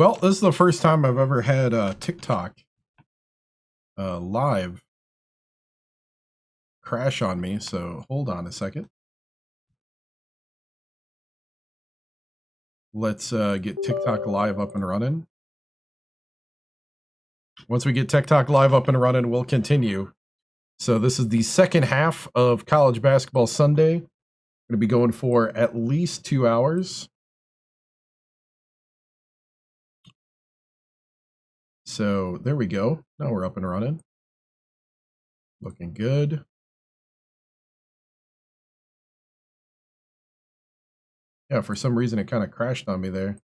Well, this is the first time I've ever had TikTok live crash on me, so hold on a second. Let's get TikTok live up and running. Once we get TikTok live up and running, we'll continue. So this is the second half of College Basketball Sunday. Going to be going for at least 2 hours. So there we go. Now we're up and running. Looking good. Yeah, for some reason it kind of crashed on me there.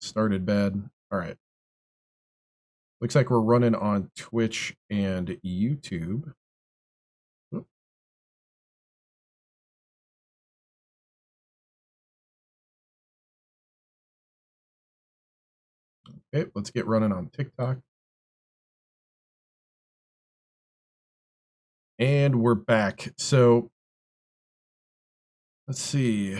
Started bad. All right. Looks like we're running on Twitch and YouTube. Oop. Okay, let's get running on TikTok. And we're back. So let's see.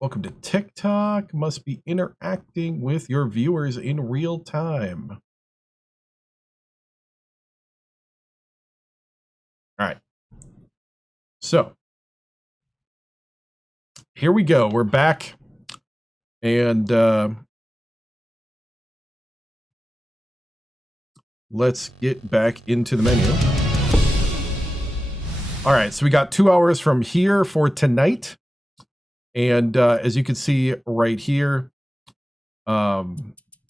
Welcome to TikTok. Must be interacting with your viewers in real time. All right. So here we go. We're back. And let's get back into the menu. All right. So we got 2 hours from here for tonight. And as you can see right here,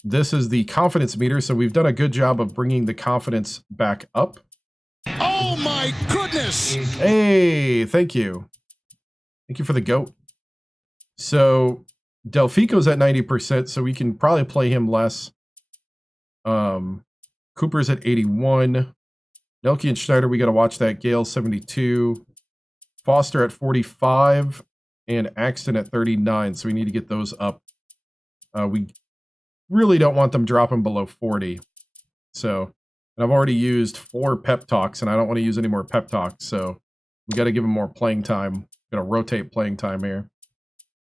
this is the confidence meter. So we've done a good job of bringing the confidence back up. Oh my goodness! Hey, thank you. Thank you for the goat. So Delfico's at 90%, so we can probably play him less. Cooper's at 81. Nelke and Schneider, we got to watch that. Gale 72. Foster at 45. And Axton at 39, so we need to get those up. We really don't want them dropping below 40. So, and I've already used 4 pep talks, and I don't want to use any more pep talks, so we got to give them more playing time. Got to rotate playing time here.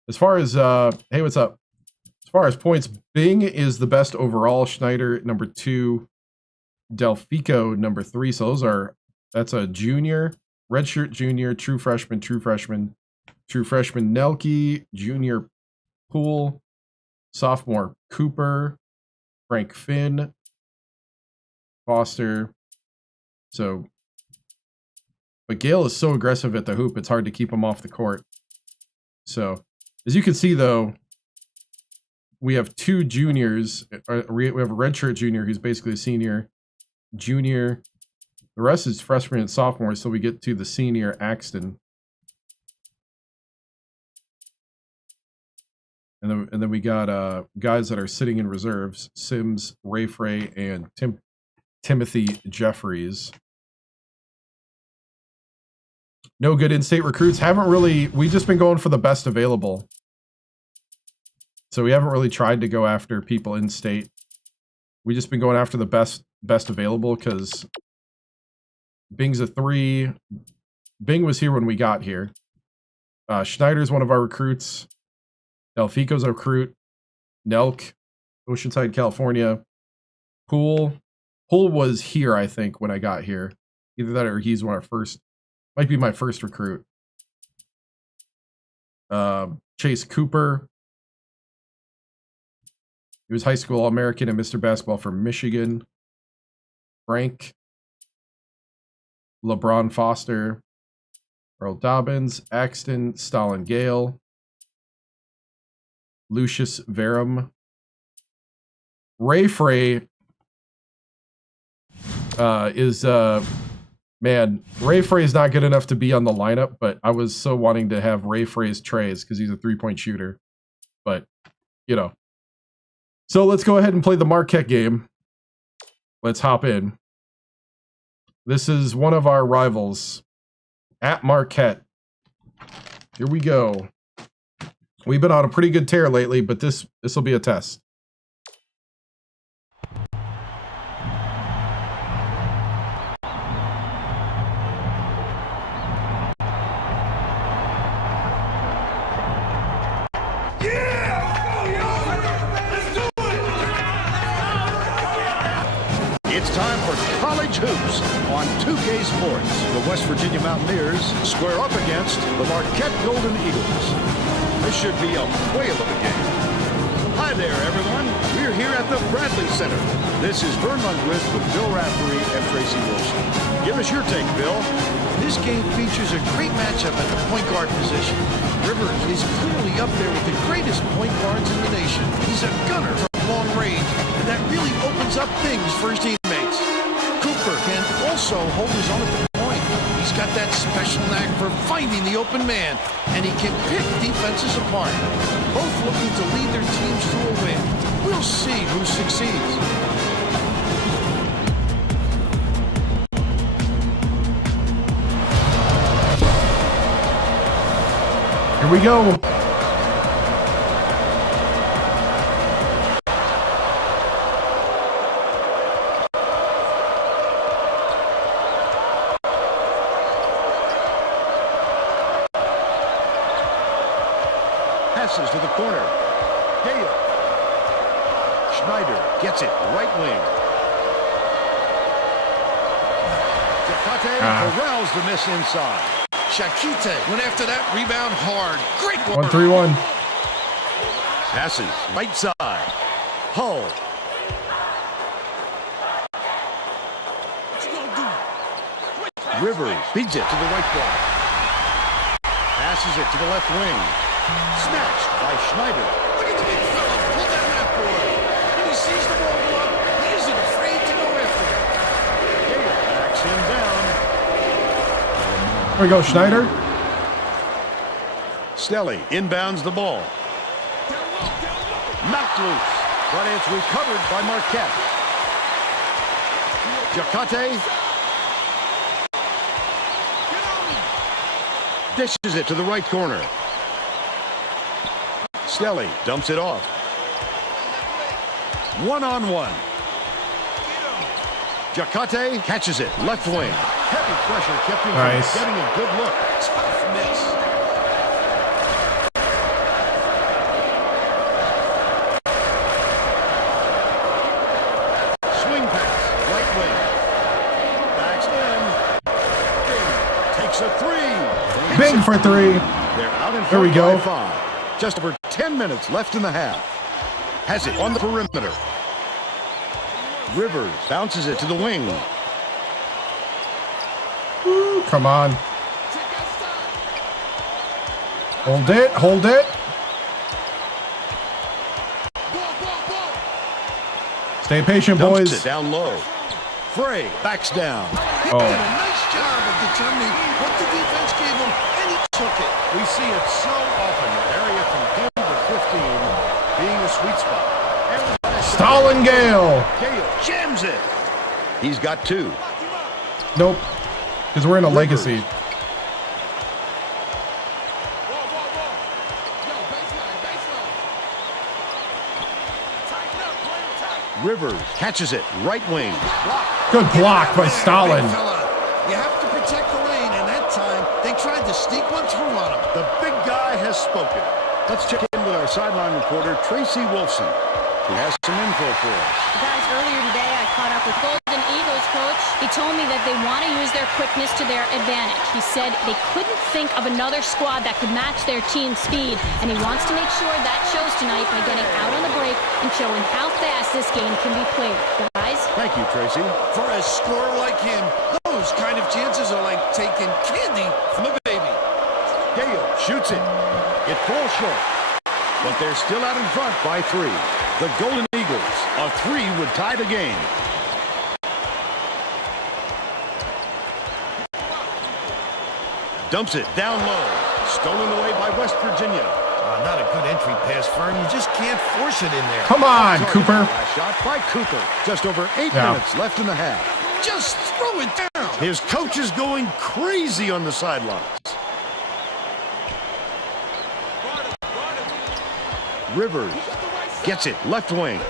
As far as, hey, what's up? As far as points, Bing is the best overall. Schneider, number 2. Delfico, number 3. So that's a junior, redshirt junior, true freshman, true freshman. True freshman Nelke, junior Poole, sophomore Cooper, Frank Finn, Foster. So, but Gale is so aggressive at the hoop, it's hard to keep him off the court. So, as you can see though, we have 2 juniors. We have a redshirt junior who's basically a senior, junior. The rest is freshmen and sophomores, so we get to the senior Axton. And then we got guys that are sitting in reserves: Sims, Ray Frey, and Timothy Jeffries. No good in-state recruits. Haven't really. We've just been going for the best available. So we haven't really tried to go after people in-state. We've just been going after the best available because Bing's a 3. Bing was here when we got here. Schneider's one of our recruits. Delfico's a recruit. Nelk, Oceanside, California. Poole was here, I think, when I got here. Either that or he's one of our first. Might be my first recruit. Chase Cooper. He was high school All-American and Mr. Basketball for Michigan. Frank. LeBron Foster. Earl Dobbins. Axton. Stalin Gale. Lucius Verum. Ray Frey is man, Ray Frey is not good enough to be on the lineup, but I was so wanting to have Ray Frey's trays because he's a 3-point shooter. But, you know. So let's go ahead and play the Marquette game. Let's hop in. This is one of our rivals at Marquette. Here we go. We've been on a pretty good tear lately, but this will be a test. Yeah! On 2K Sports, the West Virginia Mountaineers square up against the Marquette Golden Eagles. This should be a whale of a game. Hi there, everyone. We're here at the Bradley Center. This is Vern Lundquist with Bill Raftery and Tracy Wilson. Give us your take, Bill. This game features a great matchup at the point guard position. Rivers is clearly up there with the greatest point guards in the nation. He's a gunner from long range, and that really opens up things for his teammates. Cooper can also hold his own at the point. He's got that special knack for finding the open man, and he can pick defenses apart. Both looking to lead their teams to a win. We'll see who succeeds. Here we go. Passes to the corner. Gale. Schneider gets it. Right wing. Jakate corrals the miss inside. Shakite went after that rebound hard. Great work. 1-3-1. Passes right side. Hull. Rivers beats it to the right block. Passes it to the left wing. Snatched by Schneider. Look at the big fella pull down that board. When he sees the ball go up, he isn't afraid to go after it. Gale backs him down. There we go, Schneider. Stelly inbounds the ball. Knocked loose. But it's recovered by Marquette. Jakate dishes it to the right corner. Stelly dumps it off. One-on-one. Jakate catches it. Left wing. Heavy pressure kept him Nice. from getting a good look. Tough miss. Swing pass. Right wing. Backs in. Bing takes a three. Bing for 3. They're out in front There we go. by 5. Just over 10 minutes left in the half. Has it on the perimeter. Rivers bounces it to the wing. Ooh, come on. Hold it. Hold it. Stay patient, Dumps boys. it down low. Frey backs down. He did a nice job of determining what the defense gave him, and he took it. We see it so often, that area from 10 to 15 being a sweet spot. Stalin Gale. Gale jams it. He's got 2. Nope. Because we're in a legacy. Rivers catches it. Right wing. Good block by Stalin. Big fella. You have to protect the lane, and that time they tried to sneak one through on him. The big guy has spoken. Let's check in with our sideline reporter, Tracy Wilson, who has some info for us. Guys, earlier today I caught up with Golden Eagles coach. He told me that they want to use their quickness to their advantage. He said they couldn't think of another squad that could match their team's speed, and he wants to make sure that shows tonight by getting out on the break and showing how fast this game can be played. Guys? Thank you, Tracy. For a scorer like him, those kind of chances are like taking candy from a baby. Gale shoots it. It falls short. But they're still out in front by 3. The Golden Eagles, a 3 would tie the game. Dumps it down low. Stolen away by West Virginia. Not a good entry pass, Fern. You just can't force it in there. Come on, Cooper. Last shot by Cooper. Just over 8 minutes left in the half. Just throw it down. His coach is going crazy on the sidelines. Rivers gets it. Left wing.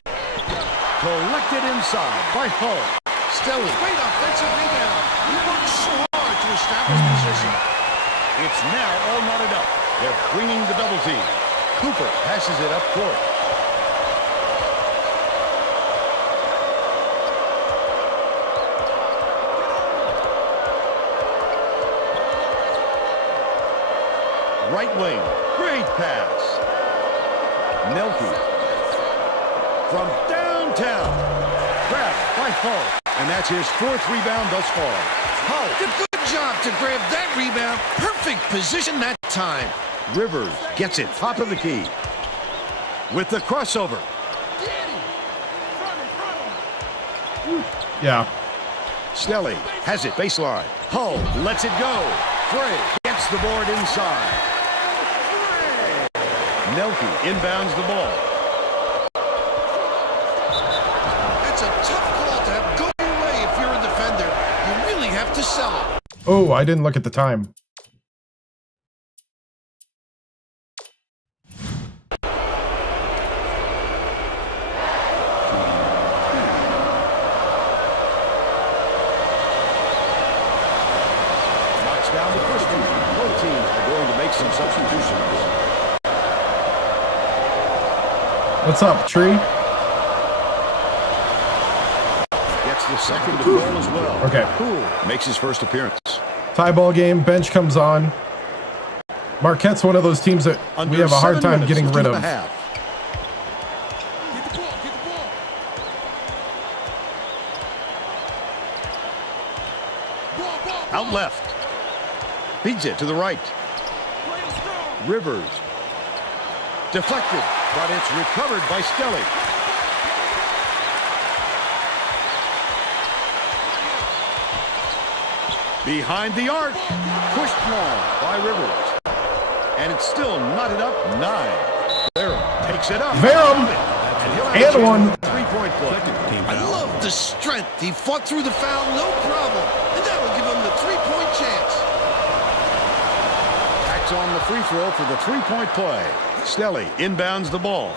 Collected inside by Hull. Stelly. Great offensive rebound. He worked so hard to establish position. It's now all knotted up. They're bringing the double team. Cooper passes it up court. Right wing. Great pass. Nelke. From downtown. Grabbed by Hull. And that's his 4th rebound thus far. Hull did a good job to grab that rebound. Perfect position that time. Rivers gets it. Top of the key. With the crossover. Yeah. Stelly has it. Baseline. Hull lets it go. Frey gets the board inside. Nelke inbounds the ball. That's a tough call to have go your way if you're a defender. You really have to sell it. Oh, I didn't look at the time. Knocks down the first one. Both teams are going to make some substitutions. What's up, Tree? Gets the second to fall as well. Okay. Cool. Makes his first appearance. Tie ball game. Bench comes on. Marquette's one of those teams that we have a hard time getting rid of. Out left. Feeds it to the right. Rivers. Deflected, but it's recovered by Stelly. Behind the arc. Pushed long by Rivers. And it's still knotted up 9. Verum takes it up. Verum! And one. 3-point play. I love the strength. He fought through the foul, no problem. And that will give him the 3-point chance. Backs on the free throw for the 3-point play. Stelly inbounds the ball.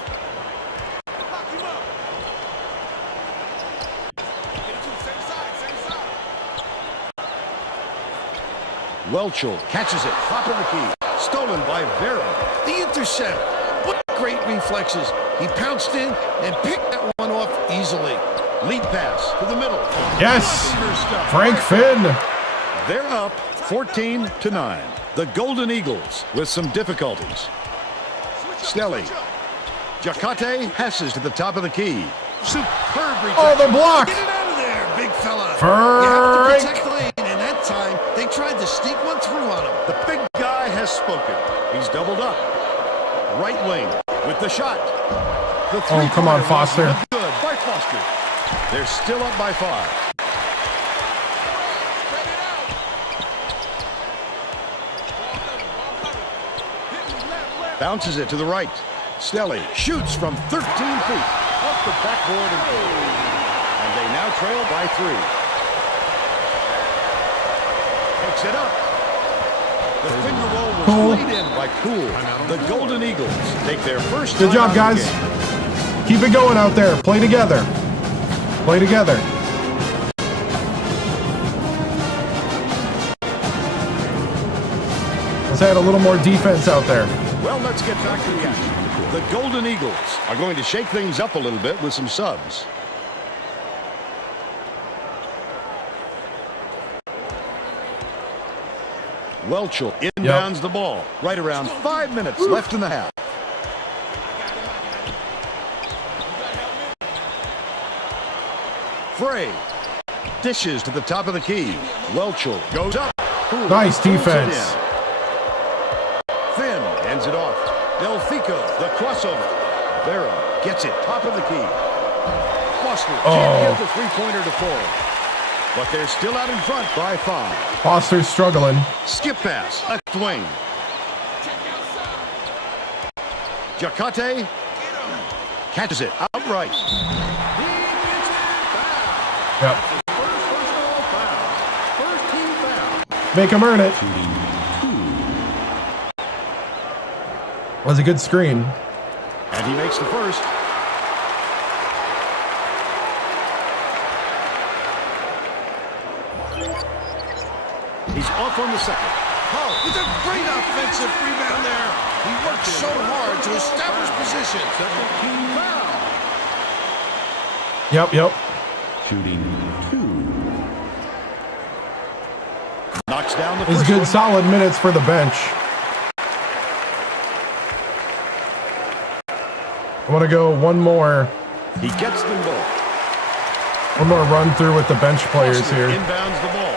Welchel catches it, top of the key. Stolen by Verum. The intercept. What great reflexes. He pounced in and picked that one off easily. Lead pass to the middle. Yes! Frank Finn. They're up 14-9. The Golden Eagles with some difficulties. Stelly. Jacate passes to the top of the key. Superb rejection. Oh, the block! Get it out of there, big fella. Frank. You have to protect the lane, and that time they tried to sneak one through on him. The big guy has spoken. He's doubled up. Right wing with the shot. The Oh, come on, Foster. Good by Foster. They're still up by 5. Bounces it to the right. Stelly shoots from 13 feet. Off the backboard and in. And they now trail by 3. Takes it up. The finger roll was laid in by Cool. The Golden Eagles take their first. Good job, guys. Keep it going out there. Play together. Play together. Let's add a little more defense out there. Well, let's get back to the action. The Golden Eagles are going to shake things up a little bit with some subs. Welchel inbounds the ball. Right around 5 minutes left in the half. Frey dishes to the top of the key. Welchel goes up. Nice defense. Finn ends it off. Delfico, the crossover. Vera gets it, top of the key. Foster can't get the three-pointer to fall. But they're still out in front by 5. Foster's struggling. Skip pass, left wing. Jacate catches it outright. Yep. Make him earn it. Was a good screen. And he makes the first. He's off on the second. Oh, with a great offensive rebound there. He worked so hard to establish position. Yep. Shooting 2. Knocks down the It's first good, one. solid minutes for the bench. I want to go one more He gets them both. run through with the bench players Foster here. inbounds the ball.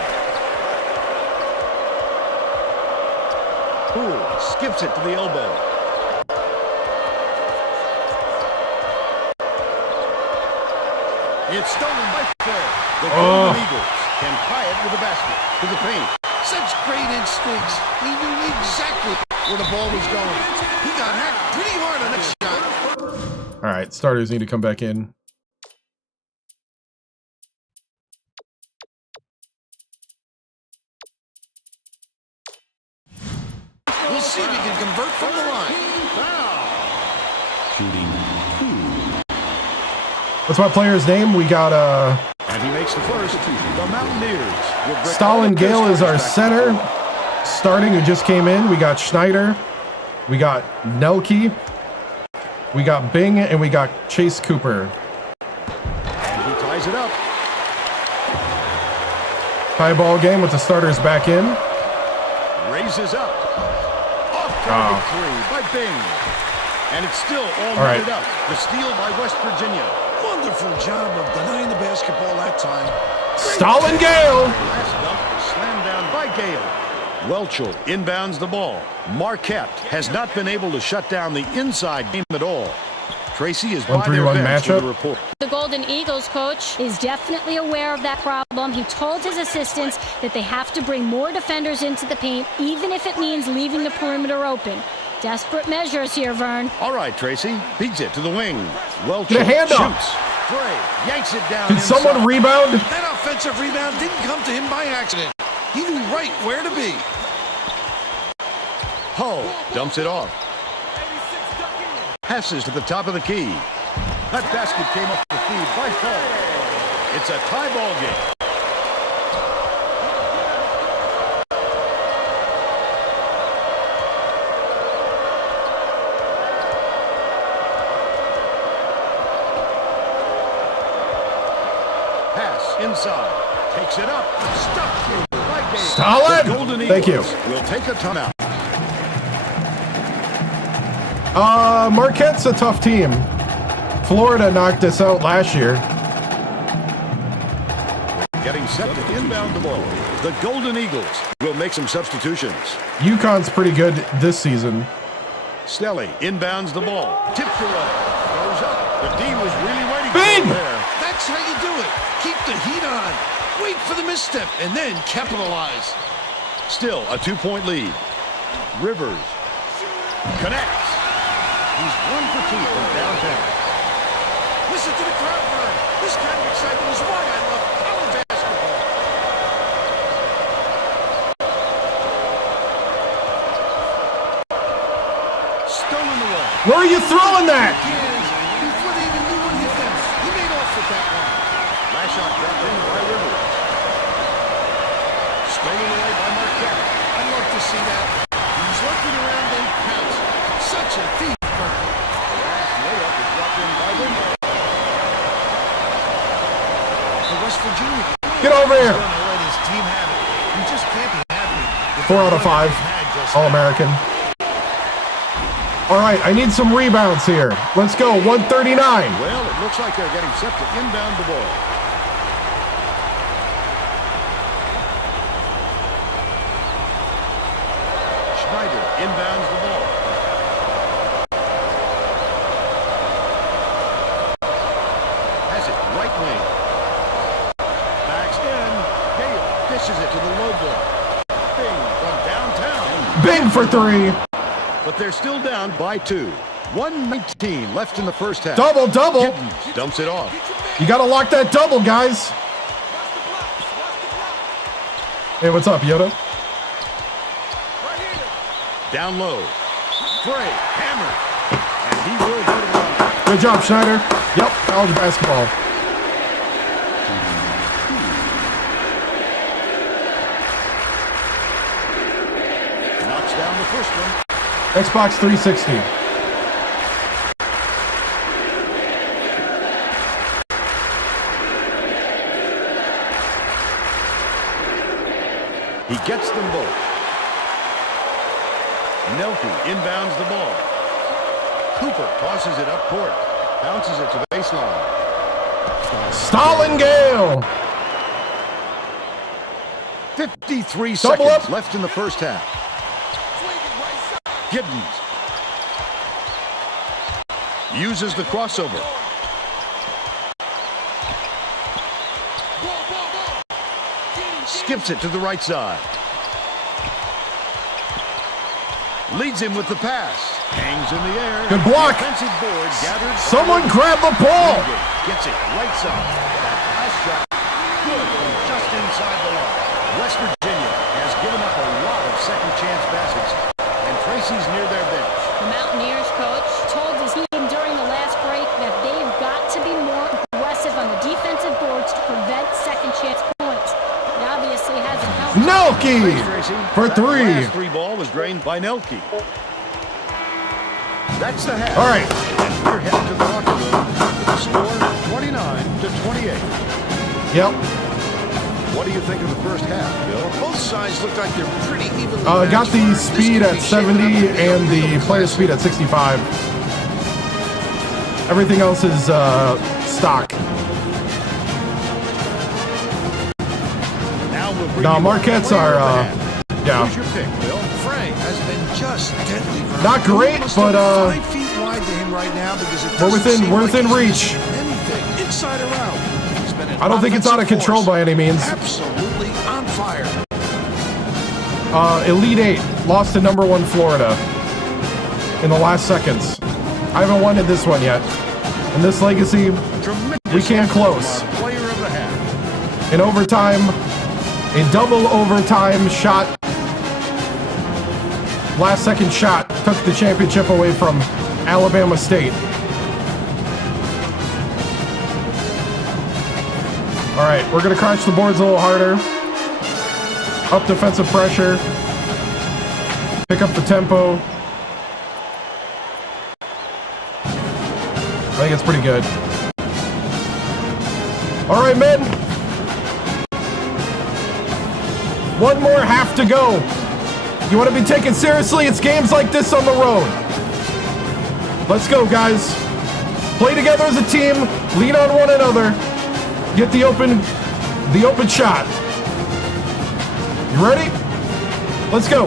Poole skips it to the elbow. It's stolen by Fair. The Golden Eagles can tie it with a basket to the paint. Such great instincts. He knew exactly where the ball was going. He got hacked pretty hard on that shot. All right, starters need to come back in. We'll see if he can convert from the line. Shooting 2. What's my player's name? We got And he makes the first. The Mountaineers will break Stalin all their Gale is our starters back. center. Starting, who just came in. We got Schneider. We got Nelke. We got Bing, and we got Chase Cooper. And he ties it up. Tie ball game with the starters back in. Raises up. Off target three by Bing. And it's still all right. knotted up. The steal by West Virginia. Wonderful job of denying the basketball that time. Stalin Gale. Last dunk was slammed down by Gale. Welchel inbounds the ball. Marquette has not been able to shut down the inside game at all. Tracy is by their 1-3-1 bench with matchup. a report. The Golden Eagles coach is definitely aware of that problem. He told his assistants that they have to bring more defenders into the paint, even if it means leaving the perimeter open. Desperate measures here, Vern. All right, Tracy. Beats it to the wing. Welchel Get a hand up. shoots. Frey yanks it down Did someone inside. rebound? That offensive rebound didn't come to him by accident. He knew right where to be. Hull dumps it off. Passes to the top of the key. That basket came off the feed by Hull. It's a tie ball game. Pass inside. Takes it up. Stuck through by Gale. Stalin! The Golden Thank you. Eagles will take a timeout. Marquette's a tough team. Florida knocked us out last year. Getting set to inbound the ball. The Golden Eagles will make some substitutions. UConn's pretty good this season. Stelly inbounds the ball. Tipped away. Goes up. The D was really waiting Bing! for it there. That's how you do it. Keep the heat on. Wait for the misstep and then capitalize. Still a 2-point lead. Rivers connects. He's 1 for 2 from downtown. Listen to the crowd, Vern. This kind of excitement is why I love college basketball. Stolen away. Where are you throwing that? Before they even knew what hit them, he made off with that one. Last shot dropped in by Rivers. Stolen away by Marquette. I'd love to see that. He's looking around and pounced. Such a thief, Vern. Last layup is dropped in by Wimmer. For West Virginia. Get over here. He's gonna let his team have it. You just can't be happy. with 4 out the of run 5. they've had just All now. American. All right, I need some rebounds here. Let's go. 139. Well, it looks like they're getting set to inbound the ball. Schneider inbounds the ball. Has it right wing. Backs in. Gale dishes it to the low block. Bing from downtown. Bing for 3. But they're still down by 2. 1:19 left in the first half. Double. Giddens dumps it off. You got to lock that double, guys. Hey, what's up, Yoda? Down low. Frey hammer. And he will go to the line. Good job, Schneider. Yep, college basketball. Knocks down the first one. Xbox 360. He gets them both. Nelke inbounds the ball. Cooper tosses it up court. Bounces it to baseline. Stalin Gale. 53 Double seconds up. left in the first half. Giddens uses the crossover. Skips it to the right side. Leads him with the pass. Hangs in the air. Good block. The offensive board gathered. Someone grab the ball. Gets it right side. That last shot, good from just inside the line. West Virginia has given up a lot of second chance passes, and Tracy's near their bench. The Mountaineers coach told his team during the last break that they've got to be more aggressive on the defensive boards to prevent second chance points. It obviously hasn't helped. Nelke for That three. last three ball was drained by Nelke. That's the half. All right. And we're headed to the locker room with the score 29-28. Yep. What do you think of the first half, Bill? Both sides look like they're pretty evenly Got matched. the This speed could at be shaping 70 up to be a and the real player classic. speed at 65. Everything else is stock. Now we'll bring No, you Marquette's player are, of the half. yeah. Who's your pick, Bill? Frey has been just deadly. Not great, Almost but, 5 feet wide to him right now because it we're doesn't within- seem we're like within he's reach. missing anything, inside or out. He's been an I don't think it's out of offensive control force. by any means. Absolutely on fire. Elite Eight lost to number 1 Florida in the last seconds. I haven't won in this one yet. In this legacy, Tremendous we came effort close. from our player of the half. In overtime, a double overtime shot, last second shot, took the championship away from Alabama State. All right, we're gonna crash the boards a little harder. Up defensive pressure. Pick up the tempo. I think it's pretty good. All right, men. One more half to go. You want to be taken seriously? It's games like this on the road. Let's go, guys. Play together as a team. Lean on one another. Get the open shot. You ready? Let's go.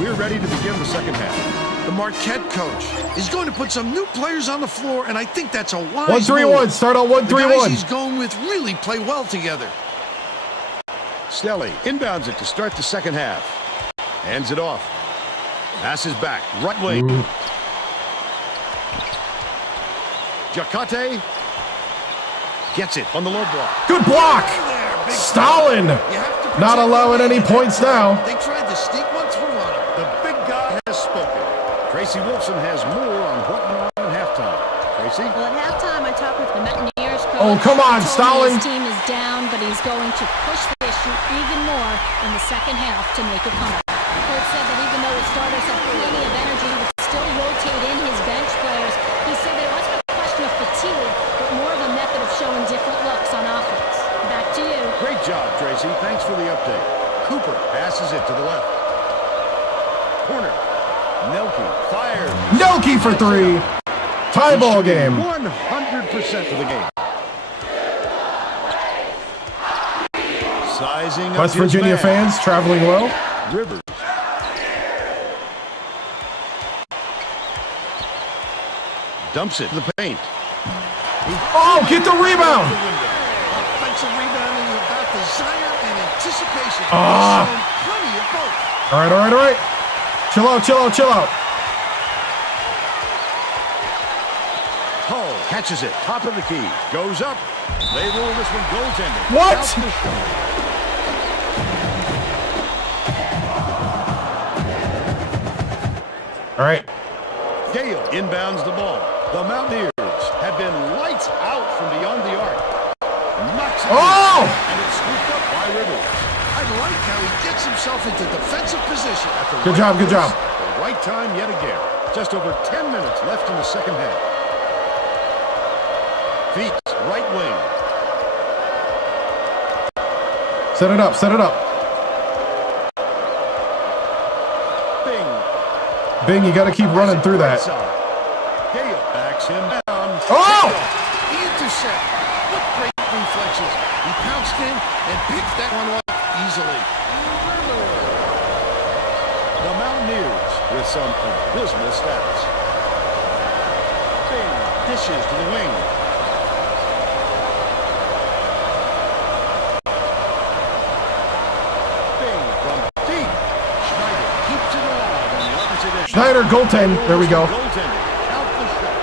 We're ready to begin the second half. The Marquette coach is going to put some new players on the floor, and I think that's a wise 1-3-1. move. Start on The guys 1-3-1. he's going with really play well together. Stelly inbounds it to start the second half. Hands it off. Passes back. Right wing. Ooh. Jacate gets it on the low block. Good block. There, big Stalin. You have to Not protect allowing the any lead. points now. They tried to sneak one through on him. The big guy has spoken. Tracy Wolfson has more on what went on at halftime. Tracy? Well, at halftime, I talked with the Mountaineers coach. Oh, come on, He told me Stalin. His team is down, but he's going to push the issue even more in the second half to make a comeback. The coach said that even though his starters have plenty of energy, he would still rotate in his bench players. He said that it wasn't a question of fatigue, but more of a method of showing different looks on offense. Back to you. Great job, Tracy. Thanks for the update. Cooper passes it to the left. Corner. Nelke fires. Nelke for 3. Tie ball game. 100% for the game. Sizing up West his Virginia man. fans traveling well. Rivers. Dumps it to the paint. Oh, get the rebound. Offensive rebounding is about desire and anticipation. Ah. He's shown plenty of both. All right, all right, all right. Chill out, chill out, chill out. Hull catches it. Top of the key. Goes up. They rule this one goaltending. What? Out the shot. All right. Gale inbounds the ball. The Mountaineers have been lights out from beyond the arc. Knocks it Oh! in, and it's scooped up by Rivers. I like how he gets himself into defensive position. At the Good right job, good place, job. at the right time yet again. Just over 10 minutes left in the second half. Feet, right wing. Set it up, set it up. Bing. Bing, you got to keep running through that. Gale backs him down. Oh! The intercept. What great reflexes. He pounced in and picked that one off easily. The Mountaineers with some abysmal stats. Bing dishes to the wing. Bing from deep. Schneider keeps it alive on the opposite end. Schneider, goaltend. There we go. Goaltender. Count the shot.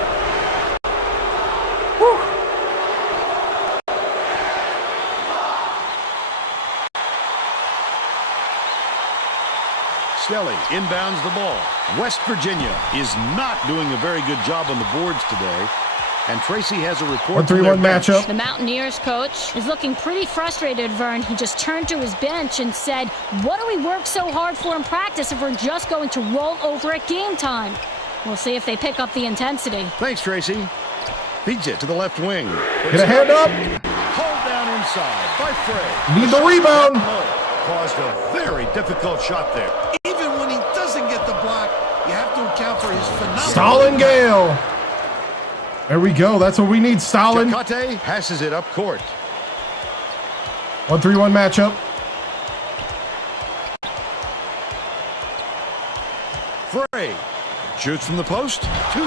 Stelly inbounds the ball. West Virginia is not doing a very good job on the boards today. And Tracy has a report. 1-3-1 matchup. The Mountaineers coach is looking pretty frustrated, Vern. He just turned to his bench and said, what do we work so hard for in practice if we're just going to roll over at game time? We'll see if they pick up the intensity. Thanks, Tracy. Feeds it to the left wing. Get a hand up. Hold down inside by Frey. Need the rebound. Caused a very difficult shot there. Even when he doesn't get the block, you have to account for his phenomenal... Stalin Gale. There we go. That's what we need, Stalin. Chakate passes it up court. 1-3-1 matchup. Frey shoots from the post.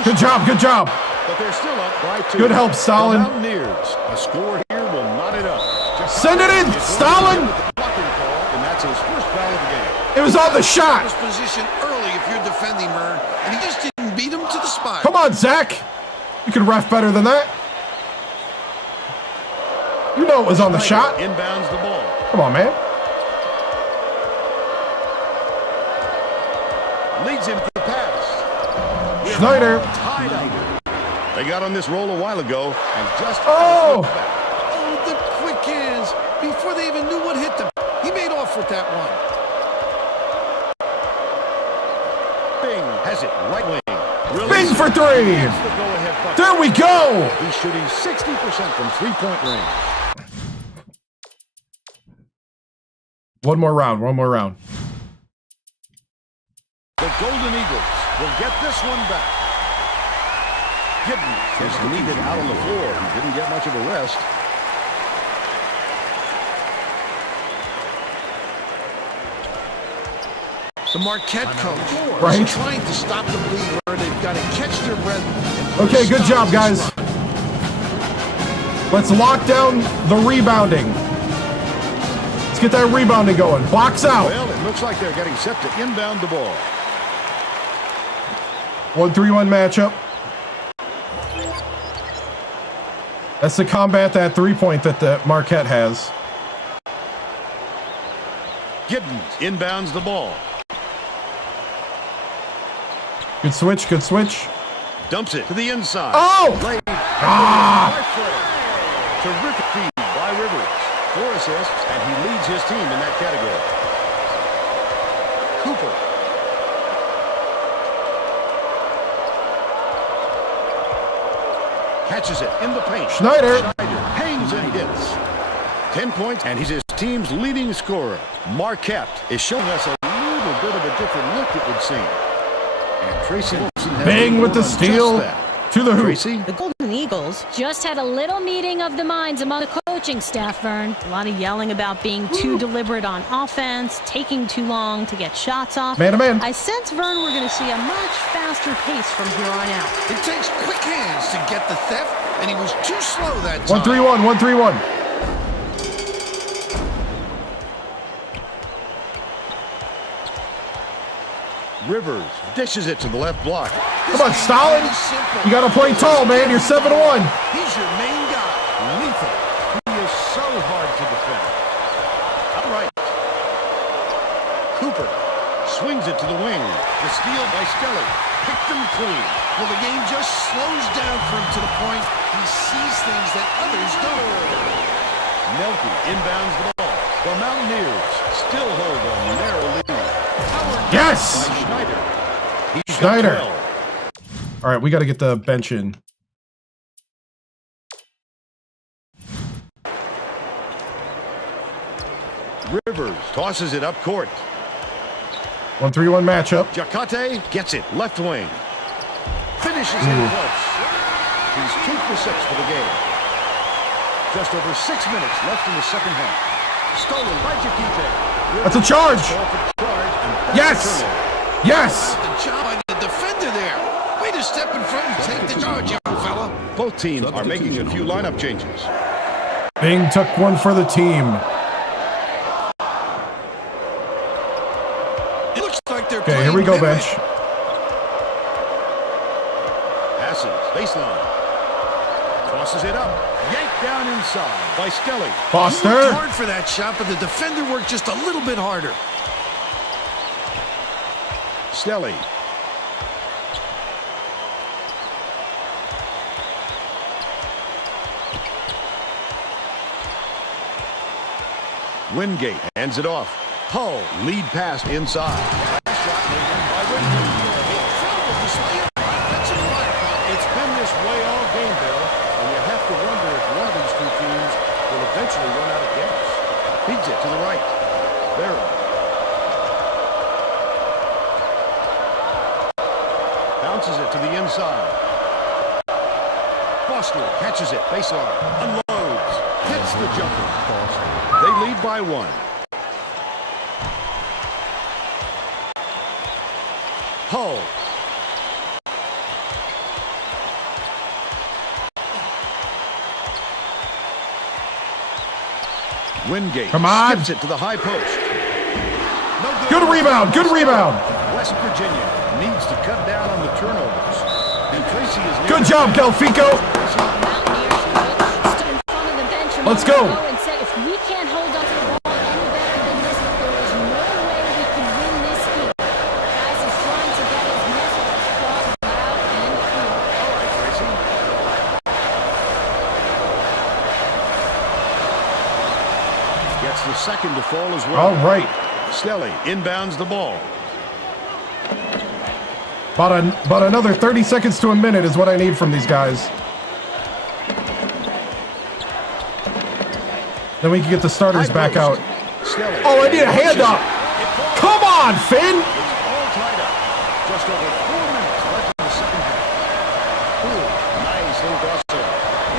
Good job. Good job. But they're still up by 2. Good help, Stalin. The Mountaineers. A score here will knot it up. Send it in, Stalin. And that's his first foul of the game. It was on the shot. His position early if you're defending Vern, and he just didn't beat him to the spot. Come on, Zach. You can ref better than that. You know it was on the shot. Inbounds the ball. Come on, man. Leads him for the pass. Schneider. Tied up. They got on this roll a while ago and just... Oh, the quick hands. Before they even knew what hit them. He made off with that one. Bing has it right wing. Bing for 3. There we go. He's shooting 60% from three-point range. One more round. The Golden Eagles will get this one back. Gibbons is needed out on the floor. He didn't get much of a rest. The Marquette coach Right. is trying to stop the bleed where they've got to catch their breath. Okay, good job, guys. Let's lock down the rebounding. Let's get that rebounding going. Box out. Well, it looks like they're getting set to inbound the ball. 1-3-1 matchup. That's to combat that 3-point that the Marquette has. Gibbons inbounds the ball. Good switch. Dumps it to the inside. Oh! Laid by Frey. Terrific feed by Rivers. 4 assists, and he leads his team in that category. Cooper. Catches it in the paint. Schneider. Hangs and hits. 10 points, and he's his team's leading scorer. Marquette is showing us a little bit of a different look, it would seem. And Tracy Wilson has Bang with the done just steal that. to the hoop. Tracy? The Golden Eagles Just had a little meeting of the minds among the coaching staff, Vern. a lot of yelling about being too deliberate on offense, taking too long to get shots off. Man to man. I sense, Vern, we're going to see a much faster pace from here on out. It takes quick hands to get the theft, and he was too slow that time. 1-3-1. Rivers dishes it to the left block. Come on, Stalin. You got to play tall, man. You're 7-1. He's your main guy. Lethal. He is so hard to defend. All right. Cooper swings it to the wing. The steal by Stelly. Picked him clean. Well, the game just slows down for him to the point he sees things that others don't. Nelke inbounds the ball. The Mountaineers still hold a narrow lead. Yes. By Schneider. He's got Schneider. 12. All right, we got to get the bench in. Rivers tosses it up court. 1-3-1 matchup. Jacate gets it. Left wing. Finishes in close. He's 2 for 6 for the game. Just over 6 minutes left in the second half. Stolen by Jacate. That's a charge. Yes. Yes. The job by the defender there. Way to step in front and take the charge, young fella. Both teams are making a few lineup changes. Bing took one for the team. It looks like they're Okay, here we go, bench. Passes. Baseline. Crosses it up. Yanked down inside by Stelly. He Foster. worked hard for that shot, but the defender worked just a little bit harder. Stelly. Wingate hands it off. Hull lead pass inside. It's been this way all game, Bill, and you have to wonder if one of these two teams will eventually run out of gas. Feeds it to the right. Barrel. Bounces it to the inside. Foster catches it. Baseline. Unloads. Hits the jumper. They lead by 1. Hull. Wingate. Come on. Skips it to the high post. No Good rebound. Good rebound. West Virginia needs to cut down on the turnovers. And Tracy is Good job, Delfico. Mountaineers coach stood in front of the bench a Let's moment go. ago and said, if we can't hold on to the ball any better than this, there is no way we can win this game. Guys is trying to get his message across loud and clear. All right, Tracy. Gets the second to fall as well. All right. Stelly inbounds the ball. About another 30 seconds to a minute is what I need from these guys. Then we can get the starters back out. Stelly. Oh, I need a hand up. Come on, Finn. It's all tied up. Just over 4 minutes left in the second half. Ooh, nice little gusto.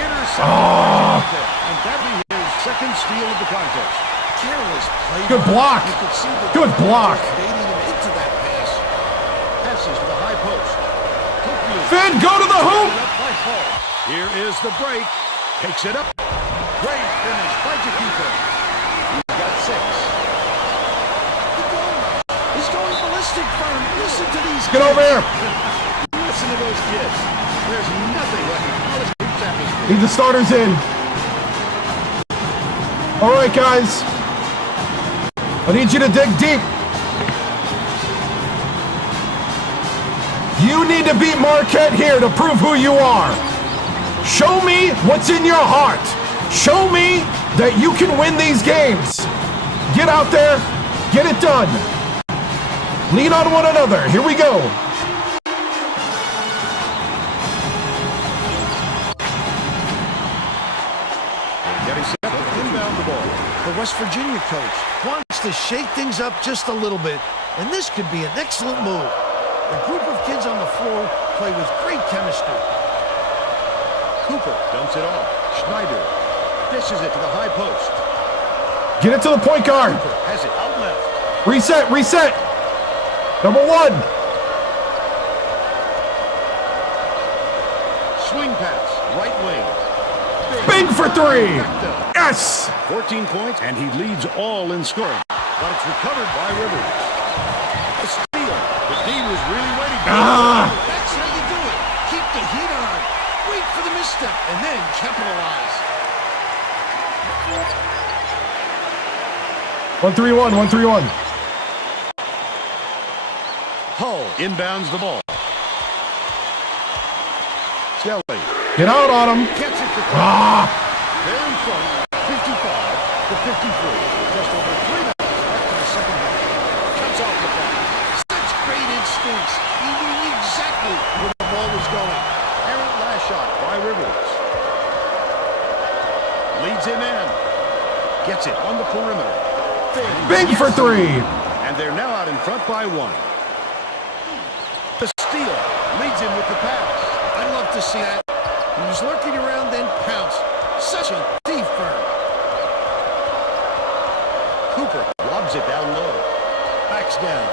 Intercepted. And that'll be his second steal of the contest. Careless play. Good block. You could see the Good block. baiting him into that pass. Passes to the high post. Finn, go to the hoop. Here is the break. Takes it up. Great finish by Jaquita. He's got 6. He's going ballistic, Vern. Listen to these Get over here. Listen to those kids. There's nothing like a college hoops atmosphere. Need the starters in. All right, guys. I need you to dig deep. You need to beat Marquette here to prove who you are. Show me what's in your heart. Show me that you can win these games. Get out there. Get it done. Lean on one another. Here we go. Getting set to inbound the ball. The West Virginia coach wants to shake things up just a little bit, and this could be an excellent move. The group of kids on the floor play with great chemistry. Cooper dumps it off. Schneider dishes it to the high post. Get it to the point guard. Cooper has it out left. Reset, reset. Number 1. Swing pass, right wing. Big for 3. Yes. 14 points, and he leads all in scoring. But it's recovered by Rivers. A steal. The D was really waiting for it. That's how you do it. Keep the heat on. Wait for the misstep, and then capitalize. 1-3-1, 1-3-1. Hull inbounds the ball. Stelly Get out on him. gets it to They're in front, 55 to 53. Just over 3 minutes left in the second half. Cuts off the pass. Such great instincts. He knew exactly where the ball was going. Errant last shot by Rivers. Leads him in. Gets it on the perimeter. Big for 3. And And they're now out in front by 1. The steal leads him with the pass. I'd love to see that. He was lurking around, then pounced. Such a thief bird. Cooper lobs it down low. Backs down.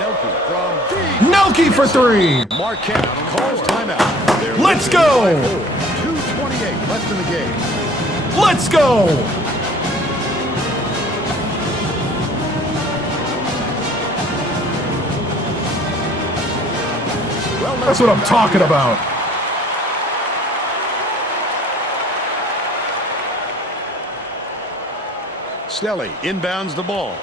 Nelke from deep. Nelke for 3. Marquette calls timeout. They're Let's go. 2:28 left in the game. Let's go. Well, That's what I'm talking about. Snelly inbounds the ball.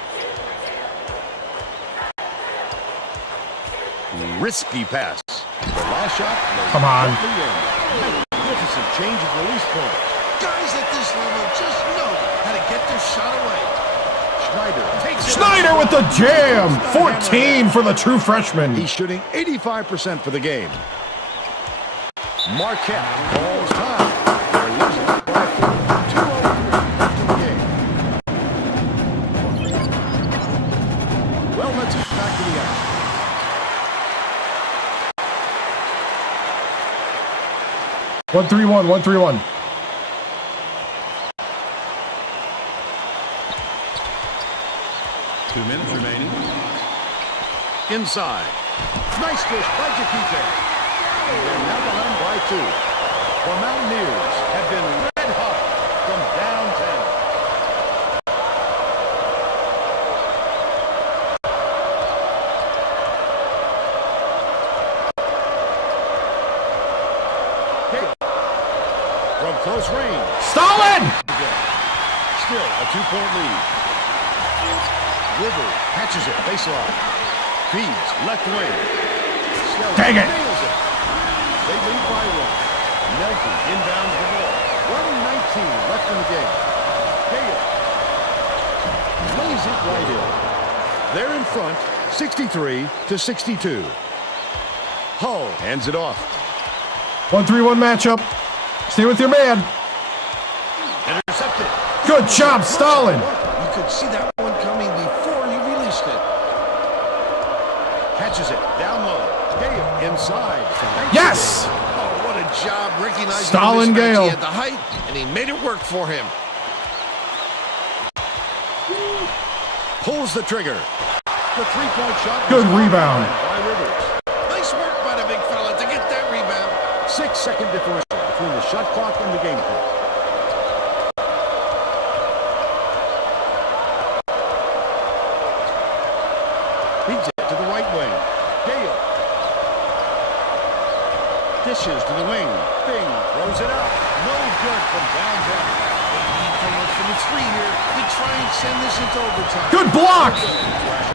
Risky pass. The last shot. Come on. Magnificent change of release point. Guys at this level just know how to get their shot away. Schneider takes it. Schneider with the jam. 14 for the true freshman. He's shooting 85% for the game. Marquette calls time. They're losing by 4. 2:03 left in the game. Well, let's get back to the action. One, 3-1, 1-3-1. Two minutes remaining. Inside. Nice dish by Jakite. They're now behind by 2. The Mountaineers have been red hot from downtown. From close range. Stalin! Still a 2-point lead. Rivers catches it, baseline. Feeds left wing. Snelly Dang it. nails it. They lead by 1. Nelke inbounds the ball. 1:19 left in the game. Gale lays it right in. They're in front, 63-62. Hull hands it off. 1-3-1 matchup. Stay with your man. Intercepted. Good job, Stalin. You could see that one coming before he released it. Catches it down low. Gale inside. Yes! Oh, what a job recognizing Stalin the mismatch. Gale. He had the height, and he made it work for him. Pulls the trigger. The 3-point shot. Good rebound. By Rivers. Nice work by the big fella to get that rebound. 6-second differential between the shot clock and the game clock. Feeds it to the right wing. Gale. Dishes to the wing. Bing throws it up. No good from downtown. They need to look for the 3 here to try and send this into overtime. Good block.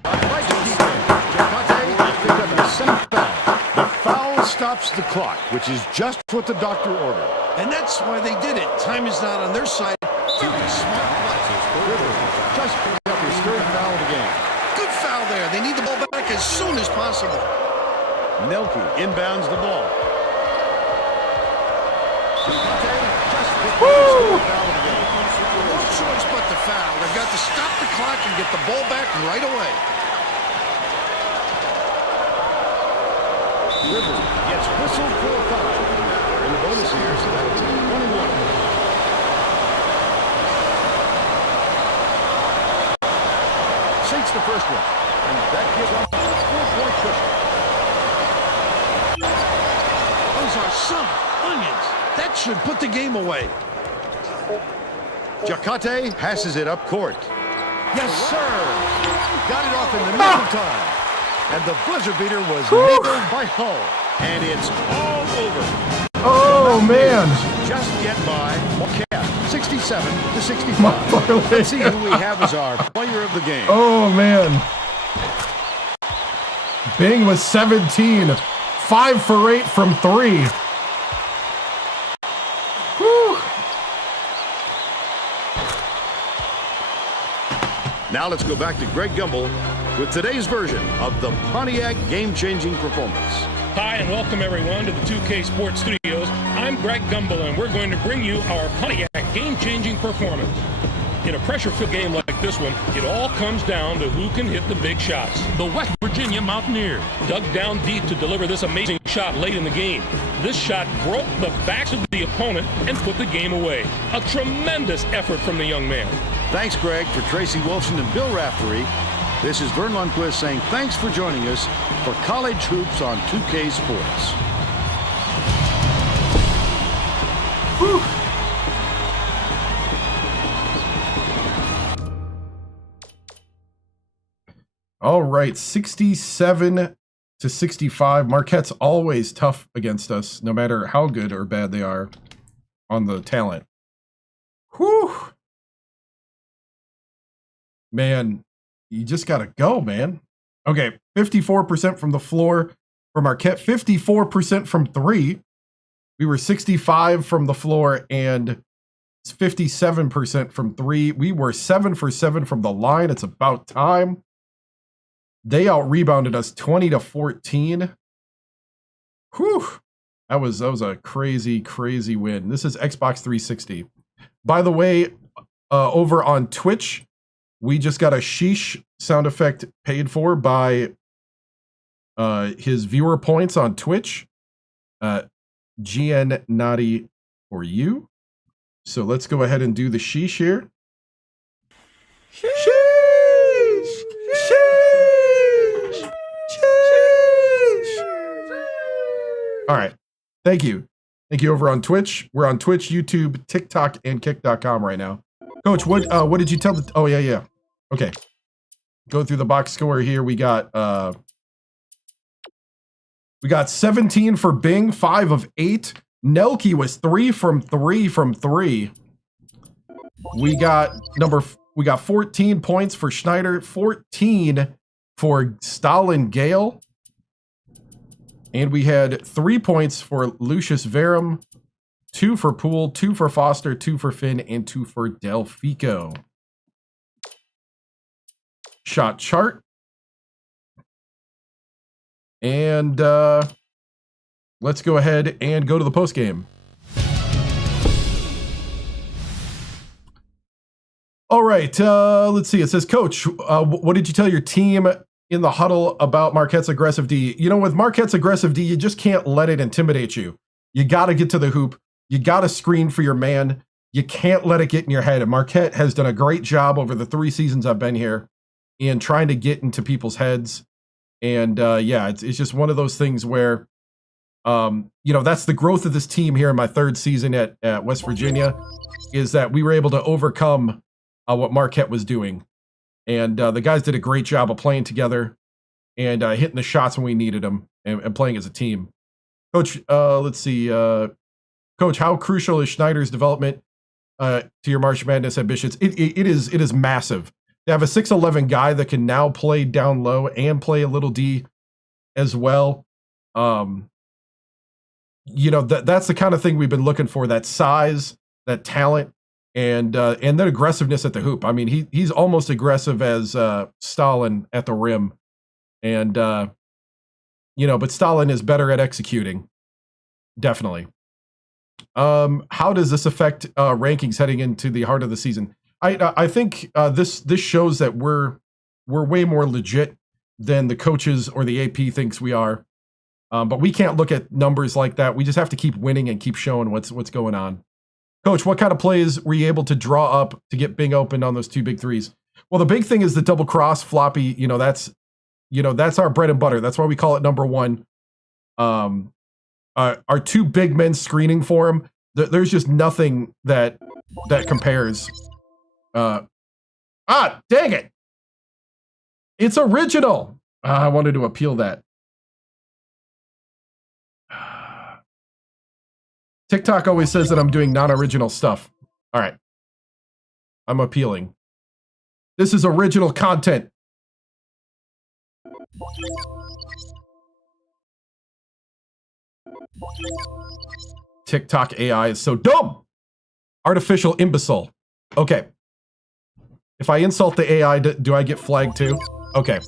By Jakite. Jakite picked up a second foul. The foul stops the clock, which is just what the doctor ordered. And that's why they did it. Time is not on their side. Very smart play. Rivers just picked up his 3rd foul of the game. Good foul there. They need the ball back as soon as possible. Nelke inbounds the ball. Jakite just picked up his 3rd foul of the game. No choice but the foul. They've got to stop the clock and get the ball back right away. Rivers gets whistled for a foul. They're in the bonus here, so that's 21. Sinks the first one, and that gives up a 4-point cushion. Those are some onions. That should put the game away. Jakite passes it up court. Yes, sir. Got it off in the nick of time. And the buzzer beater was nailed by Hull. And it's all over. Oh, man. Just get by Marquette, 67-65. Let's see who we have as our player of the game. Oh, man. Bing was 17. 5 for 8 from 3. Whew. Now let's go back to Greg Gumbel with today's version of the Pontiac game-changing performance. Hi, and welcome everyone to the 2K Sports Studios. I'm Greg Gumbel, and we're going to bring you our Pontiac game-changing performance. In a pressure-filled game like this one, it all comes down to who can hit the big shots. The West Virginia Mountaineers Dug down deep to deliver this amazing shot late in the game. This shot broke the backs of the opponent and put the game away. A tremendous effort from the young man. Thanks, Greg, for Tracy Wilson and Bill Raftery. This is Vern Lundquist saying thanks for joining us for College Hoops on 2K Sports. Whew. All right, 67 to 65. Marquette's always tough against us, no matter how good or bad they are on the talent. Whew. Man, you just got to go, man. Okay, 54% from the floor for Marquette, 54% from three. We were 65 from the floor and 57% from three. We were 7 for 7 from the line. It's about time. They out-rebounded us 20 to 14. Whew. That was a crazy, crazy win. This is Xbox 360. By the way, over on Twitch, we just got a sheesh sound effect paid for by his viewer points on Twitch. GN Naughty for you. So let's go ahead and do the sheesh here. Sheesh! Sheesh! Sheesh! All right. Thank you. Thank you over on Twitch. We're on Twitch, YouTube, TikTok, and Kick.com right now. Coach, what did you tell the... Oh, yeah. Okay. Go through the box score here. We got 17 for Bing, 5 of 8. Nelke was 3 from 3. We got 14 points for Schneider, 14 for Stalin Gale. And we had 3 points for Lucius Verum, 2 for Poole, 2 for Foster, 2 for Finn, and 2 for Delfico. Shot chart. And let's go ahead and go to the post game. All right, let's see. It says, Coach, what did you tell your team in the huddle about Marquette's aggressive D? You know, with Marquette's aggressive D, you just can't let it intimidate you. You got to get to the hoop. You got to screen for your man. You can't let it get in your head. And Marquette has done a great job over the 3 seasons I've been here in trying to get into people's heads. And yeah, it's just one of those things where, you know, that's the growth of this team here in my 3rd season at West Virginia, is that we were able to overcome what Marquette was doing. And the guys did a great job of playing together and hitting the shots when we needed them and playing as a team. Coach, let's see. Coach, how crucial is Schneider's development to your March Madness ambitions? It is massive. To have a 6'11" guy that can now play down low and play a little D as well. You know, that's the kind of thing we've been looking for, that size, that talent, and that aggressiveness at the hoop. I mean, he's almost aggressive as Stalin at the rim. And, you know, but Stalin is better at executing. Definitely. How does this affect rankings heading into the heart of the season? I think this shows that we're way more legit than the coaches or the AP thinks we are. But we can't look at numbers like that. We just have to keep winning and keep showing what's going on. Coach, what kind of plays were you able to draw up to get Bing open on those 2 big threes? Well, the big thing is the double cross floppy. You know, that's our bread and butter. That's why we call it number 1. Our 2 big men screening for him. There's just nothing that compares. Dang it! It's original. I wanted to appeal that. TikTok always says that I'm doing non-original stuff. All right. I'm appealing. This is original content. TikTok AI is so dumb. Artificial imbecile. Okay. If I insult the AI, do I get flagged too? Okay.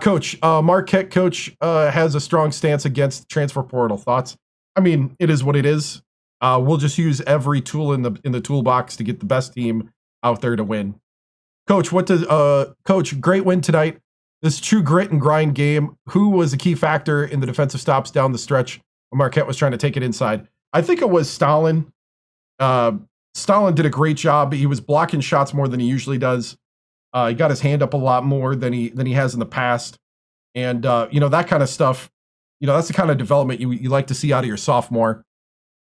Coach, Marquette coach has a strong stance against transfer portal. Thoughts? I mean, it is what it is. We'll just use every tool in the toolbox to get the best team out there to win. Coach, Coach, great win tonight. This true grit and grind game. Who was a key factor in the defensive stops down the stretch when Marquette was trying to take it inside? I think it was Stalin. Stalin did a great job. He was blocking shots more than he usually does. He got his hand up a lot more than he has in the past. And, that kind of stuff, that's the kind of development you like to see out of your sophomore,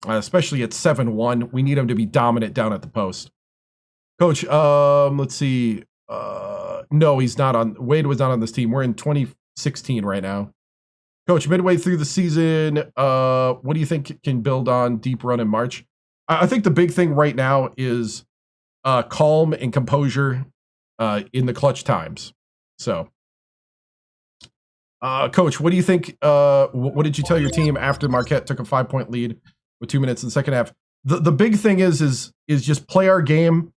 especially at 7-1. We need him to be dominant down at the post. Coach, let's see. No, he's not on. Wade was not on this team. We're in 2016 right now. Coach, midway through the season, what do you think can build on deep run in March? I think the big thing right now is calm and composure in the clutch times. So, Coach, what do you think? What did you tell your team after Marquette took a 5-point lead with 2 minutes in the second half? The big thing is just play our game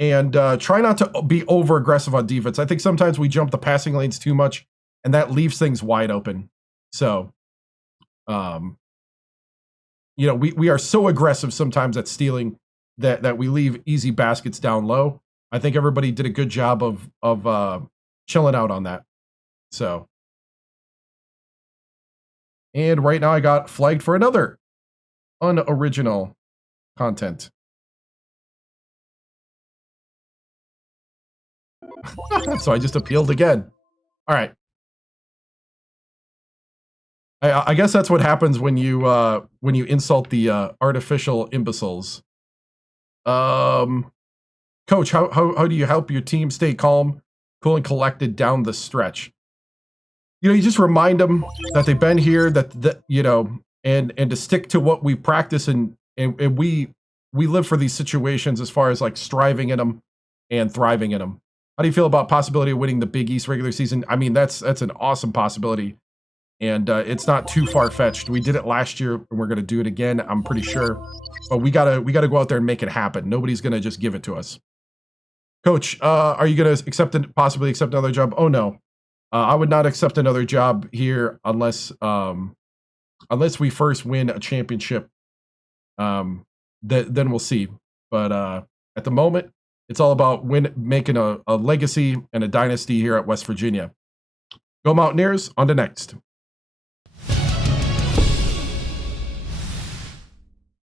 and try not to be over aggressive on defense. I think sometimes we jump the passing lanes too much, and that leaves things wide open. So, we are so aggressive sometimes at stealing that we leave easy baskets down low. I think everybody did a good job of chilling out on that. So, and right now I got flagged for another unoriginal content. So I just appealed again. All right. I guess that's what happens when you insult the artificial imbeciles. Coach, how do you help your team stay calm, cool, and collected down the stretch? You just remind them that they've been here, and to stick to what we practice and we live for these situations as far as like striving in them and thriving in them. How do you feel about possibility of winning the Big East regular season? I mean, that's an awesome possibility. And it's not too far-fetched. We did it last year, and we're going to do it again, I'm pretty sure. But we gotta go out there and make it happen. Nobody's going to just give it to us. Coach, are you going to possibly accept another job? Oh, no. I would not accept another job here unless we first win a championship. Then we'll see. But at the moment, it's all about making a legacy and a dynasty here at West Virginia. Go Mountaineers, on to next.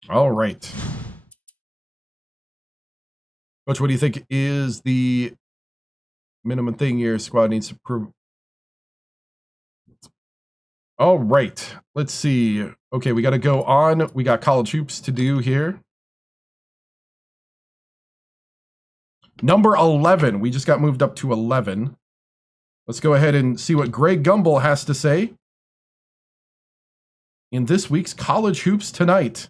All right. Coach, what do you think is the minimum thing your squad needs to prove? All right. Let's see. Okay, we got to go on. We got college hoops to do here. Number 11. We just got moved up to 11. Let's go ahead and see what Greg Gumbel has to say in this week's College Hoops Tonight.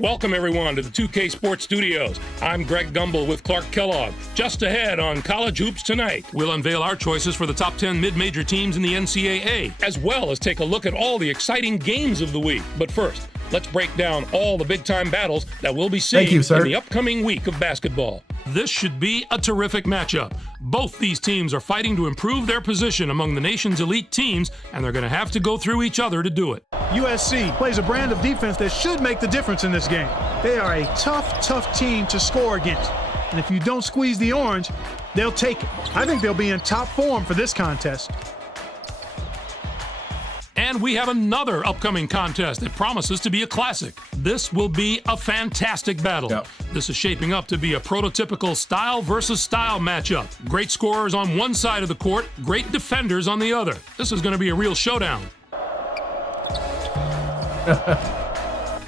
Welcome, everyone, to the 2K Sports Studios. I'm Greg Gumbel with Clark Kellogg. Just ahead on College Hoops Tonight, we'll unveil our choices for the top 10 mid-major teams in the NCAA, as well as take a look at all the exciting games of the week. But first, let's break down all the big-time battles that we'll be seeing in the upcoming week of basketball. This should be a terrific matchup. Both these teams are fighting to improve their position among the nation's elite teams, and they're going to have to go through each other to do it. USC plays a brand of defense that should make the difference in this game. They are a tough team to score against. And if you don't squeeze the orange, they'll take it. I think they'll be in top form for this contest. And we have another upcoming contest that promises to be a classic. This will be a fantastic battle. Yep. This is shaping up to be a prototypical style versus style matchup. Great scorers on one side of the court, great defenders on the other. This is going to be a real showdown.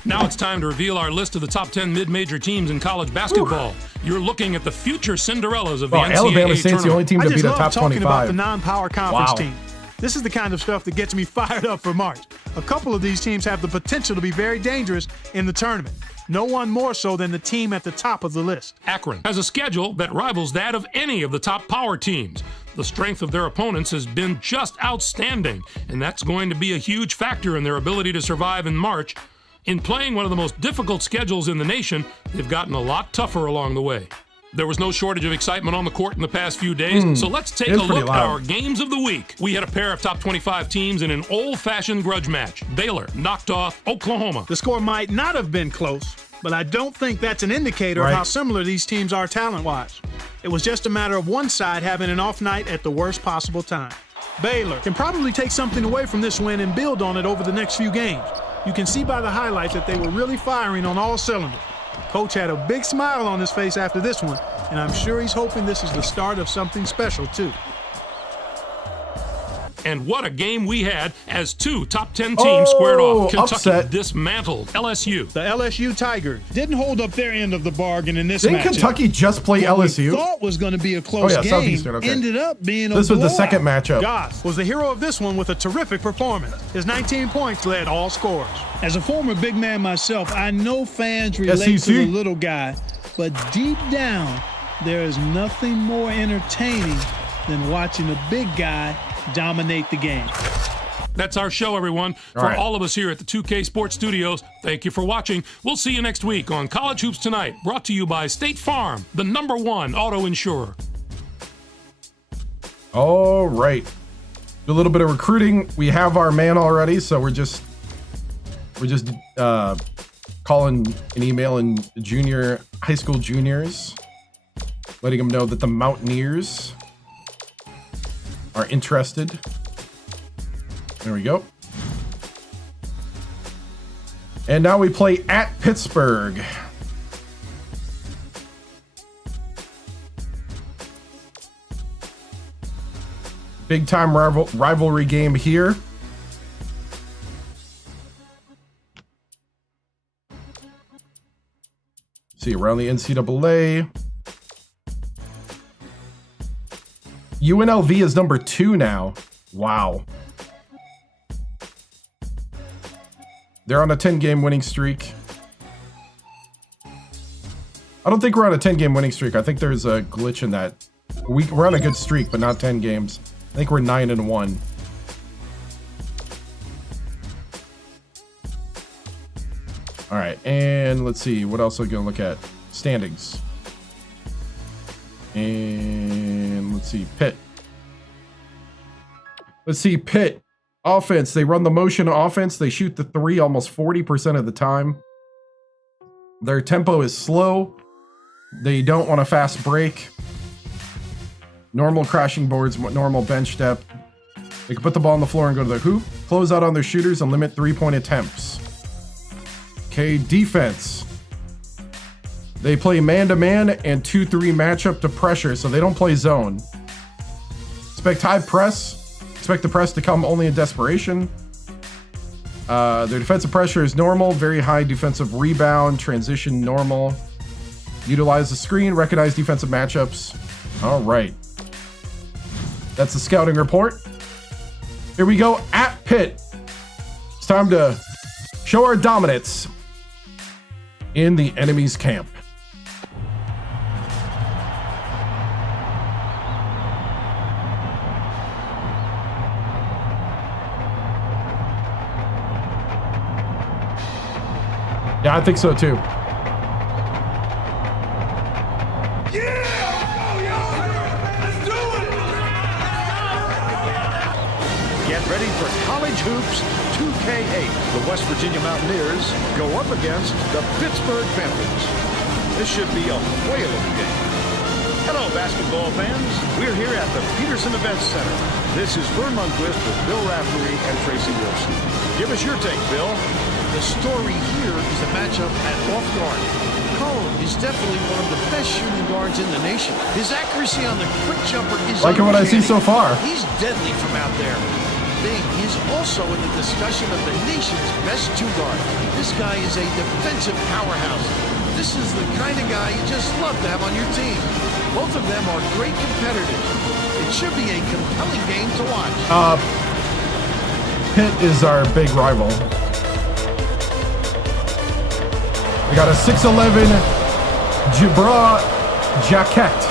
Now it's time to reveal our list of the top 10 mid-major teams in college basketball. You're looking at the future Cinderellas of the NCAA Alabama State's the only team to beat a top 25. I just love talking about the non-power conference team. This is the kind of stuff that gets me fired up for March. A couple of these teams have the potential to be very dangerous in the tournament. No one more so than the team at the top of the list. Akron has a schedule that rivals that of any of the top power teams. The strength of their opponents has been just outstanding, and that's going to be a huge factor in their ability to survive in March. In playing one of the most difficult schedules in the nation, they've gotten a lot tougher along the way. There was no shortage of excitement on the court in the past few days, so let's take a It's pretty look at loud. our games of the week. We had a pair of top 25 teams in an old-fashioned grudge match. Baylor knocked off Oklahoma. The score might not have been close, but I don't think that's an indicator Right. of how similar these teams are talent-wise. It was just a matter of one side having an off night at the worst possible time. Baylor can probably take something away from this win and build on it over the next few games. You can see by the highlights that they were really firing on all cylinders. Coach had a big smile on his face after this one, and I'm sure he's hoping this is the start of something special, too. And what a game we had as two top 10 teams squared off. Kentucky upset. dismantled LSU. The LSU Tigers didn't hold up their end of the bargain in this Didn't matchup. Kentucky just play What we LSU? thought was going to be a close game Southeastern, okay. ended up being a This was the blowout. second matchup. Goss was the hero of this one with a terrific performance. His 19 points led all scorers. As a former big man myself, I know fans relate SEC. to the little guy, but deep down, there is nothing more entertaining than watching a big guy dominate the game. That's our show, everyone. All For right. all of us here at the 2K Sports Studios, thank you for watching. We'll see you next week on College Hoops Tonight, brought to you by State Farm, the #1 auto insurer. All right. Do a little bit of recruiting. We have our man already, so we're just calling and emailing high school juniors, letting them know that the Mountaineers are interested. There we go. And now we play at Pittsburgh. Big time rivalry game here. See, around the NCAA. UNLV is number 2 now. Wow. They're on a 10-game winning streak. I don't think we're on a 10-game winning streak. I think there's a glitch in that. We're on a good streak, but not 10 games. I think we're 9-1. All right, and let's see. What else are we going to look at? Standings. And let's see. Pitt. Let's see. Pitt. Offense. They run the motion offense. They shoot the 3 almost 40% of the time. Their tempo is slow. They don't want a fast break. Normal crashing boards, normal bench depth. They can put the ball on the floor and go to the hoop. Close out on their shooters and limit 3-point attempts. Okay, defense. They play man-to-man and 2-3 matchup to pressure, so they don't play zone. Expect high press. Expect the press to come only in desperation. Their defensive pressure is normal. Very high defensive rebound. Transition normal. Utilize the screen. Recognize defensive matchups. All right. That's the scouting report. Here we go at Pitt. It's time to show our dominance in the enemy's camp. Yeah, I think so too. Get ready for College Hoops 2K8. The West Virginia Mountaineers go up against the Pittsburgh Panthers. This should be a whale of a game. Hello, basketball fans. We're here at the Peterson Events Center. This is Vern Lundquist with Bill Raftery and Tracy Wilson. Give us your take, Bill. The story here is a matchup at off guard. Cone is definitely one of the best shooting guards in the nation. His accuracy on the quick jumper is Liking what I see so far. He's deadly from out there. Big is also in the discussion of the nation's best two-guard. This guy is a defensive powerhouse. This is the kind of guy you just love to have on your team. Both of them are great competitors. It should be a compelling game to watch. Pitt is our big rival. We got a 6'11" Jabra Jaquette.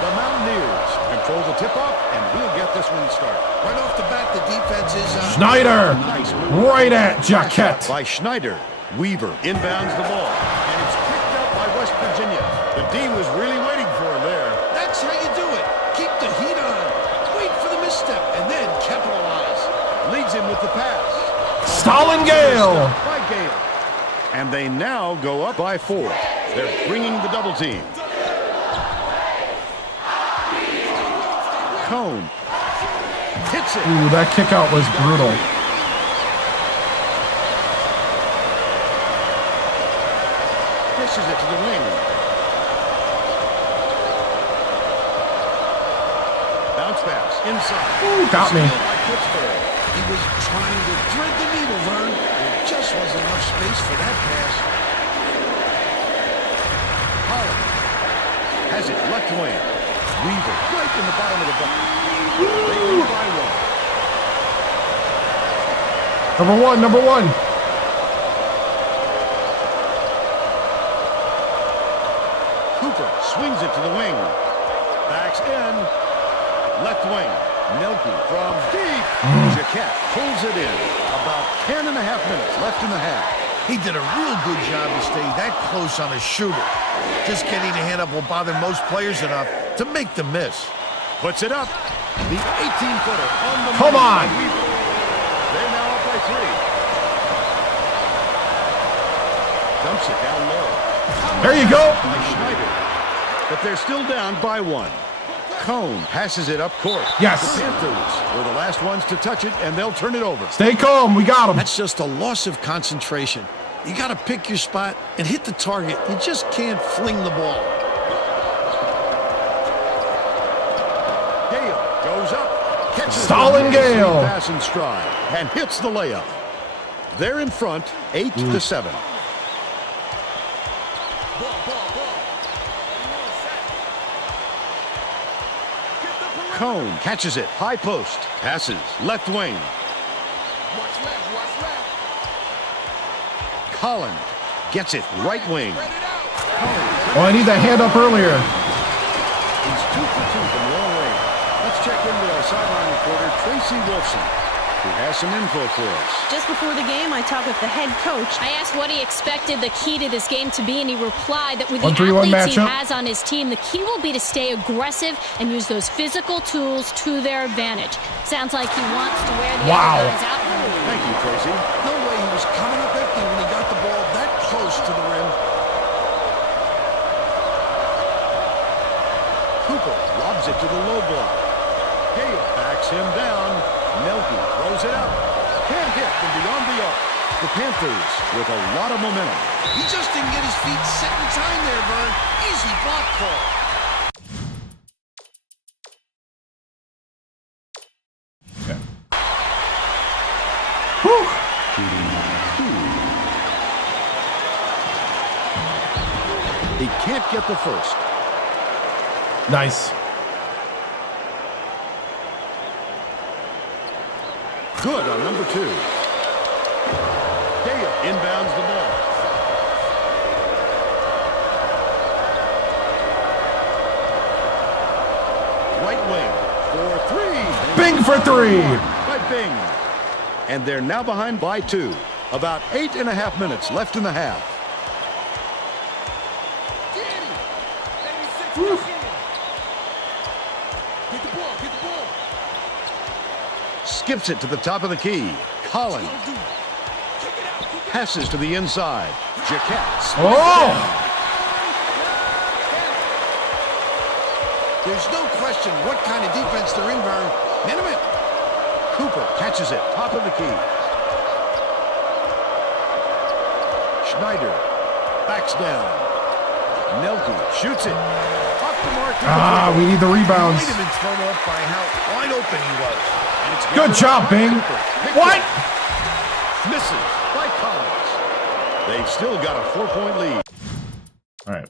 The Mountaineers control the tip-off, and we'll get this one started. Right off the bat, the defense is... Schneider, Nice move. right at Jaquette. By Schneider. Weaver inbounds the ball, and it's picked up by West Virginia. The D was really waiting for him there. That's how you do it. Keep the heat on. Wait for the misstep, and then capitalize. Leads him with the pass. Stalin Gale. By Gale. And they now go up by 4. They're bringing the double team. Cone hits it. Ooh, that kick out was brutal. Pushes it to the wing. Bounce pass inside. Ooh, got me. He was trying to thread the needle, Vern. There just wasn't enough space for that pass. Holland has it left wing. Weaver right in the bottom of the bucket. They lead by 1. Number one. Cooper swings it to the wing. Backs in. Left wing. Nelke from deep. Jaquette pulls it in. About 10 and a half minutes left in the half. He did a real good job to stay that close on a shooter. Just getting the hand up will bother most players enough to make them miss. Puts it up. The 18-footer on the Come on. Weaver. They're now up by 3. Dumps it down low. There you go. By Schneider. But they're still down by 1. Cone passes it up court. Yes. The Panthers were the last ones to touch it, and they'll turn it over. Stay calm. We got him. That's just a loss of concentration. You got to pick your spot and hit the target. You just can't fling the ball. Gale goes up, catches Stalin Gale. Pass in stride, and hits the layup. They're in front, 8-7. Cone catches it, high post, passes, left wing. Collins gets it, right wing. Oh, I need that hand up earlier. He's 2 for 2 from long range. Let's check in with our sideline reporter, Tracy Wilson, who has some info for us. Just before the game, I talked with the head coach. I asked what he expected the key to this game to be, and he replied that with the 1-3-1 athletes he matchup. has on his team, the key will be to stay aggressive and use those physical tools to their advantage. Sounds like he wants to wear the other guys out. Thank you, Tracy. No way he was coming up empty when he got the ball that close to the rim. Cooper lobs it to the low block. Gale backs him down. Nelke throws it out. Can't hit from beyond the arc. The Panthers with a lot of momentum. He just didn't get his feet set in time there, Vern. Easy block call. He can't get the first. Nice. Good on number 2. Gale inbounds the ball. Right wing for 3. Bing for 3. By Bing. And they're now behind by 2. About 8.5 minutes left in the half. Skips it to the top of the key. Collins passes to the inside. Jaquette. Oh! There's no question what kind of defense they're in, Vern. Minute. Cooper catches it, top of the key. Schneider backs down. Nelke shoots it. Off the mark. Ah, we need the rebounds. Might have been thrown off by how wide open he was. And it's Good job, Bing. What? Misses by Collins. They've still got a 4-point lead. All right.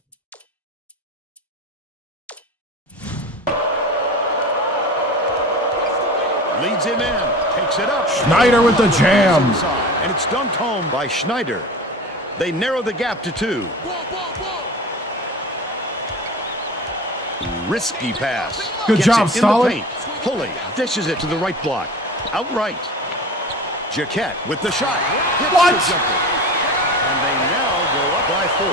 Leads him in. Takes it up. Schneider with the jam. And it's dunked home by Schneider. They narrow the gap to 2. Risky pass. Good Gets job, it in the Stalin. paint. Pulley dishes it to the right block. Outright. Jaquette with the shot. Hits What? the jumper. And 4.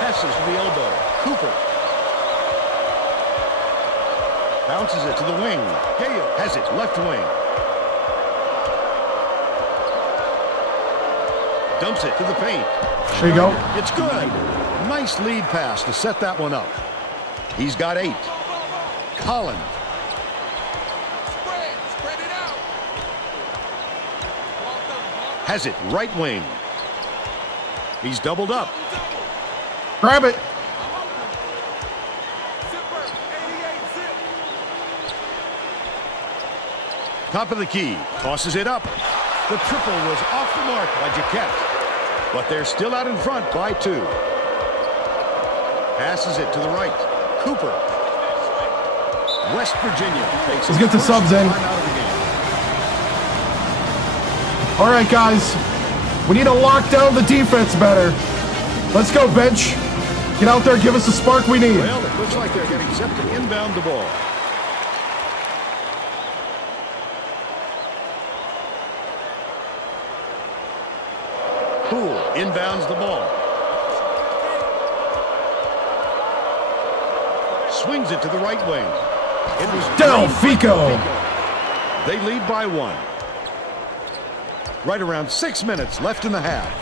Passes to the elbow. Cooper. Bounces it to the wing. Gale has it left wing. Dumps it to the paint. There you go. It's good. Nice lead pass to set that one up. He's got 8. Collins. Spread it out. Has it right wing. He's doubled up. Grab it. Top of the key. Tosses it up. The triple was off the mark by Jaquette. But they're still out in front by 2. Passes it to the right. Cooper. West Virginia takes Let's get the subs in. All right, guys. We need to lock down the defense better. Let's go, bench. Get out there. Give us the spark we need. Well, it looks like they're getting set to inbound the ball. Poole inbounds the ball. Swings it to the right wing. It was Delfico. They lead by 1. Right around 6 minutes left in the half.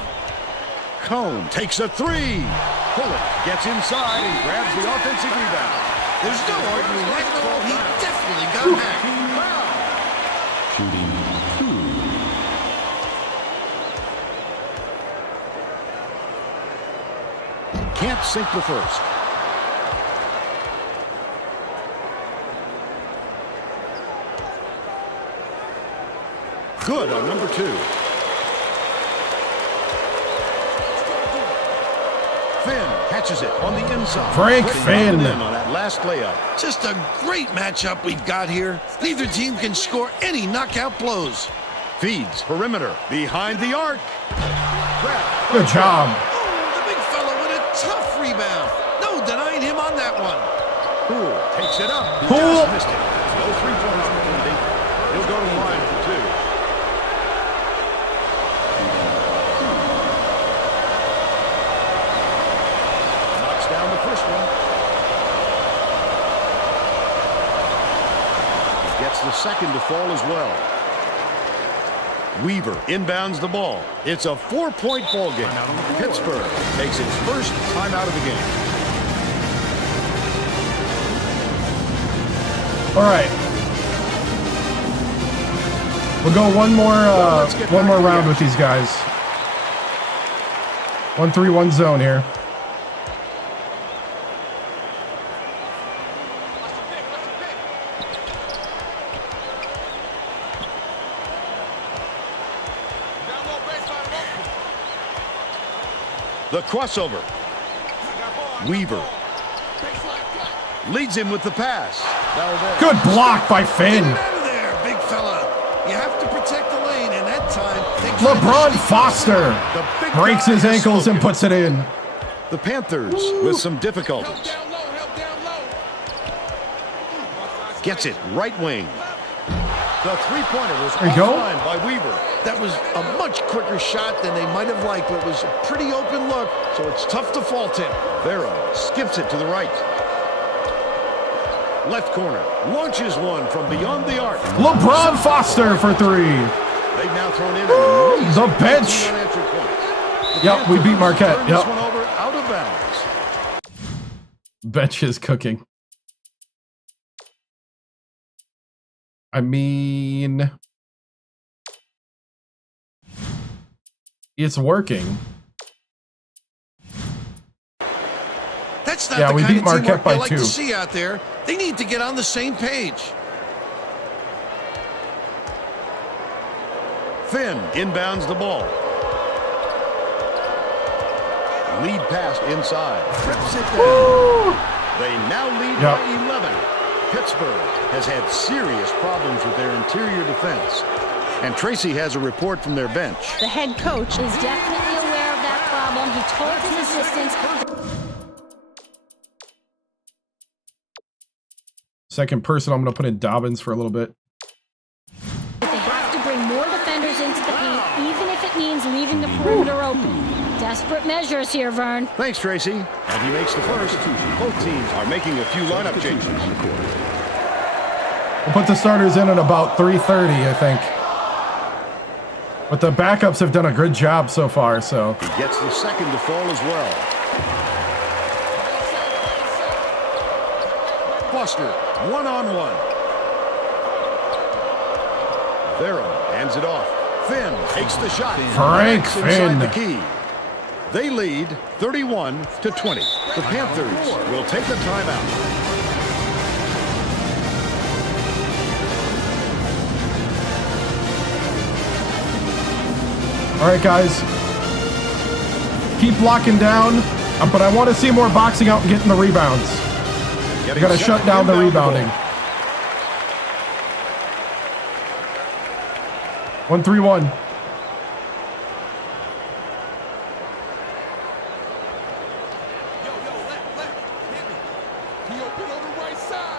Cone takes a 3. Bullock gets inside and grabs the offensive rebound. There's no arguing that call. He definitely got back. Shooting 2. Can't sink the first. Good on number 2. Finn catches it on the inside. Frank Finn. On that last layup. Just a great matchup we've got here. Neither team can score any knockout blows. Feeds perimeter behind the arc. Grab. Good job. Oh, the big fella with a tough rebound. No denying him on that one. Poole takes it up. He Poole. just missed it. No 3-point opportunity. He'll go to the line for 2. Knocks down the first one. He gets the second to fall as well. Weaver inbounds the ball. It's a 4-point ball game. Pittsburgh takes its first timeout of the game. All right. We'll go one more round with these guys. 1-3-1 zone here. The crossover. Weaver leads him with the pass. Good block by Finn. Get out of there, big fella. You have to protect the lane, and that time... LeBron Foster breaks his ankles and puts it in. The Panthers with some difficulties. Gets it right wing. The three-pointer was offline by Weaver. That was a much quicker shot than they might have liked, but it was a pretty open look, so it's tough to fault him. Vera skips it to the right. Left corner. Launches one from beyond the arc. LeBron Foster for 3. They've now thrown in the bench. Yep, we beat Marquette. This one over out of bounds. Bench is cooking. I mean, it's working. That's not yeah, the we kind beat of Marquette teamwork by I like 2. to see out there. They need to get on the same page. Finn inbounds the ball. Lead pass inside. Trips it down. They now lead by 11. Pittsburgh has had serious problems with their interior defense. And Tracy has a report from their bench. The head coach is definitely aware of that problem. He told his assistants. Second person, I'm going to put in Dobbins for a little bit. They have to bring more defenders into the paint, even if it means leaving the perimeter desperate measures here, Vern. Thanks, Tracy. And he makes the first. Both teams are making a few lineup changes. We'll put the starters in at about 3:30, I think. But the backups have done a good job so far, so. He gets the second to fall as well. Foster, one-on-one. Vera hands it off. Finn takes the shot. Frank Finn. The key. They lead 31-20. The Panthers will take the timeout. All right, guys. Keep locking down, but I want to see more boxing out and getting the rebounds. You got to shut down the rebounding. 1-3-1.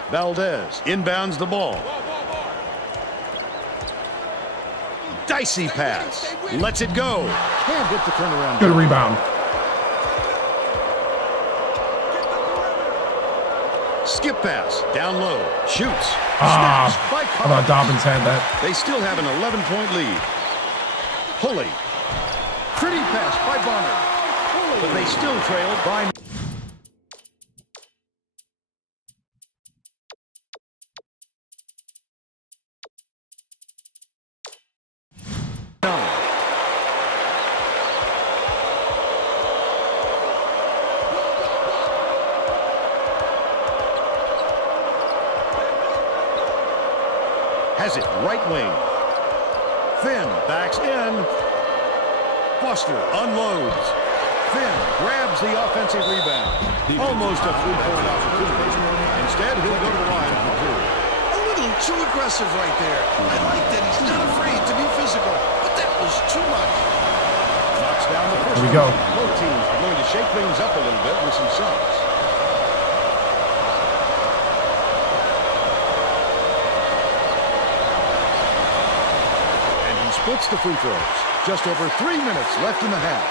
Valdez inbounds the ball. Dicey pass. Lets it go. Can't hit the turnaround. Good rebound. Skip pass. Down low. Shoots. Ah, Snaps by I thought Dobbins had that. They still have an 11-point lead. Pulley. Pretty pass by Bonner. But they still trail by... Has it right wing. Finn backs in. Foster unloads. Finn grabs the offensive rebound. Almost a three-point opportunity. Instead, he'll go to the line for two. A little too aggressive right there. I like that he's not afraid to be physical, but that was too much. Knocks down the first. Here we go. Both teams are going to shake things up a little bit with some subs. Splits the free throws. Just over 3 minutes left in the half.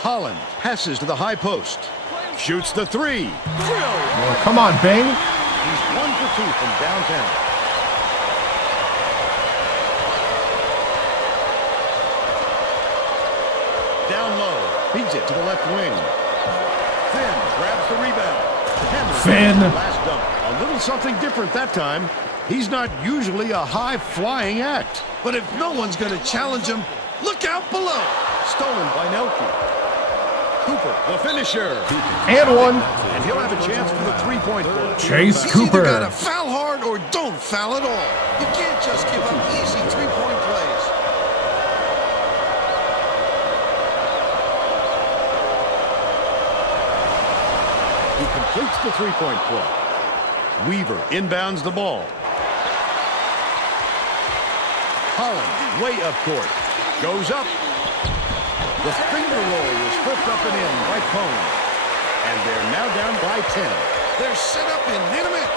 Collins passes to the high post. Shoots the three. Oh, come on, Bing. He's 1 for 2 from downtown. Down low. Feeds it to the left wing. Finn grabs the rebound. Finn. Last dunk. A little something different that time. He's not usually a high-flying act. But if no one's going to challenge him, look out below. Stolen by Nelke. Cooper, the finisher. And one. And he'll have a chance for the three-point play. Chase He's either Cooper. got to foul hard or don't foul at all. You can't just give up easy three-point plays. He completes the three-point play. Weaver inbounds the ball. Collins way up court. Goes up. The finger roll was flipped up and in by Cone. And they're now down by 10. They're set up in minute.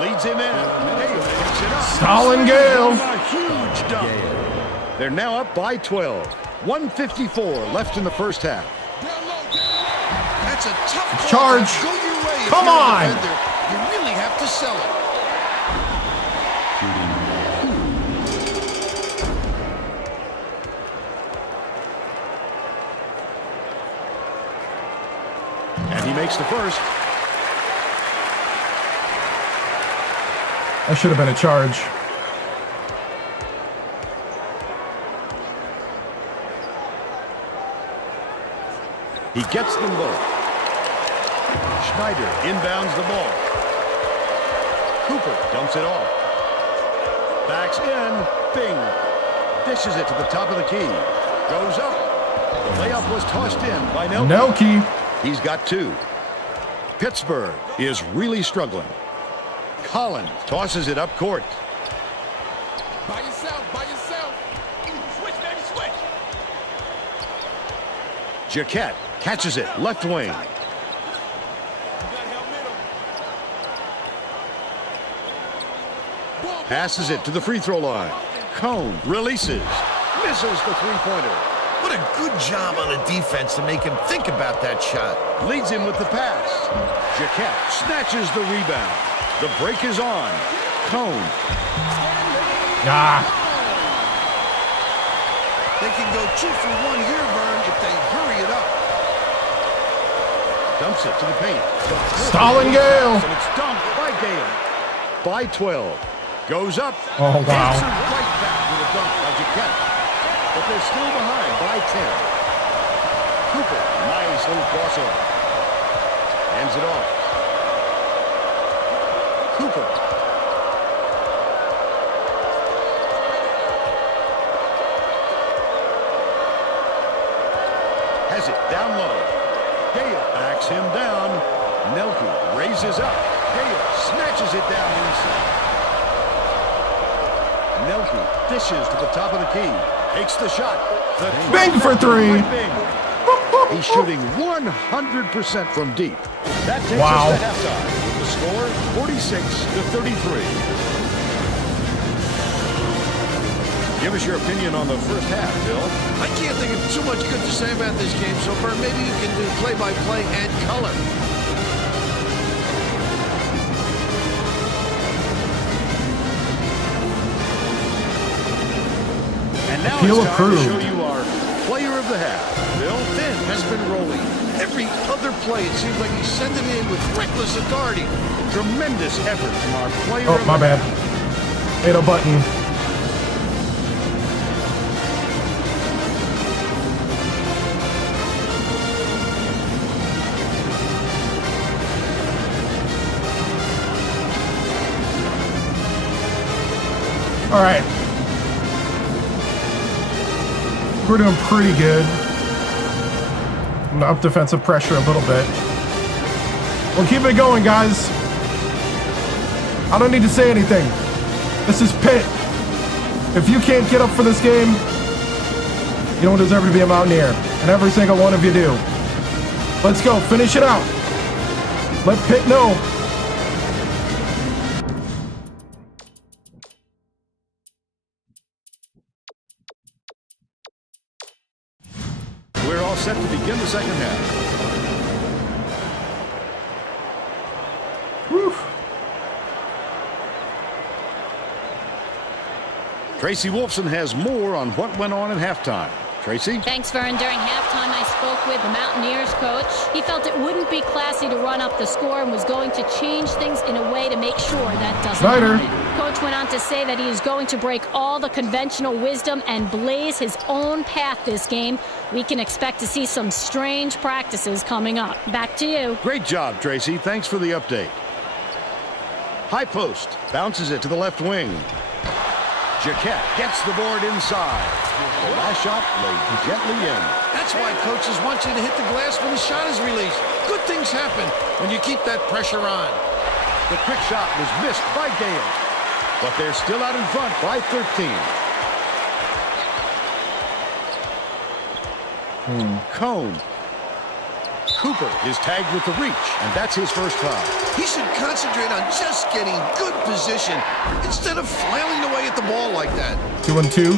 Leads him in. Gale picks it up. Stalin Gale. A huge dunk. They're now up by 12. 1:54 left in the first half. That's a tough Charge. Go your way. If Come you're a on. defender. You really have to sell it. And he makes the first. That should have been a charge. He gets them both. Schneider inbounds the ball. Cooper dumps it off. Backs in. Bing. Dishes it to the top of the key. Goes up. The layup was tossed in by Nelke. Nelke. He's got two. Pittsburgh is really struggling. Collins tosses it up court. By yourself, by yourself. Switch, baby, switch. Jaquette catches it, left wing. Passes it to the free throw line. Cone releases. Misses the three-pointer. What a good job on the defense to make him think about that shot. Leads him with the pass. Jaquette snatches the rebound. The break is on. Cone. They can go 2 for 1 here, Vern, if they hurry it up. Dumps it to the paint. Stalin Gale. And it's dumped by Gale. By 12. Goes up. Oh, wow. Answered right back with a dunk by Jaquette. But they're still behind by 10. Cooper, nice little crossover. Hands it off. Cooper. Has it down low. Gale backs him down. Nelke raises up. Gale snatches it down inside. Nelke dishes to the top of the key. Takes the shot. Bing for 3. He's shooting 100% from deep. That takes Wow. us to halftime with the score 46-33. Give us your opinion on the first half, Bill. I can't think of too much good to say about this game so far. Maybe you can do play-by-play and color. And now Appeal it's time approved. to show you our player of the half. Bill? Finn has been rolling. Every other play, it seems like he's sending it in with reckless authority. Tremendous effort from our player Oh, of my the bad. Hit a button. All right. We're doing pretty good. I'm gonna up defensive pressure a little bit. We'll keep it going, guys. I don't need to say anything. This is Pitt. If you can't get up for this game, you don't deserve to be a Mountaineer. And every single one of you do. Let's go. Finish it out. Let Pitt know. We're all set to begin the second half. Whew. Tracy Wolfson has more on what went on at halftime. Tracy? Thanks, Vern. During halftime, I spoke with the Mountaineers coach. He felt it wouldn't be classy to run up the score and was going to change things in a way to make sure that doesn't Schneider. happen. Coach went on to say that he is going to break all the conventional wisdom and blaze his own path this game. We can expect to see some strange practices coming up. Back to you. Great job, Tracy. Thanks for the update. High post. Bounces it to the left wing. Jaquette gets the board inside. The last shot laid gently in. That's why coaches want you to hit the glass when the shot is released. Good things happen when you keep that pressure on. The quick shot was missed by Gale, but they're still out in front by 13. Cone. Cooper is tagged with the reach, and that's his first foul. He should concentrate on just getting good position instead of flailing away at the ball like that. 2-1-2.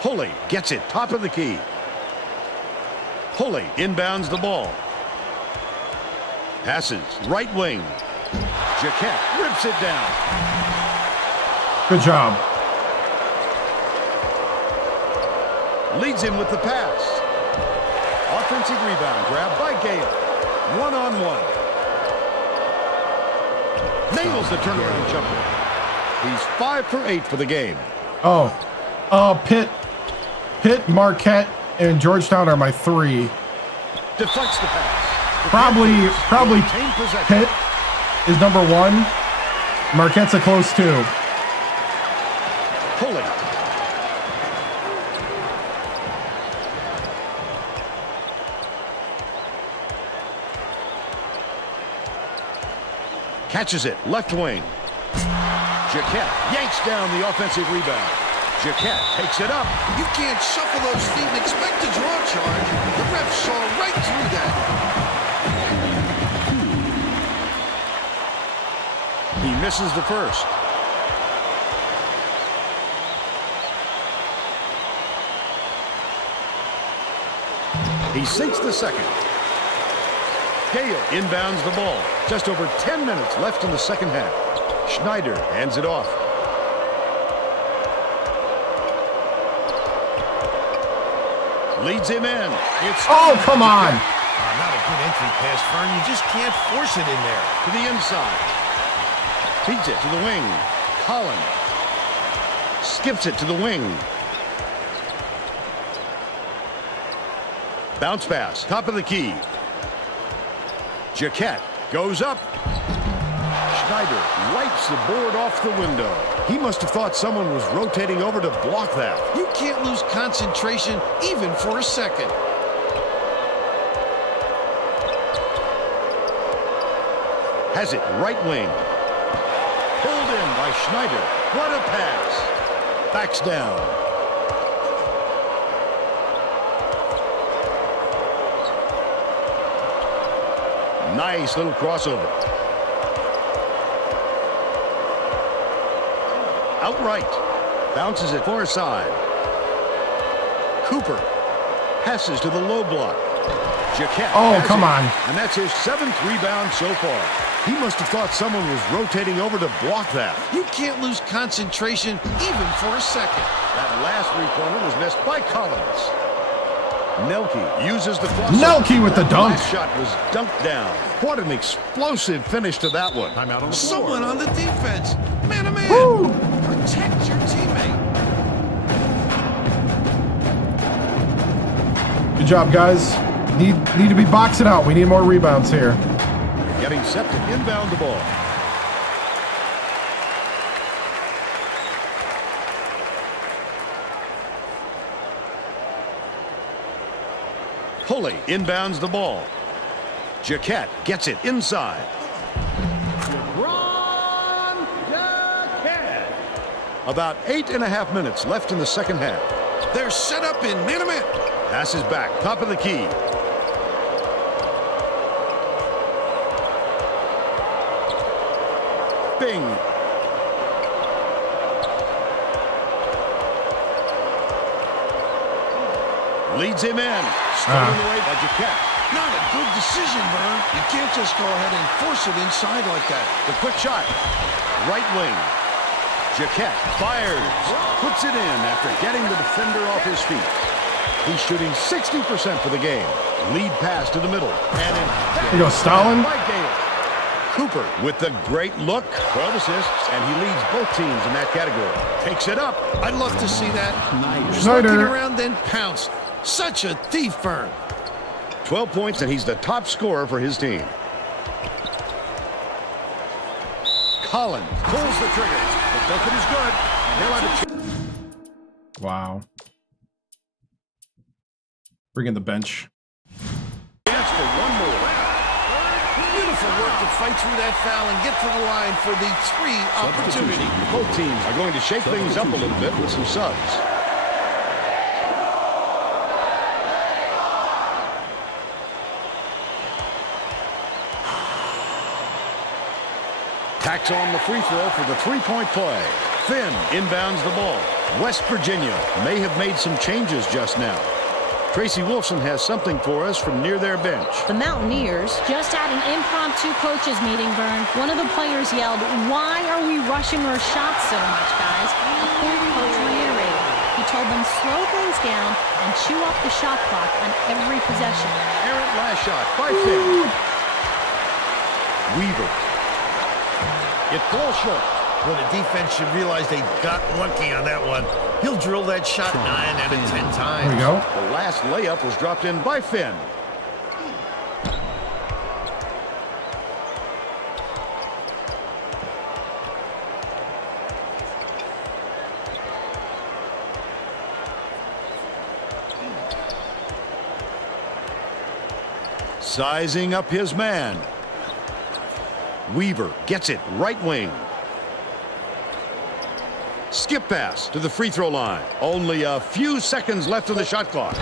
Pulley gets it, top of the key. Pulley inbounds the ball. Passes, right wing. Jaquette rips it down. Good job. Leads him with the pass. Offensive rebound grab by Gale. One-on-one. Nails the turnaround jumper. He's 5 for 8 for the game. Oh. Pitt, Marquette, and Georgetown are my 3. Deflects the pass. Probably Retain possession. Pitt is number 1. Marquette's a close 2. Pulley. Catches it, left wing. Jaquette yanks down the offensive rebound. Jaquette takes it up. You can't shuffle those feet and expect to draw a charge. The ref saw right through that. He misses the first. He sinks the second. Gale inbounds the ball. Just over 10 minutes left in the second half. Schneider hands it off. Leads him in. It's come on. Not a good entry pass, Fern. You just can't force it in there. To the inside. Feeds it to the wing. Collin skips it to the wing. Bounce pass, top of the key. Jaquette goes up. Schneider wipes the board off the window. He must have thought someone was rotating over to block that. You can't lose concentration even for a second. Has it right wing. Pulled in by Schneider. What a pass. Backs down. Nice little crossover. Outright. Bounces it far side. Cooper passes to the low block. Jaquette. Oh, come on. And that's his 7th rebound so far. He must have thought someone was rotating over to block that. You can't lose concentration even for a second. That last three-pointer was missed by Collins. Nelke uses the crossover. Nelke with the dunk. Last shot was dunked down. What an explosive finish to that one. Timeout on the Someone floor. on the defense. Man to man. Woo! Protect your teammate. Good job, guys. Need to be boxing out. We need more rebounds here. Getting set to inbound the ball. Pulley inbounds the ball. Jaquette gets it inside. About 8.5 minutes left in the second half. They're set up in man-to-man. Passes back, top of the key. Bing. Leads him in. Stolen away by Jaquette. Not a good decision, Vern. You can't just go ahead and force it inside like that. The quick shot. Right wing. Jaquette fires. Puts it in after getting the defender off his feet. He's shooting 60% for the game. Lead pass to the middle. And in. There you go, Stalin. By Gale. Cooper with the great look. 12 assists, and he leads both teams in that category. Takes it up. I'd love to see that. Just Schneider. looking around, then pounce. Such a thief, Vern. 12 points, and he's the top scorer for his team. Collins pulls the trigger. The bucket is good. He'll have a Wow. Bring in the bench. chance for one more. Beautiful work to fight through that foul and get to the line for the 3 opportunity. Both teams are going to shake things up a little bit with some subs. Tacks on the free throw for the three-point play. Finn inbounds the ball. West Virginia may have made some changes just now. Tracy Wolfson has something for us from near their bench. The Mountaineers. Just had an impromptu coaches meeting, Vern. One of the players yelled, "Why are we rushing our shots so much, guys?" A point coach reiterated. He told them slow things down and chew up the shot clock on every possession. Errant last shot by Finn. Weaver. It falls short. Well, the defense should realize they got lucky on that one. He'll drill that shot 9 out of 10 times. There we go. The last layup was dropped in by Finn. Sizing up his man. Weaver gets it right wing. Skip pass to the free throw line. Only a few seconds left on the shot clock.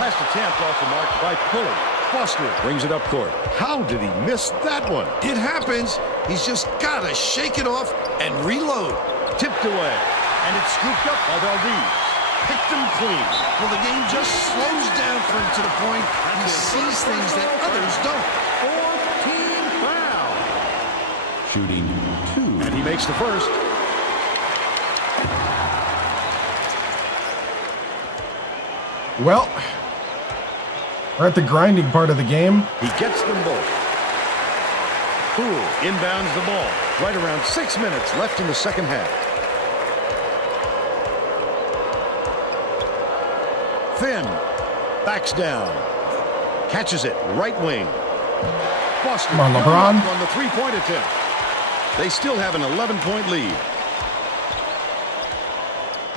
Last attempt off the mark by Pulley. Foster brings it up court. How did he miss that one? It happens. He's just got to shake it off and reload. Tipped away. And it's scooped up by Valdez. Picked him clean. Well, the game just slows down for him to the point he sees things that others don't. 14 foul. Shooting 2. And he makes the first. Well, we're at the grinding part of the game. He gets them both. Poole inbounds the ball. Right around 6 minutes left in the second half. Finn backs down. Catches it. Right wing. Foster Come on, LeBron. on the three-point attempt. They still have an 11-point lead.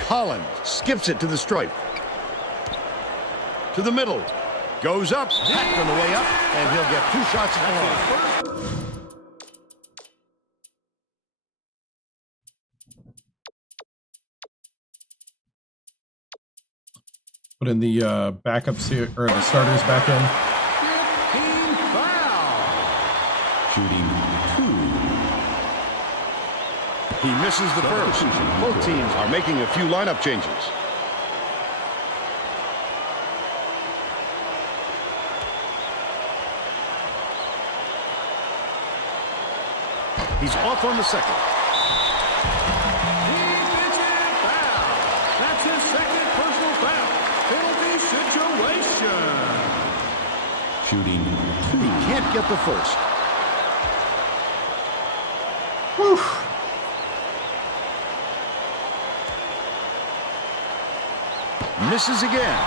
Collins skips it to the stripe. To the middle. Goes up. Hacked on the way up. And he'll get 2 shots at the line. Put in the backups here, or the starters back in. Shooting 2. He misses the first. Both teams are making a few lineup changes. He's off on the second. That's his second personal foul. Penalty situation. Shooting 2. He can't get the first. Whew. Misses again.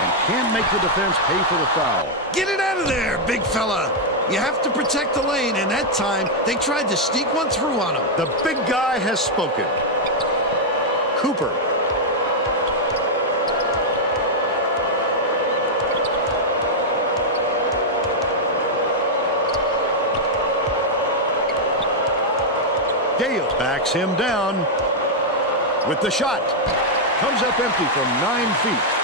And can't make the defense pay for the foul. Get it out of there, big fella. You have to protect the lane, and that time they tried to sneak one through on him. The big guy has spoken. Cooper. Gale backs him down with the shot. Comes up empty from 9 feet.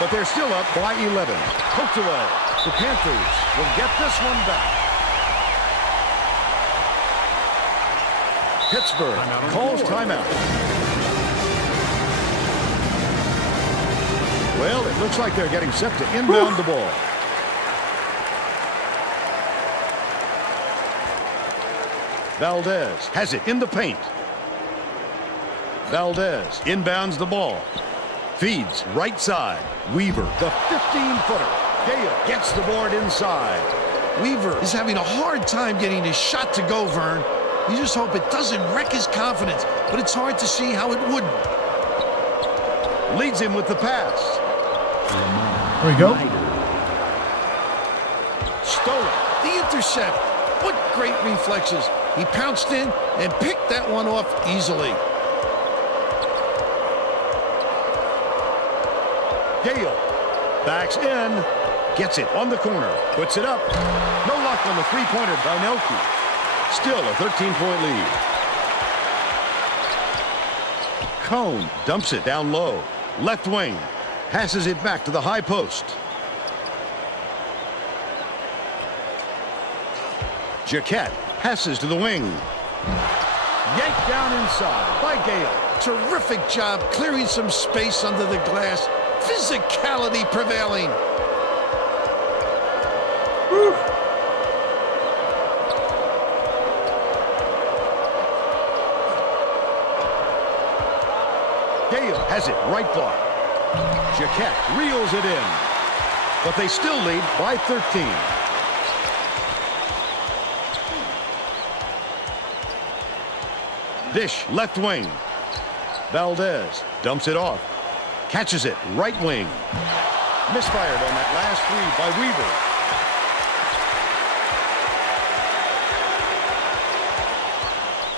But they're still up by 11. Poked away. The Panthers will get this one back. Pittsburgh calls timeout. Well, it looks like they're getting set to inbound the ball. Valdez has it in the paint. Valdez inbounds the ball. Feeds right side. Weaver, the 15-footer. Gale gets the board inside. Weaver is having a hard time getting his shot to go, Vern. You just hope it doesn't wreck his confidence, but it's hard to see how it wouldn't. Leads him with the pass. There we go. Stolen. The intercept. What great reflexes. He pounced in and picked that one off easily. Gale backs in, gets it on the corner, puts it up. No luck on the three-pointer by Nelke. Still a 13-point lead. Cone dumps it down low. Left wing, passes it back to the high post. Jaquette passes to the wing. Yanked down inside by Gale. Terrific job clearing some space under the glass. Physicality prevailing. Whew. Gale has it right block. Jaquette reels it in. But they still lead by 13. Dish left wing. Valdez dumps it off. Catches it right wing. Misfired on that last three by Weaver.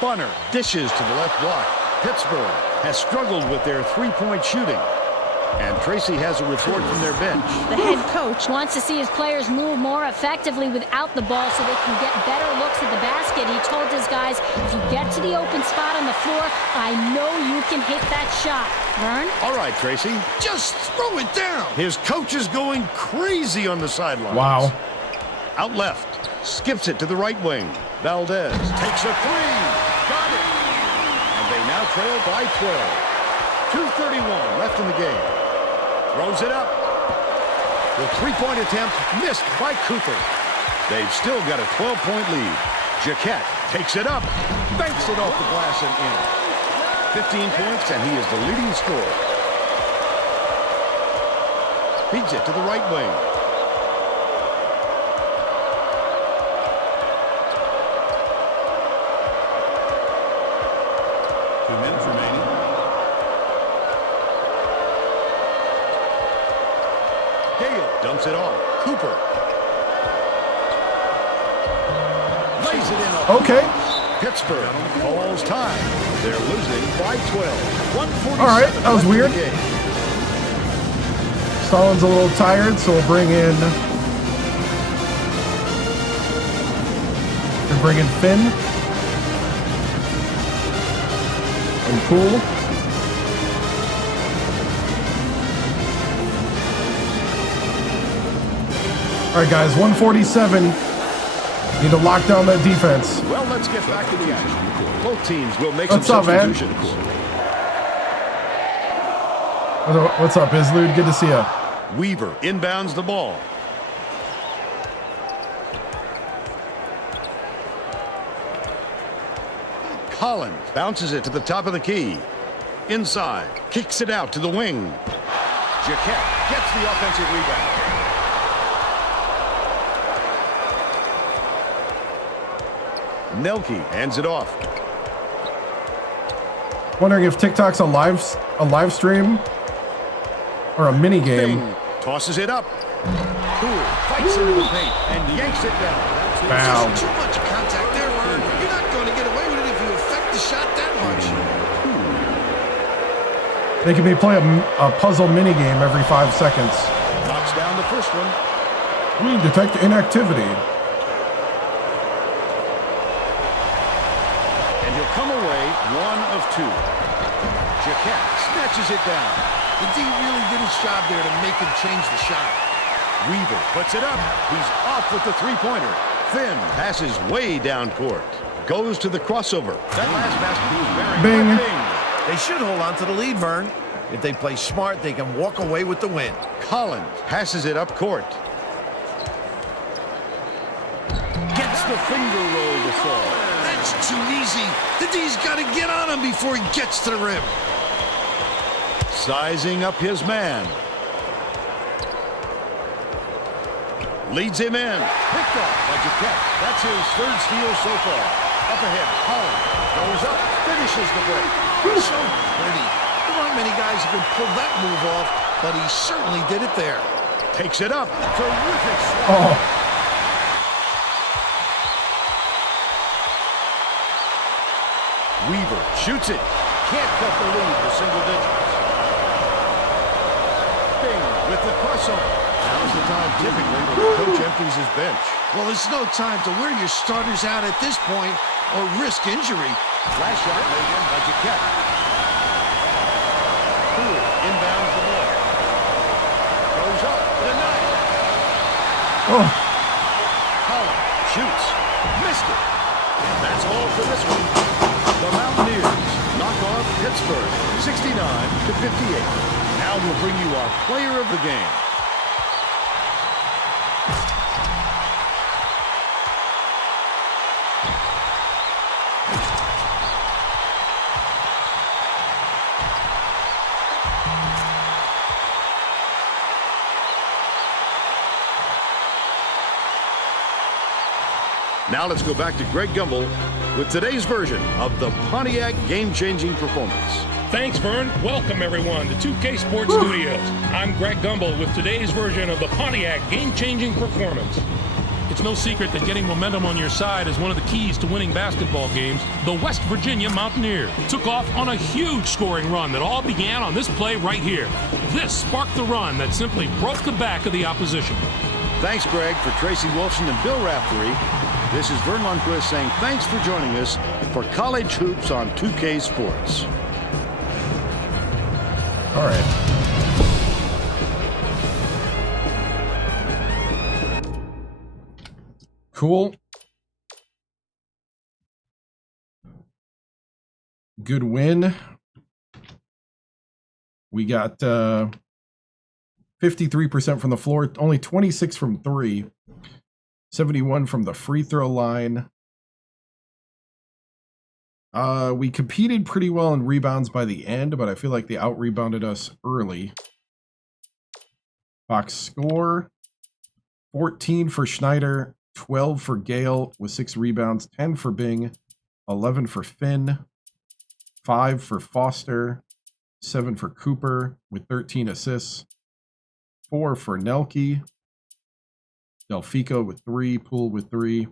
Bunner dishes to the left block. Pittsburgh has struggled with their three-point shooting. And Tracy has a report from their bench. The head coach wants to see his players move more effectively without the ball so they can get better looks at the basket. He told his guys says, if you get to the open spot on the floor, I know you can hit that shot. Vern? All right, Tracy. Just throw it down. His coach is going crazy on the sidelines. Wow. Out left. Skips it to the right wing. Valdez takes a three. Got it. And they now trail by 12. 2:31 left in the game. Throws it up. The three-point attempt missed by Cooper. They've still got a 12-point lead. Jaquette takes it up. Banks it off the glass and in. 15 points, and he is the leading scorer. Feeds it to the right wing. Two minutes remaining. Gale dumps it off. Cooper. Lays it in. Okay. Pittsburgh calls time. They're losing by 12. 147. All right, that was left in weird. the game. Stalin's a little tired, so we'll bring in Finn and Poole. All right, guys, 147. Need to lock down that defense. Well, let's get back to the action. Both teams will make What's some up, man? substitutions. What's up, Islude? Good to see you. Weaver inbounds the ball. Collins bounces it to the top of the key. Inside, kicks it out to the wing. Jaquette gets the offensive rebound. Nelke hands it off. Wondering if TikTok's a live stream or a mini game. Bing tosses it up. Poole fights into the paint and yanks it down. Wow. Just too much contact there, Vern. You're not going to get away with it if you affect the shot that much. They can be playing a puzzle mini game every 5 seconds. Knocks down the first one. Detect inactivity. And he'll come away 1 of 2. Jaquette snatches it down. The D really did his job there to make him change the shot. Weaver puts it up. He's off with the three-pointer. Finn passes way down court. Goes to the crossover. That last basket was very Bing. Bing. They should hold on to the lead, Vern. If they play smart, they can walk away with the win. Collins passes it up court. Gets the finger roll to fall. That's too easy. The D's got to get on him before he gets to the rim. Sizing up his man. Leads him in. Picked off by Jaquette. That's his third steal so far. Up ahead, Collins goes up, finishes the break. So pretty. There aren't many guys who can pull that move off, but he certainly did it there. Takes it up. Terrific swat. Oh, Weaver shoots it. Can't cut the lead to single digits. Bing with the crossover. Now's the time typically when the coach empties his bench. Well, it's no time to wear your starters out at this point or risk injury. Last shot laid in by Jaquette. Poole inbounds the ball. Goes up to the 9. oh, Collins shoots. Missed it. And that's all for this one. The Mountaineers knock off Pittsburgh 69-58. Now we'll bring you our player of the game. Now let's go back to Greg Gumbel with today's version of the Pontiac game-changing performance. Thanks, Vern. Welcome, everyone, to 2K Sports Studios. I'm Greg Gumbel with today's version of the Pontiac game-changing performance. It's no secret that getting momentum on your side is one of the keys to winning basketball games. The West Virginia Mountaineers took off on a huge scoring run that all began on this play right here. This sparked the run that simply broke the back of the opposition. Thanks, Greg, for Tracy Wolfson and Bill Raftery. This is Vern Lundquist saying thanks for joining us for College Hoops on 2K Sports. All right. Cool. Good win. We got 53% from the floor, only 26 from 3, 71 from the free throw line. We competed pretty well in rebounds by the end, but I feel like they out-rebounded us early. Box score, 14 for Schneider, 12 for Gale with 6 rebounds, 10 for Bing, 11 for Finn, 5 for Foster, 7 for Cooper with 13 assists, 4 for Nelke, Delfico with 3, Poole with 3.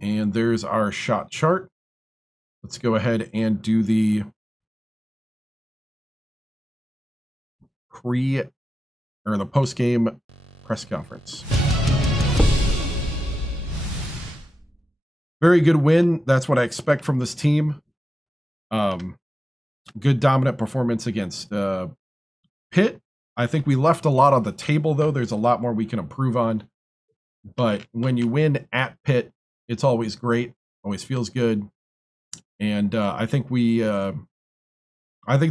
And there's our shot chart. Let's go ahead and do the post-game press conference. Very good win. That's what I expect from this team. Good dominant performance against Pitt. I think we left a lot on the table, though. There's a lot more we can improve on. But when you win at Pitt, it's always great. Always feels good. And I think the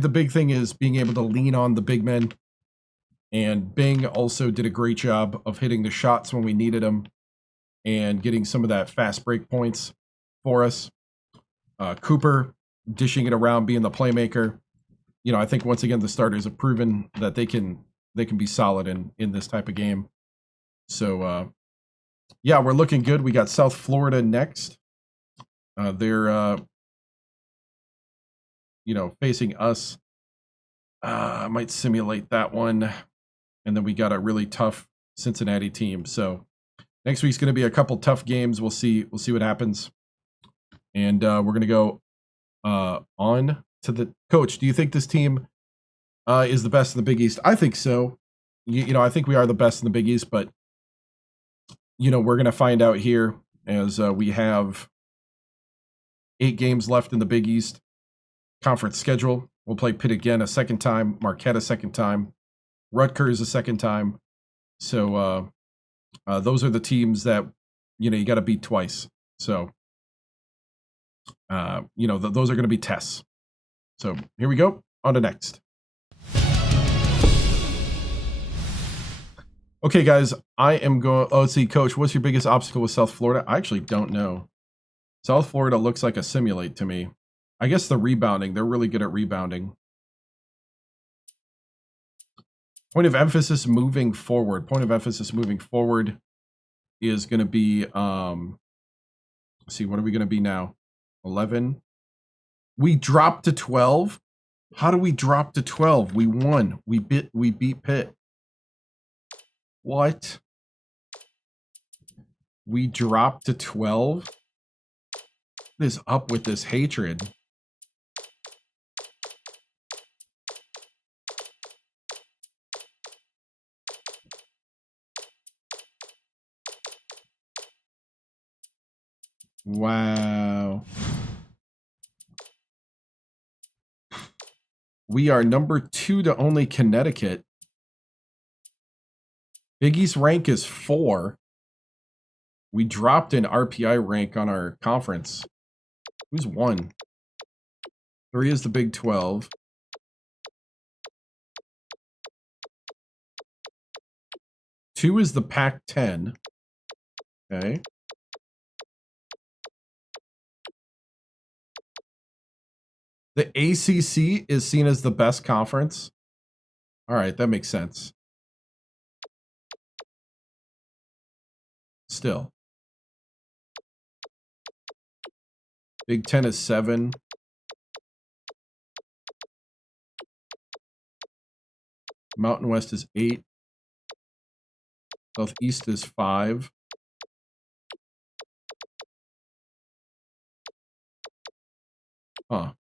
big thing is being able to lean on the big men. And Bing also did a great job of hitting the shots when we needed them and getting some of that fast break points for us. Cooper dishing it around, being the playmaker. You know, I think once again the starters have proven that they can be solid in this type of game. So yeah, we're looking good. We got South Florida next. They're facing us. I might simulate that one. And then we got a really tough Cincinnati team. So next week's going to be a couple tough games. We'll see what happens. And we're going to go on to the coach. Do you think this team is the best in the Big East? I think so. I think we are the best in the Big East, but we're going to find out here as we have 8 games left in the Big East conference schedule. We'll play Pitt again a second time, Marquette a second time, Rutgers a second time. So those are the teams that you got to beat twice. So those are going to be tests. So here we go. On to next. Okay, guys, I am going. Oh, let's see, Coach, what's your biggest obstacle with South Florida? I actually don't know. South Florida looks like a simulate to me. I guess the rebounding. They're really good at rebounding. Point of emphasis moving forward. Point of emphasis moving forward is going to be. Let's see, what are we going to be now? 11. We dropped to 12. How do we drop to 12? We won. We beat Pitt. What? We dropped to 12? What is up with this hatred? Wow. We are number 2 to only Connecticut. Big East rank is 4. We dropped an RPI rank on our conference. Who's 1? 3 is the Big 12. Two is the Pac-10. Okay. The ACC is seen as the best conference. All right, that makes sense. Still. Big 10 is 7. Mountain West is 8. Southeast is 5. Huh.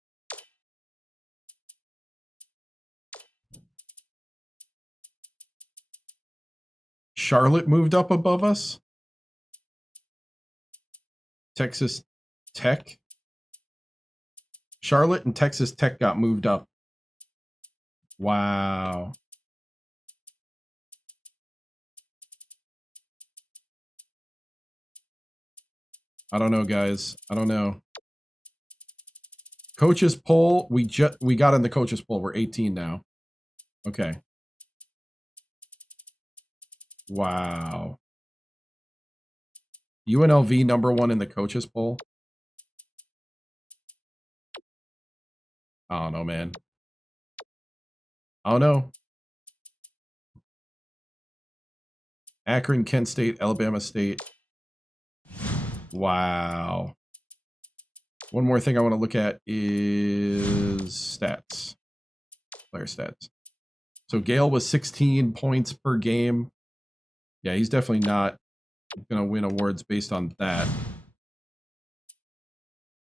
Charlotte moved up above us? Texas Tech. Charlotte and Texas Tech got moved up. Wow. I don't know, guys. I don't know. Coaches poll. We got in the coaches poll. We're 18 now. Okay. Wow. UNLV #1 in the coaches poll. I don't know, man. I don't know. Akron, Kent State, Alabama State. Wow. One more thing I want to look at is stats. Player stats. So Gale was 16 points per game. Yeah, he's definitely not going to win awards based on that.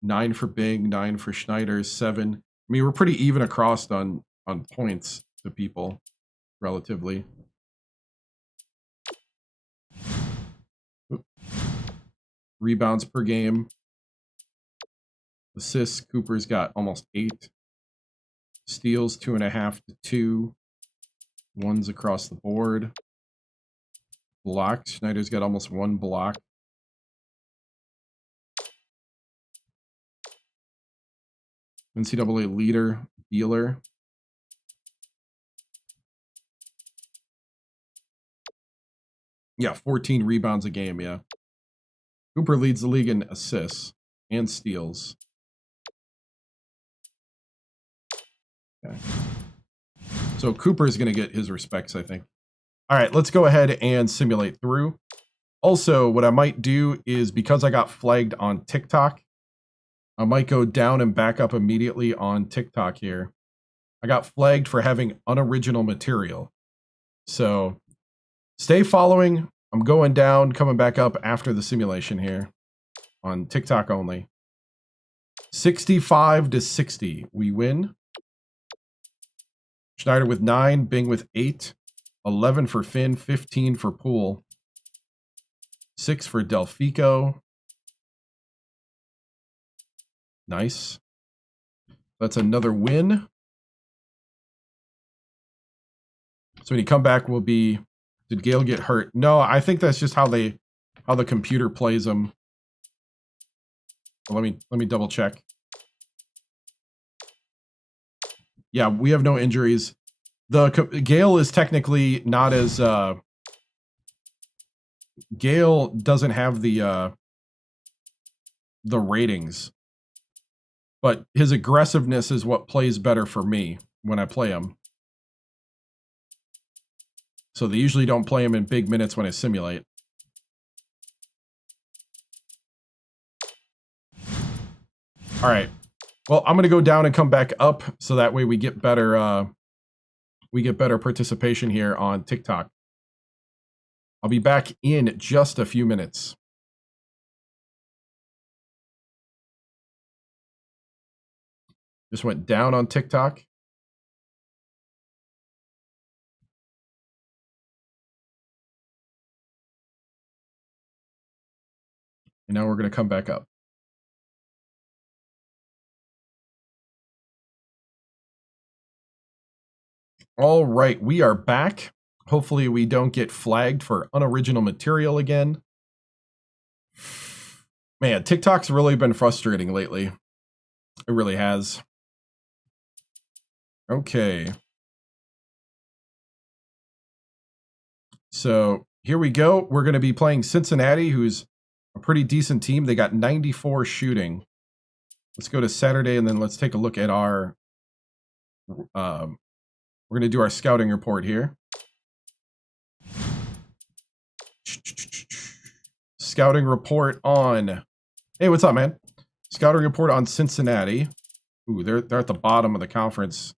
9 for Bing, 9 for Schneider, 7. I mean, we're pretty even across on points to people, relatively. Rebounds per game. Assists, Cooper's got almost 8. Steals, 2.5 to 2. Ones across the board. Blocks, Schneider's got almost 1 block. NCAA leader, Dealer. Yeah, 14 rebounds a game, yeah. Cooper leads the league in assists and steals. Okay. So Cooper's going to get his respects, I think. All right, let's go ahead and simulate through. Also, what I might do is, because I got flagged on TikTok, I might go down and back up immediately on TikTok here. I got flagged for having unoriginal material. So stay following. I'm going down, coming back up after the simulation here on TikTok only. 65 to 60. We win. Schneider with 9, Bing with 8, 11 for Finn, 15 for Poole, 6 for Delfico. Nice. That's another win. So when you come back, we'll be... Did Gale get hurt? No, I think that's just how the computer plays them. Well, let me double check. Yeah, we have no injuries. Gale is technically not as Gale doesn't have the ratings, but his aggressiveness is what plays better for me when I play him. So they usually don't play him in big minutes when I simulate. All right. Well, I'm going to go down and come back up so that way we get better participation here on TikTok. I'll be back in just a few minutes. Just went down on TikTok. And now we're going to come back up. All right, we are back. Hopefully we don't get flagged for unoriginal material again. Man, TikTok's really been frustrating lately. It really has. Okay. So here we go. We're going to be playing Cincinnati, who's a pretty decent team. They got 94 shooting. Let's go to Saturday, and then let's take a look at our... we're going to do our scouting report here. Scouting report on... Hey, what's up, man? Scouting report on Cincinnati. Ooh, they're at the bottom of the conference.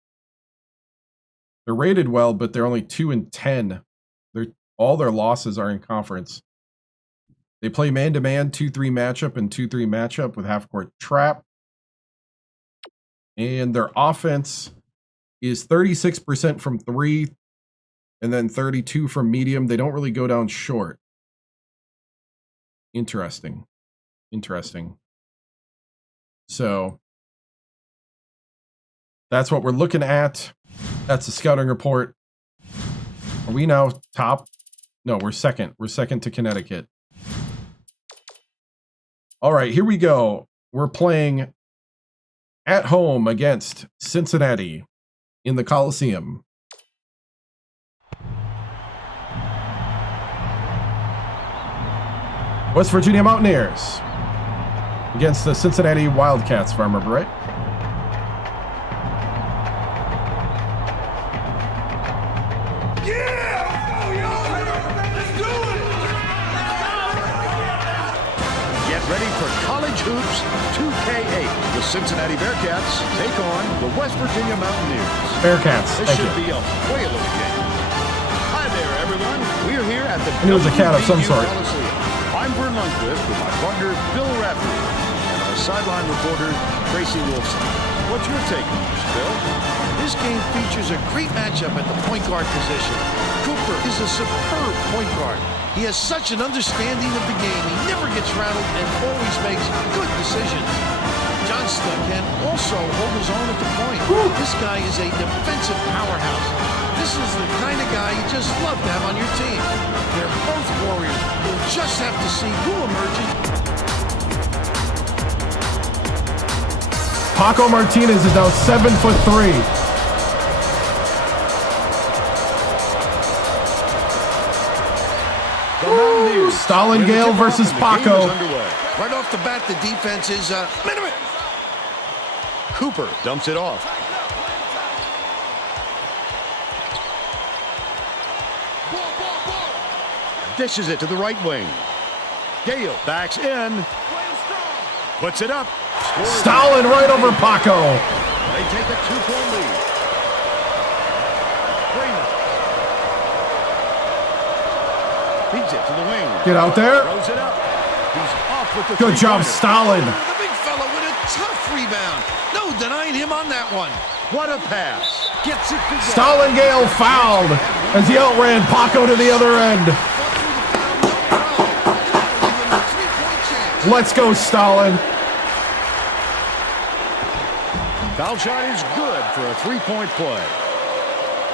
They're rated well, but they're only 2-10. All their losses are in conference. They play man-to-man, 2-3 matchup, and 2-3 matchup with half-court trap. And their offense is 36% from 3, and then 32 from medium. They don't really go down short. Interesting. Interesting. So that's what we're looking at. That's the scouting report. Are we now top? No, we're second. We're second to Connecticut. All right, here we go. We're playing at home against Cincinnati in the Coliseum. West Virginia Mountaineers against the Cincinnati Wildcats, if I remember right. Ready for College Hoops 2K8. The Cincinnati Bearcats take on the West Virginia Mountaineers. Bearcats. This should be a whale of a game. Hi there, everyone. We're here at the I knew it was a cat of some sort. Coliseum. I'm Vern Lundquist with my partner Bill Rafferty and our sideline reporter Tracy Wolfson. What's your take on this, Bill? This game features a great matchup at the point guard position. Cooper is a superb point guard. He has such an understanding of the game. He never gets rattled and always makes good decisions. Johnston can also hold his own at the point. This guy is a defensive powerhouse. This is the kind of guy you just love to have on your team. They're both warriors. You'll just have to see who emerges. Paco Martinez is now 7'3". Stalin Gale versus Paco. Right off the bat, the defense is minimum. Cooper dumps it off. Dishes it to the right wing. Gale backs in. Puts it up. Stalin right over Paco. They take a 2-point lead. Feeds it to the wing. Get out there. Throws it up. He's off with the Good job, Stalin. The big fella with a tough rebound. No denying him on that one. What a pass. Gets it to Stalin Gale fouled as he outran Paco to the other end. Let's go, Stalin. Foul shot is good for a 3-point play.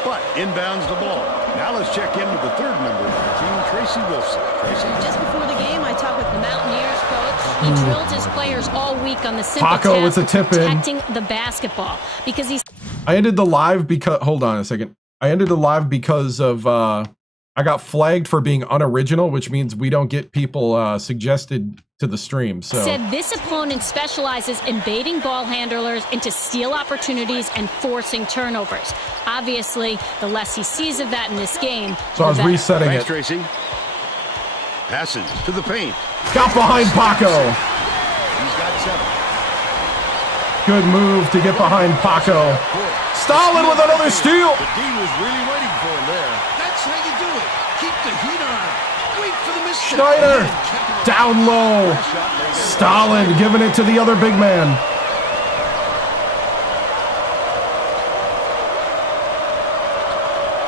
But inbounds the ball. Now let's check in with the third member of the team, Tracy Wolfson. Tracy? Just before the game, I talked with the Mountaineers coach. He drilled his players all week on the simple Paco task with a tip of protecting the basketball because he's. I ended the live because. Hold on a second. I ended the live because of. I got flagged for being unoriginal, which means we don't get people suggested to the stream. So said this opponent specializes in baiting ball handlers into steal opportunities and forcing turnovers. Obviously, the less he sees of that in this game. So I was resetting Thanks, it. Tracy. Passes to the paint. Got behind Paco. He's got 7. Good move to get behind Paco. Stalin with another steal. The D was really waiting for him there. That's how you do it. Keep the heat on. Wait for the mistake. Schneider down low. Stalin giving it to the other big man.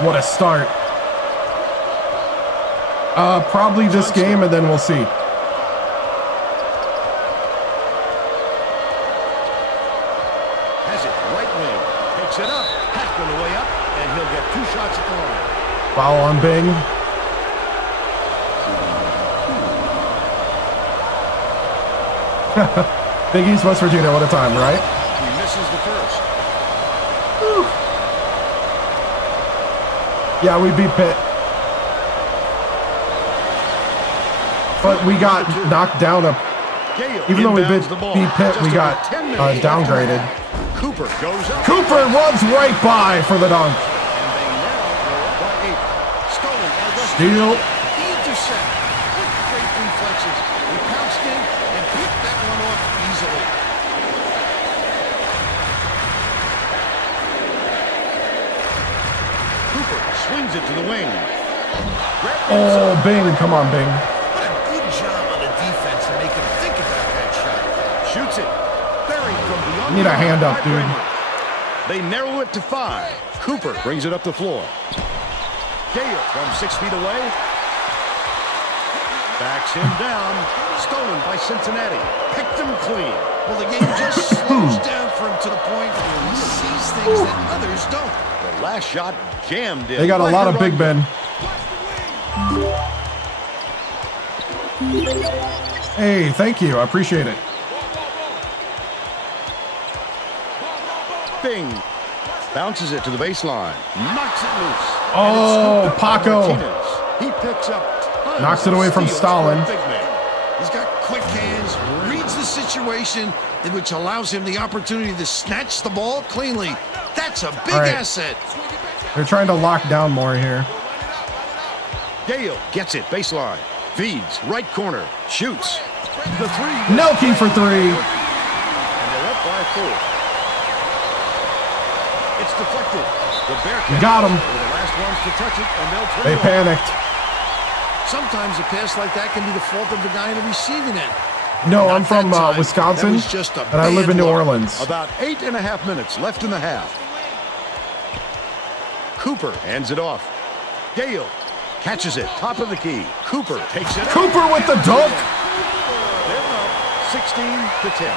What a start. Probably this game, and then we'll see. Has it right wing. Picks it up. Hacked on the way up, and he'll get 2 shots at the line. Foul on Bing. Big East, West Virginia, what a time, right? He misses the first. Whew. Yeah, we beat Pitt. But we got knocked down. Even though we beat Pitt, we got downgraded. Cooper goes up. Cooper runs right by for the dunk. Steal. The intercept. What great reflexes. He pounced in and picked that one off easily. Cooper swings it to the wing. Oh, Bing. Come on, Bing. What a good job on the defense to make him think about that shot. Shoots it. Buried from beyond. Need a hand up, dude. They narrow it to 5. Cooper brings it up the floor. Gale from 6 feet away. Backs him down. Stolen by Cincinnati. Picked him clean. Well, the game just slows down for him to the point where he sees things that others don't. The last shot jammed in. They got a lot of Big Ben. Hey, thank you. I appreciate it. Bing. Bounces it to the baseline. Knocks it loose. Oh, Paco. He picks up tons Knocks it away from steals Stalin. for a big man. He's got quick hands, reads the situation, which allows him the opportunity to snatch the ball cleanly. That's a big All right. asset. They're trying to lock down more here. Gale gets it. Baseline. Feeds. Right corner. Shoots. The three. Nelke for 3. And they're up by 4. It's deflected. The Bearcats Got him. were the last ones to touch it, and they'll turn They it over. panicked. Sometimes a pass like that can be the fault of the guy in the receiving end. No, Not I'm from that time. Wisconsin, That was just a and I live in bad New look. Orleans. About 8.5 minutes left in the half. Cooper hands it off. Gale catches it. Top of the key. Cooper takes it. Cooper with the dunk. They're up 16-10.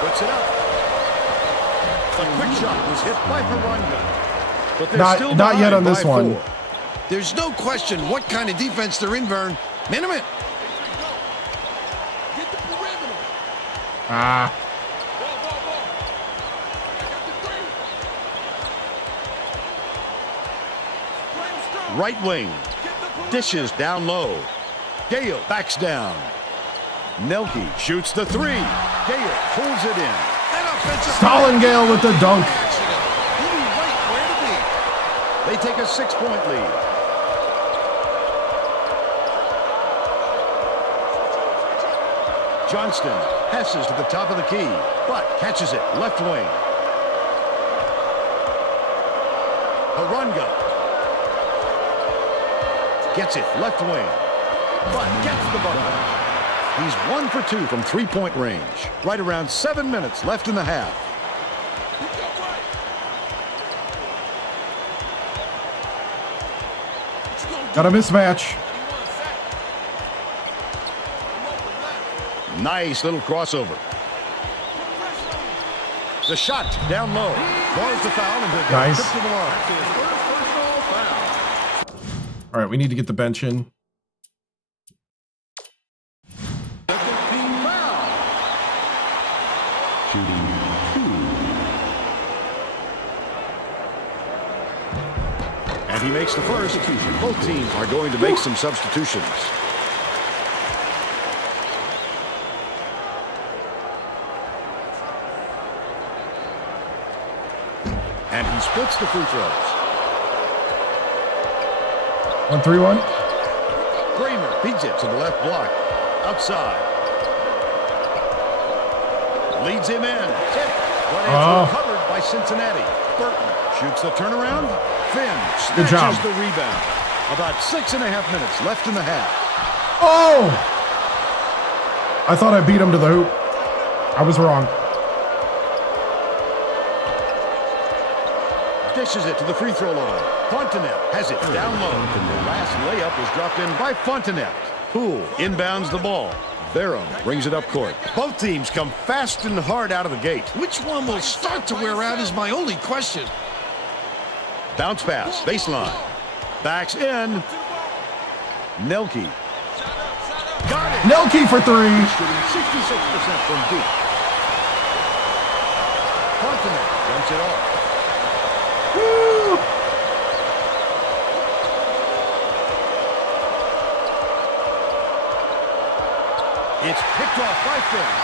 Puts it up. A quick shot was hit by Haronga. But they're still Not yet on behind this by one. 4. There's no question what kind of defense they're in, Vern. Minute. Ah. Right wing. Dishes down low. Gale backs down. Nelke shoots the 3. Gale pulls it in. That offensive Stallingale with the dunk. He knew right where to be. They take a 6-point lead. Johnston passes to the top of the key, but catches it left wing. Haronga gets it left wing, but gets the bucket. He's 1 for 2 from 3-point range. Right around 7 minutes left in the half. Got a mismatch. Nice little crossover. The shot down low. Draws the foul and he'll get Nice. tripped to the line. All right, we need to get the bench in. Shooting 2. And he makes the first. Both teams are going to make some substitutions. And he splits the free throws. 1-3-1. Kramer beats it to the left block. Outside. Leads him in. Tip. But it's recovered by Cincinnati. Burton shoots the turnaround. Finn Good job. snatches the rebound. About 6.5 minutes left in the half. Oh! I thought I beat him to the hoop. I was wrong. Dishes it to the free throw line. Fontenette has it down low. And the last layup was dropped in by Fontenette. Poole inbounds the ball. Barrow brings it up court. Both teams come fast and hard out of the gate. Which one will start to wear out is my only question. Bounce pass, baseline. Backs in. Nelke. Got it. Nelke for 3. Shooting 66% from deep. Fontenette dumps it off. Woo! It's picked off by Finn.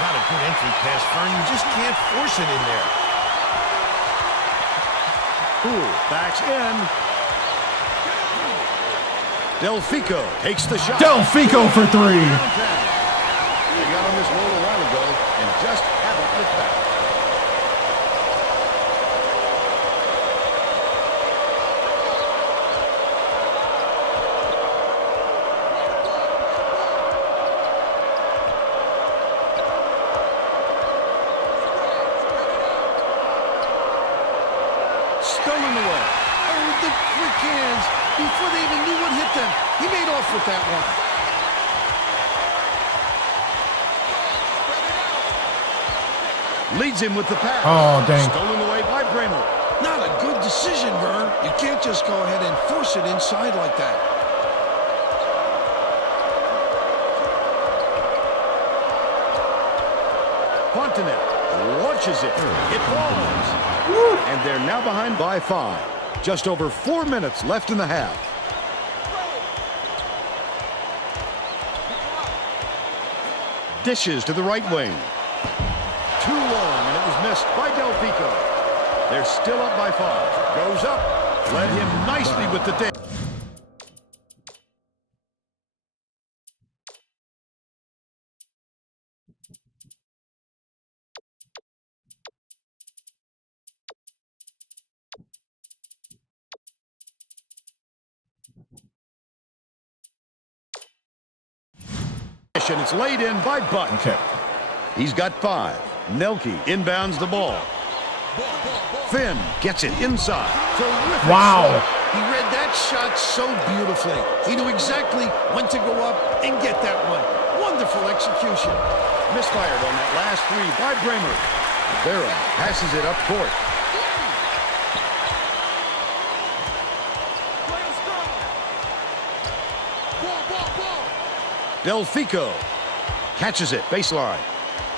Not a good entry pass, Fern. You just can't force it in there. Poole backs in. Delfico takes the shot. Delfico for 3. Downtown. They got on this roll a while ago and just haven't looked back. Stolen away. Oh, the quick hands. Before they even knew what hit them. He made off with that one. Leads him with the pass. Oh, dang. Stolen away by Bramer. Not a good decision, Vern. You can't just go ahead and force it inside like that. Fontenette launches it. It falls. And they're now behind by 5. Just over 4 minutes left in the half. Dishes to the right wing. Too long, and it was missed by Delfico. They're still up by 5. Goes up. Led him nicely with the dish. And it's laid in by Butt. Okay. He's got 5. Nelke inbounds the ball. Finn gets it inside. Terrific Wow. shot. He read that shot so beautifully. He knew exactly when to go up and get that one. Wonderful execution. Misfired on that last 3 by Bramer. Vera passes it up court. Delfico catches it, baseline.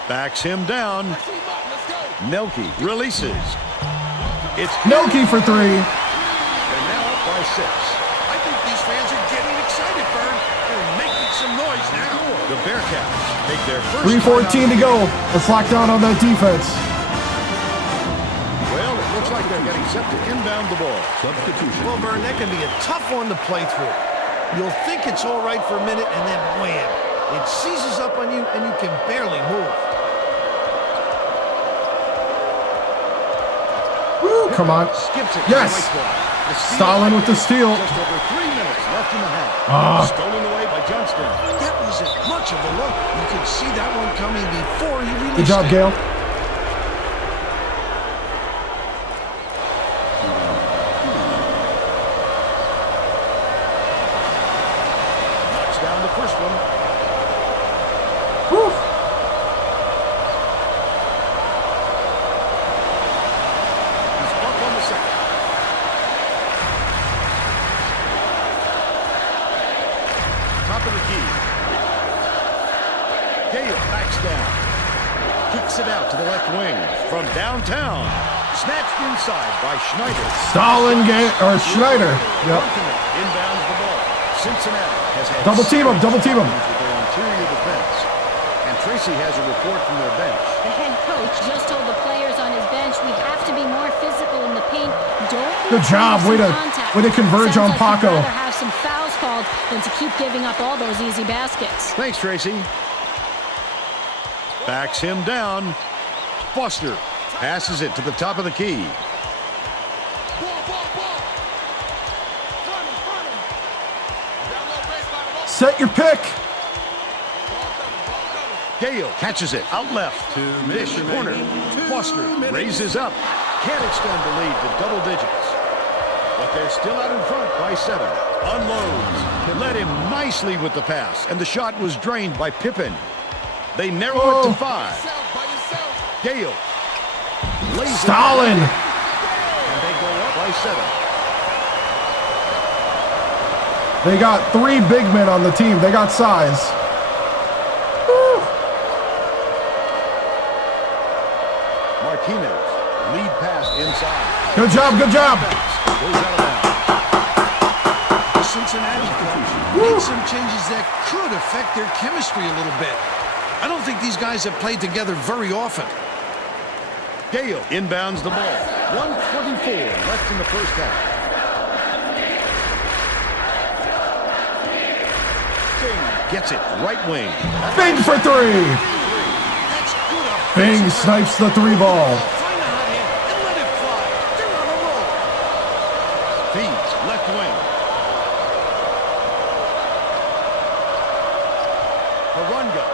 Backs him down. Nelke releases. It's Nelke for 3. They're now up by 6. I think these fans are getting excited, Vern. They're making some noise now. The Bearcats take their first 3:14 to go. Let's lock down on that defense. Well, it looks like they're getting set to inbound the ball. Substitution. Well, Vern, that can be a tough one to play through. You'll think it's all right for a minute, and then wham! It seizes up on you, and you can barely move. Woo, come on. Skips it. Yes. Right block. The steal. Stalin with the steal. Just over 3 minutes left in the half. Ah. Stolen away by Johnston. That wasn't much of a look. You could see that one coming before he released Good job, it. Gail. Knocks down the first one. Woo. He's up on the second. Top of the key. Gale backs down. Kicks it out to the left wing. From downtown. Snatched inside by Schneider. Schneider. Yep. Inbounds the ball. Cincinnati has had Double team him, double team him. with their interior defense. And Tracy has a report from their bench. The head coach just told the players on his bench, we have to be more physical in the paint. Don't Good job. Way to converge on Sounds like Paco. you'd rather have some fouls called than to keep giving up all those easy baskets. Thanks, Tracy. Backs him down. Foster passes it to the top of the key. Set your pick. Gale catches it out left. Dish corner. Foster raises up. Can't extend the lead to double digits. But they're still out in front by 7. Unloads. Led him nicely with the pass. And the shot was drained by Pippen. They narrow it to 5. Gale. lays it Stalin. down. And they go up by 7. They got 3 big men on the team. They got size. Woo. Martinez, lead pass inside. Good job, good job. Goes out of bounds. The Cincinnati made some changes that could affect their chemistry a little bit. I don't think these guys have played together very often. Gale inbounds the ball. 1:24 left in the first half. Bing gets it right wing. Bing for 3. That's good. Bing snipes the 3 ball. Find a hot hit and let it fly. They're on a roll. Feeds left wing. Harunga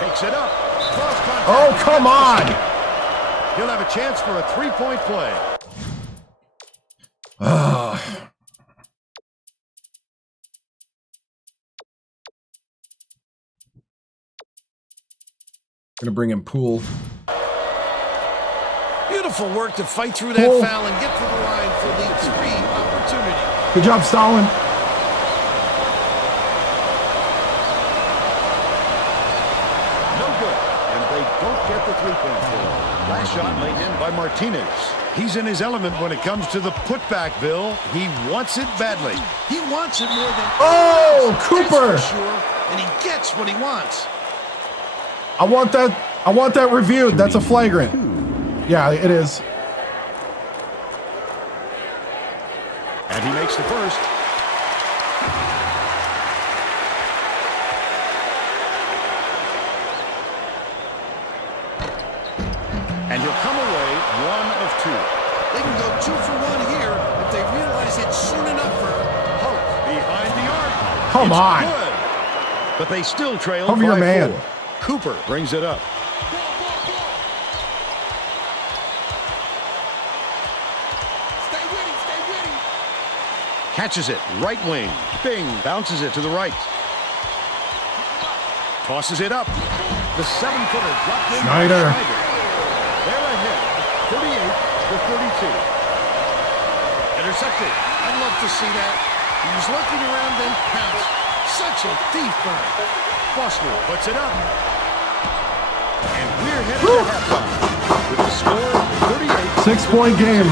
takes it up. Cross contact. Oh, come on. He'll have a chance for a 3-point play. Gonna bring in Poole. Beautiful work to fight through that foul and get to the line for the 3 opportunity. Good job, Stalin. No good, and they don't get the three-point goal. Last shot laid in by Martinez. He's in his element when it comes to the putback, Bill. He wants it badly. He wants it more than Cooper! that's for sure, and he gets what he wants. I want that reviewed. That's a flagrant. Yeah, it is. And he makes the first. And he'll come away 1 of 2. They can go 2 for 1 here if they realize it soon enough for Hope behind the arc. Come It's on. good. But they still trail Cover your by man. 4. Cooper brings it up. Catches it, right wing. Bing bounces it to the right. Tosses it up. The 7-footer dropped in. Schneider. They're ahead, 38-32. Intercepted. I'd love to see that. He was looking around, then pounced. Such a thief burn. Foster puts it up. And we're headed to halftime with the score 38. 6-point game.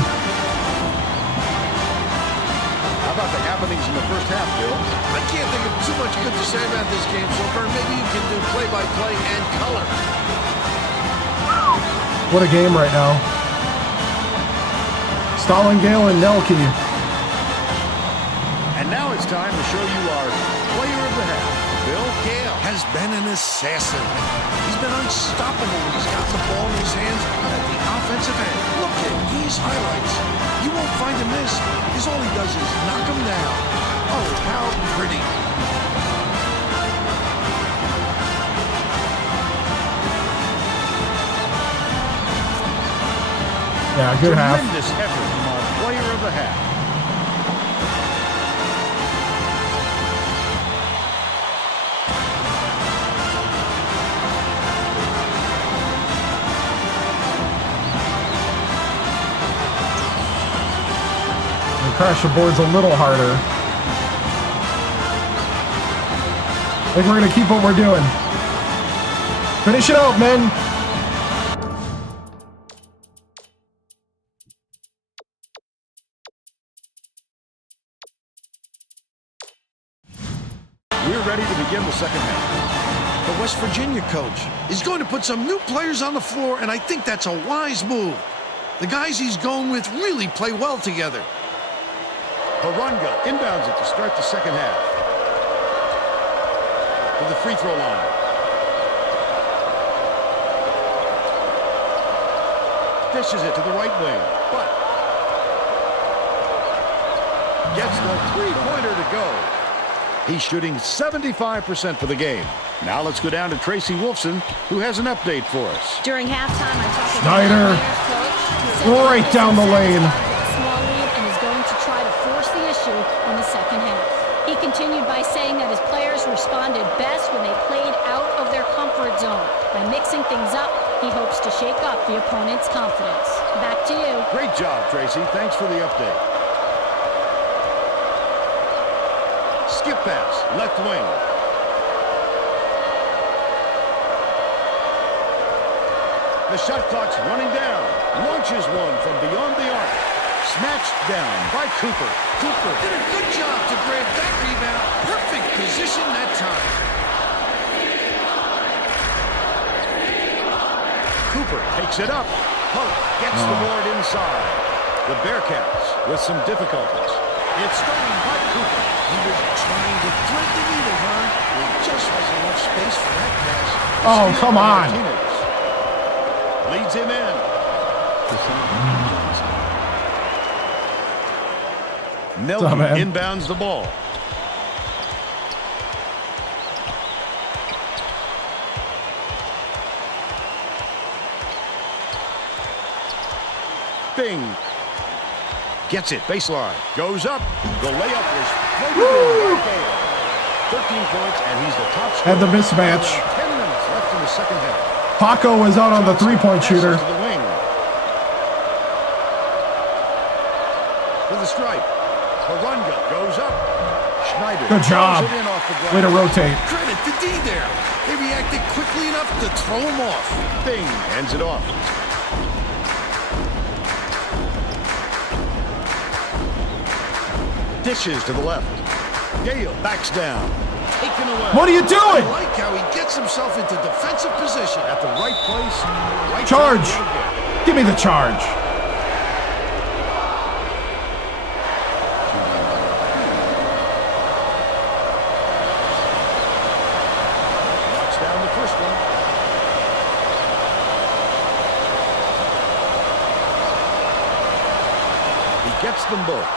How about the happenings in the first half, Bill? I can't think of too much good to say about this game so far. Maybe you can do play-by-play and color. What a game right now. Stalin, Gale, and Nelke. And now it's time to show you our player of the half. Bill Gale has been an assassin. He's been unstoppable when he's got the ball in his hands at the offensive end. Look at these highlights. You won't find him miss, because all he does is knock him down. Oh, how pretty. Yeah, good half. Tremendous effort from our player of the half. Crash the boards a little harder. I think we're going to keep what we're doing. Finish it out, men. We're ready to begin the second half. The West Virginia coach is going to put some new players on the floor, and I think that's a wise move. The guys he's going with really play well together. Harunga inbounds it to start the second half. To the free throw line. Dishes it to the right wing, but gets the three-pointer to go. He's shooting 75% for the game. Now let's go down to Tracy Wolfson, who has an update for us. During halftime, I talked with Schneider. the Mountaineers coach. He said Right down the lane. Small lead and is going to try to force the issue in the second half. He continued by saying that his players responded best when they played out of their comfort zone. By mixing things up, he hopes to shake up the opponent's confidence. Back to you. Great job, Tracy. Thanks for the update. Skip pass, left wing. The shot clock's running down. Launches one from beyond the arc. Snatched down by Cooper. Cooper did a good job to grab that rebound. Perfect position that time. Cooper takes it up. Hope gets the board inside. The Bearcats with some difficulties. It's stolen by Cooper. He was trying to thread the needle, Vern. There just wasn't enough space for that pass. Oh, come on. Martinez leads him in. Nelke inbounds the ball. Bing. Gets it, baseline. Goes up. The layup was floated in. 13 points, and he's the top scorer. Had the mismatch. 10 minutes left in the second half. Paco is out on the three-point shooter. To the wing. To the stripe. Barunga goes up. Schneider. Good job. throws it in off the glass. Way to rotate. Credit to D there. They reacted quickly enough to throw him off. Bing ends it off. Dishes to the left. Gale backs down. Taken away. What are you doing? I like how he gets himself into defensive position. At the right place. Right Charge. time. Give me the charge. Knocks down the first one. He gets them both.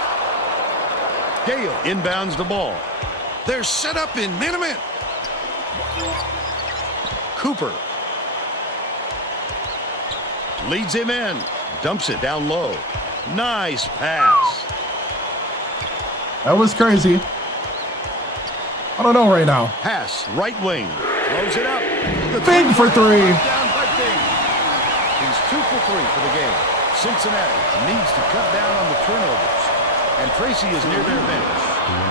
Gale inbounds the ball. They're set up in man-to-man. Cooper leads him in. Dumps it down low. Nice pass. That was crazy. I don't know right now. Pass right wing. Throws it up. The Big for three. Down by Bing. He's 2 for 3 for the game. Cincinnati needs to cut down on the turnovers. And Tracy is near their bench.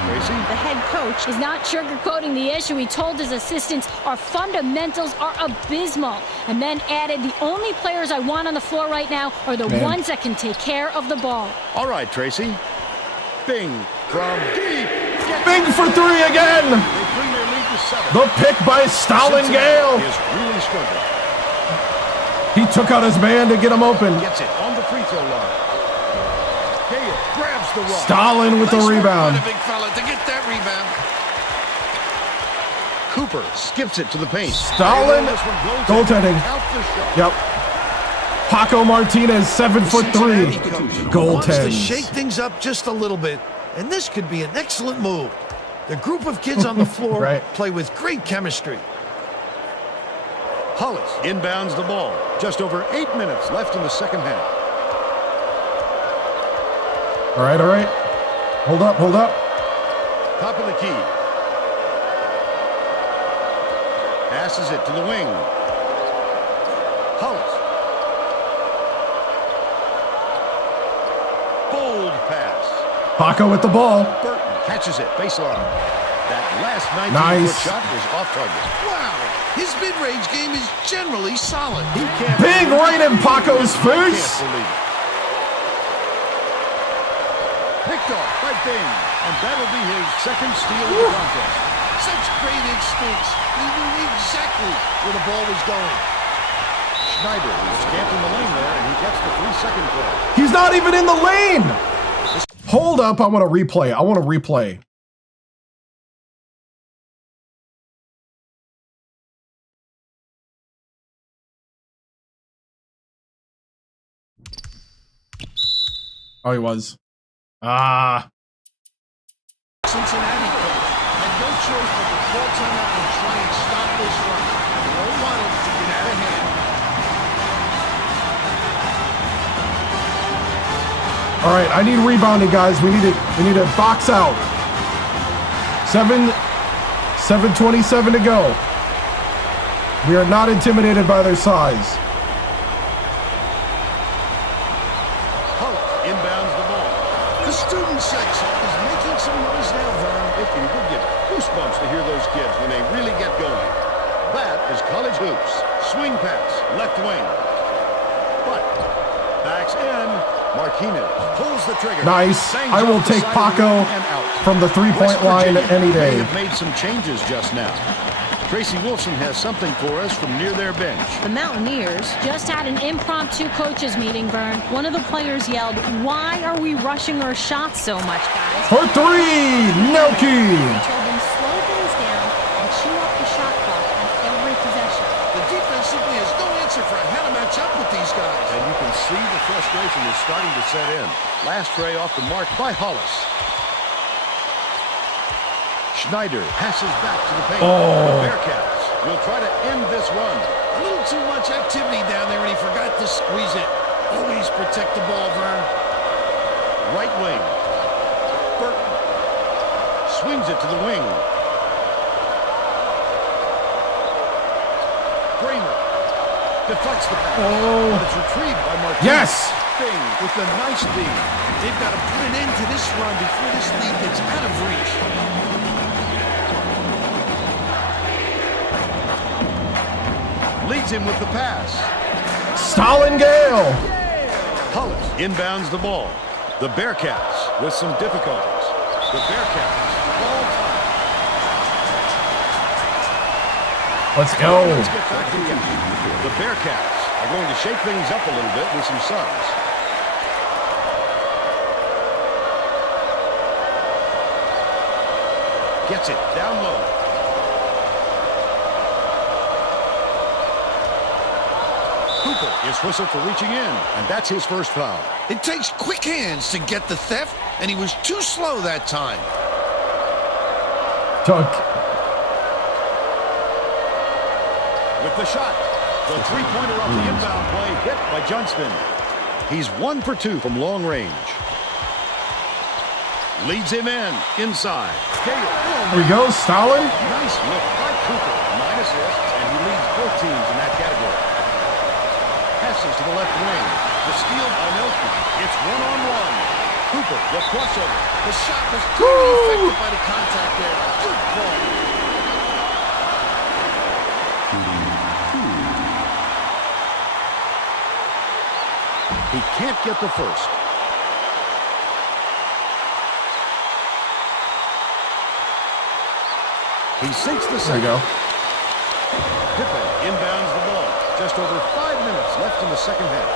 Tracy? The head coach is not sugarcoating the issue. He told his assistants, our fundamentals are abysmal. And then added, the only players I want on the floor right now are the ones that can take care of the ball. All right, Tracy. Bing from deep. Big for three again. They bring their lead to 7. The pick by Stalin Gale. Is really struggling. He took out his man to get him open. Gets it on the free throw line. Gale grabs the rock. Stalin with the Nice work rebound. by the big fella to get that rebound. Cooper skips it to the paint. Stalin goaltending. Out the shot. Yep. Paco Martinez, 7'3". Cincinnati coach wants to Goaltends. shake things up just a little bit, and this could be an excellent move. The group of kids on the floor Right. play with great chemistry. Hollis inbounds the ball. Just over 8 minutes left in the second half. All right, all right. Hold up, hold up. Top of the key. Passes it to the wing. Hollis. Bold pass. Paco with the ball. Burton catches it. Baseline. That last 19-foot Nice. shot was off target. Wow, his mid-range game is generally solid. He can't Big believe right it. in Paco's He can't face. believe it. Picked off by Bing, and that'll be his second steal of the contest. Such great instincts. He knew exactly where the ball was going. Schneider is scamping the lane there, and he gets the 3-second play. He's not even in the lane. Hold up, I want to replay. I want to replay. Oh, he was. Ah. Cincinnati coach had no choice but to call timeout and try and stop this run. They don't want it to get out of hand. All right, I need rebounding, guys. We need to box out. 7:27 to go. We are not intimidated by their size. Hull inbounds the ball. The student section is making some noise now, Vern. It can give goosebumps to hear those kids when they really get going. That is college hoops. Swing pass, left wing. But backs in. Martinez pulls the trigger. Nice. Bangs I will off the take side of the Paco rim and out. from the three-point West line Virginia any may day. have made some changes just now. Tracy Wolfson has something for us from near their bench. The Mountaineers Just had an impromptu coaches meeting, Vern. One of the players yelled, "Why are we rushing our shots so much, guys?" For three, Nelke. He told them slow things down and chew up the shot clock on every possession. The defense simply has no answer for how to match up with these guys. And you can see the frustration is starting to set in. Last tray off the mark by Hollis. Schneider passes back to the paint. The Bearcats will try to end this run. A little too much activity down there, and he forgot to squeeze it. Always protect the ball, Vern. Right wing. Burton swings it to the wing. Bramer Deflects the pass. Oh. But it's retrieved by Martinez. Yes! Bing with the nice lead. They've got to put an end to this run before this lead gets out of reach. Leads him with the pass. Stalin Gale! Hollis inbounds the ball. The Bearcats with some difficulties. The Bearcats all time. Let's go. Let's get back to the action. The Bearcats are going to shake things up a little bit with some subs. Gets it down low. Cooper is whistled for reaching in, and that's his first foul. It takes quick hands to get the theft, and he was too slow that time. Dunk. With the shot, the three-pointer off the inbound play hit by Johnston. He's 1 for 2 from long range. Leads him inside. Gale. There we go, Stalin. Nice lift by Cooper. 9 assists, and he leads both teams in that category. Passes to the left wing. The steal by Nelson. It's one-on-one. Cooper, the crossover. The shot was clearly affected by the contact there. Good call. He can't get the first. He sinks the There we second. go. Pippen inbounds the ball. Just over 5 minutes left in the second half.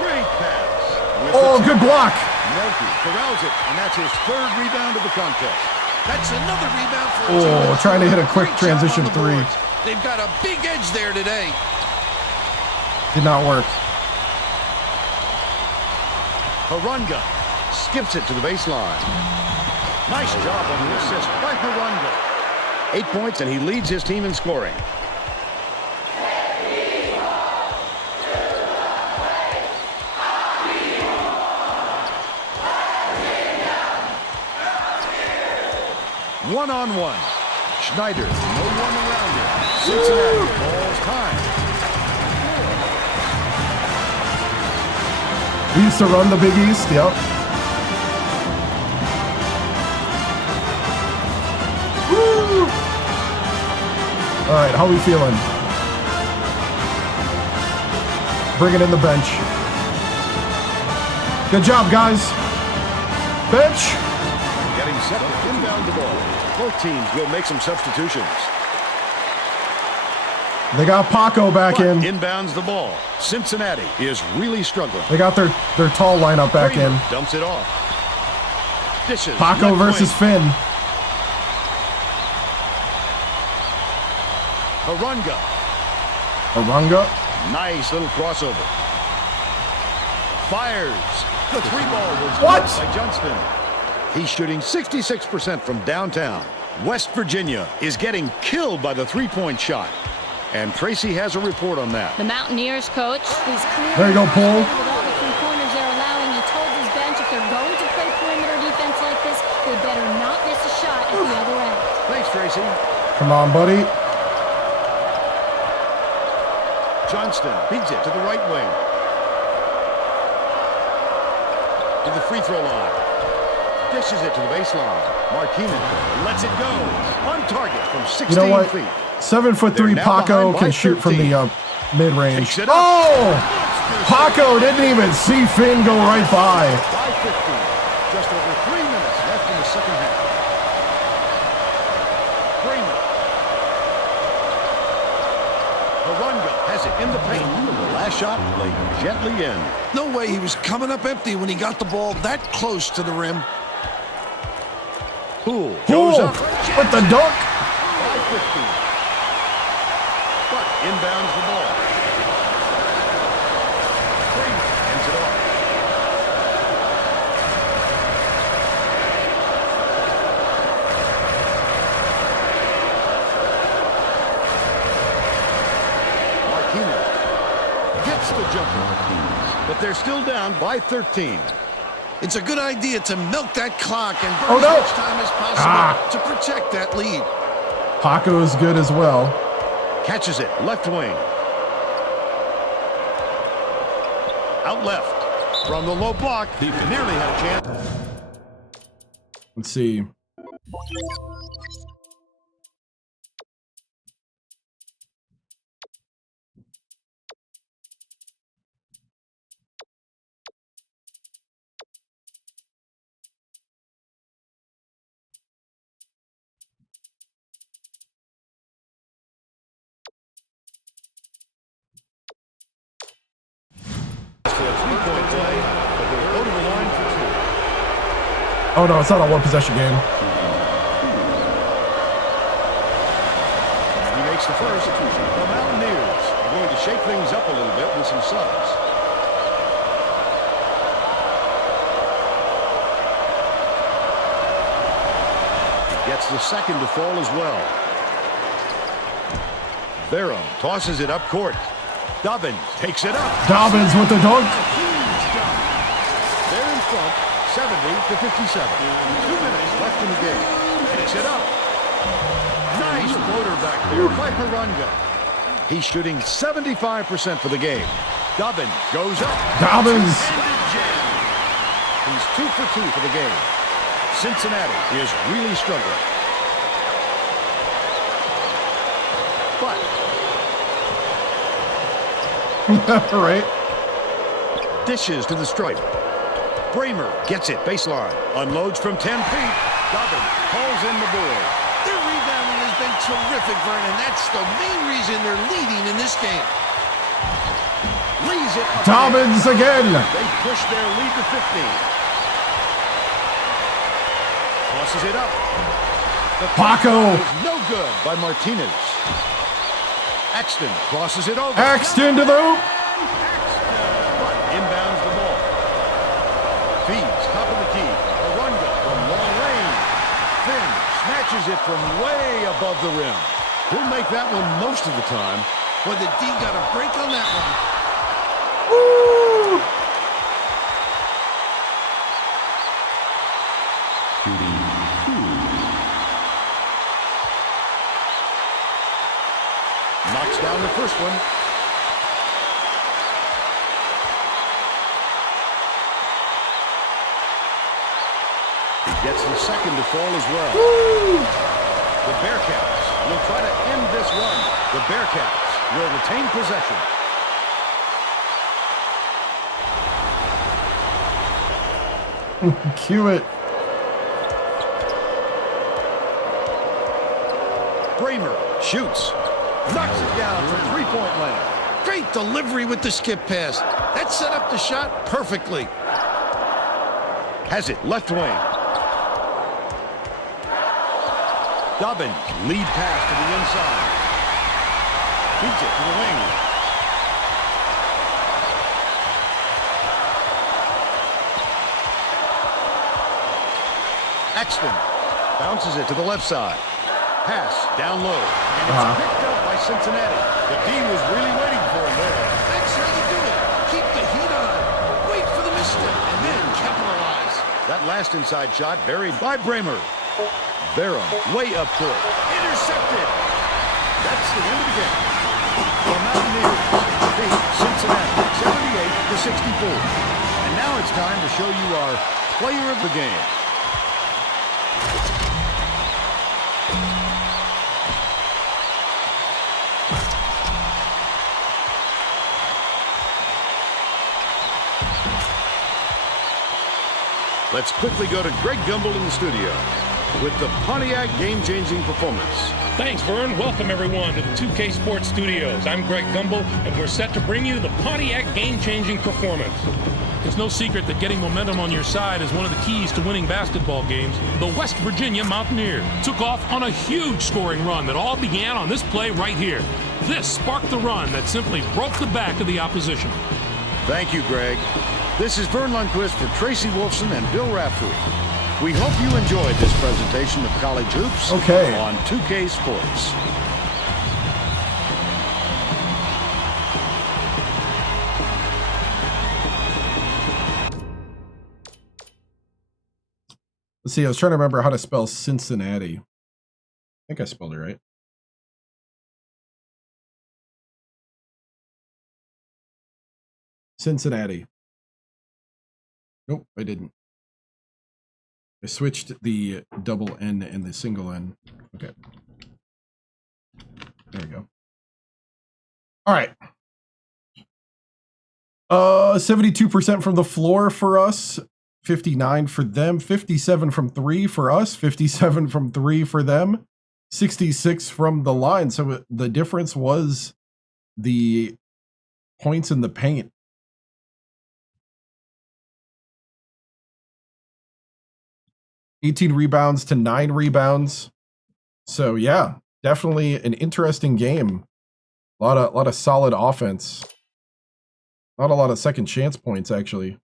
Great pass. With Oh, the good block. Melky corrals it, and that's his third rebound of the contest. That's another rebound for a Oh, team that's trying to doing hit a quick great job transition on the three. boards. They've got a big edge there today. Did not work. Harunga skips it to the baseline. Nice job on the assist by Harunga. 8 points, and he leads his team in scoring. One-on-one. Schneider, no one around him. Cincinnati, ball's time. We used to run the Big East, yep. Woo! All right, how we feeling? Bringing in the bench. Good job, guys. Bench. Getting set to inbound the ball. Both teams will make some substitutions. They got Paco back in. Inbounds the ball. Cincinnati is really struggling. They got their tall lineup back in. Dumps it off. Dishes. Paco versus Finn. Harunga. Arunga. Nice little crossover. Fires. The three ball was What? blocked by Johnston. He's shooting 66% from downtown. West Virginia is getting killed by the three-point shot. And Tracy has a report on that. The Mountaineers coach is clearly There you go, Paul. frustrated with all the three-pointers they're allowing. He told his bench if they're going to play perimeter defense like this, they better not miss a shot at the other end. Thanks, Tracy. Come on, buddy. Johnston feeds it to the right wing. To the free throw line. Dishes it to the baseline. Martinez lets it go. On target from 16 You know what? feet. 7'3" They're now Paco behind by can shoot from 13. the mid-range. Takes it up. Oh! Paco didn't even see Finn go right by. 5:15. Just over 3 minutes left in the second half. Kramer. Harunga has it in the paint. The last shot laid gently in. No way he was coming up empty when he got the ball that close to the rim. Poole goes Poole up. with the dunk. 5:15. But inbounds the ball. Kramer hands it off. Martinez gets the jumper. But they're still down by 13. It's a good idea to milk that clock and Oh, burn no. as much time as possible to protect that lead. Paco is good as well. Catches it, left wing. Out left. From the low block, he nearly had a chance. Let's see. Oh no, it's not a one possession game. He makes the first. The Mountaineers are going to shake things up a little bit with some subs. He gets the second to fall as well. Barham tosses it up court. Dobbins takes it up. Dobbins with the dunk. They're in front, 70-57. 2 minutes left in the game. Takes it up. Nice floater back there by Harunga. He's shooting 75% for the game. Dobbins goes up. Dobbins. He's 2 for 2 for the game. Cincinnati is really struggling. But Right. dishes to the stripe. Bramer gets it, baseline. Unloads from 10 feet. Dobbins calls in the board. Their rebounding has been terrific, Vernon. That's the main reason they're leading in this game. Leaves it up. Dobbins again. They push their lead to 15. Tosses it up. The Paco. is no good by Martinez. Axton crosses it over. Axton to the hoop. But inbounds the ball. Feeds top of the key. Harunga from long range. Finn snatches it from way above the rim. He'll make that one most of the time. But the D got a break on that one. Woo. Shooting 2. Knocks down the first one. He gets the second to fall as well. Woo. The Bearcats will try to end this run. The Bearcats will retain possession. Cue it. Bramer shoots. Knocks it down from three-point land. Great delivery with the skip pass. That set up the shot perfectly. Has it left wing. Dobbins lead pass to the inside. Feeds it to the wing. Axton bounces it to the left side. Pass down low. And it's picked up by Cincinnati. The D was really waiting for him there. That's how you do it. Keep the heat on. Wait for the misstep and then capitalize. That last inside shot buried by Bramer. Barham way up court. Intercepted. That's the end of the game. The Mountaineers defeat Cincinnati 78-64. And now it's time to show you our player of the game. Let's quickly go to Greg Gumbel in the studio with the Pontiac game-changing performance. Thanks, Vern. Welcome, everyone, to the 2K Sports Studios. I'm Greg Gumbel, and we're set to bring you the Pontiac game-changing performance. It's no secret that getting momentum on your side is one of the keys to winning basketball games. The West Virginia Mountaineers took off on a huge scoring run that all began on this play right here. This sparked the run that simply broke the back of the opposition. Thank you, Greg. This is Vern Lundquist for Tracy Wolfson and Bill Raftery. We hope you enjoyed this presentation of College Hoops on 2K Sports. Let's see, I was trying to remember how to spell Cincinnati. I think I spelled it right. Cincinnati. Nope, I didn't. I switched the double N and the single N. Okay. There we go. All right. 72% from the floor for us, 59 for them, 57 from 3 for us, 57 from 3 for them, 66 from the line. So the difference was the points in the paint. $18 rebounds to 9 rebounds. So yeah, definitely an interesting game. A lot of solid offense. Not a lot of second chance points, actually.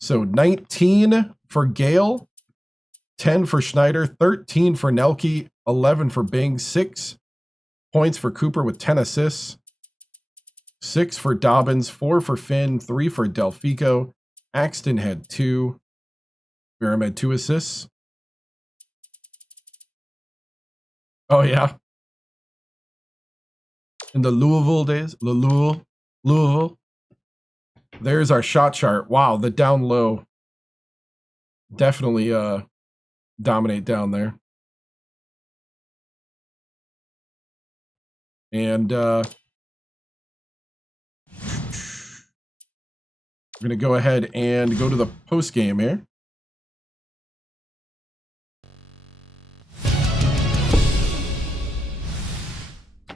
So 19 for Gale, 10 for Schneider, 13 for Nelke, 11 for Bing, 6 points for Cooper with 10 assists, 6 for Dobbins, 4 for Finn, 3 for Delfico. Axton had 2. Barham had 2 assists. Oh, yeah. In the Louisville days, Louisville. There's our shot chart. Wow, the down low definitely dominate down there. And we're going to go ahead and go to the post game here.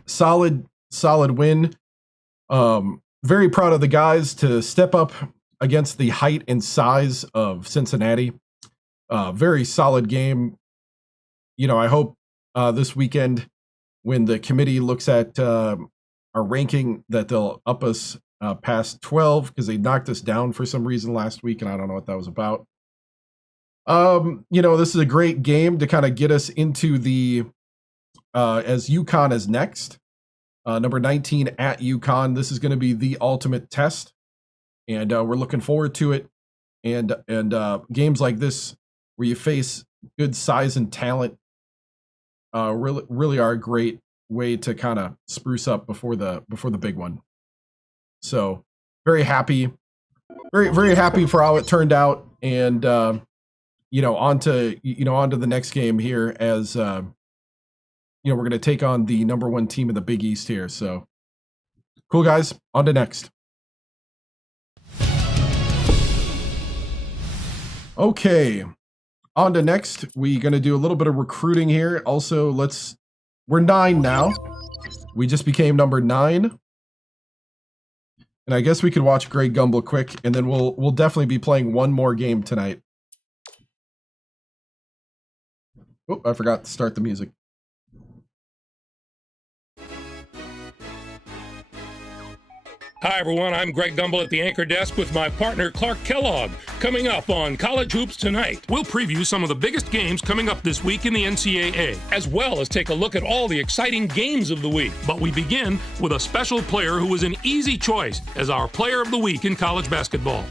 Solid win. Very proud of the guys to step up against the height and size of Cincinnati. Very solid game. You know, I hope this weekend when the committee looks at our ranking that they'll up us past 12 because they knocked us down for some reason last week, and I don't know what that was about. You know, this is a great game to kind of get us into the as UConn is next. Number 19 at UConn. This is going to be the ultimate test, and we're looking forward to it. And games like this, where you face good size and talent, really are a great way to kind of spruce up before the big one. So very happy, very happy for how it turned out, and you know, on to the next game here as. You know, we're going to take on the number 1 team in the Big East here. So, cool, guys. On to next. Okay. On to next. We're going to do a little bit of recruiting here. Also, we're 9 now. We just became number 9. And I guess we could watch Greg Gumbel quick, and then we'll definitely be playing one more game tonight. Oh, I forgot to start the music. Hi, everyone. I'm Greg Gumbel at the anchor desk with my partner, Clark Kellogg. Coming up on College Hoops Tonight, we'll preview some of the biggest games coming up this week in the NCAA, as well as take a look at all the exciting games of the week. But we begin with a special player who was an easy choice as our player of the week in college basketball.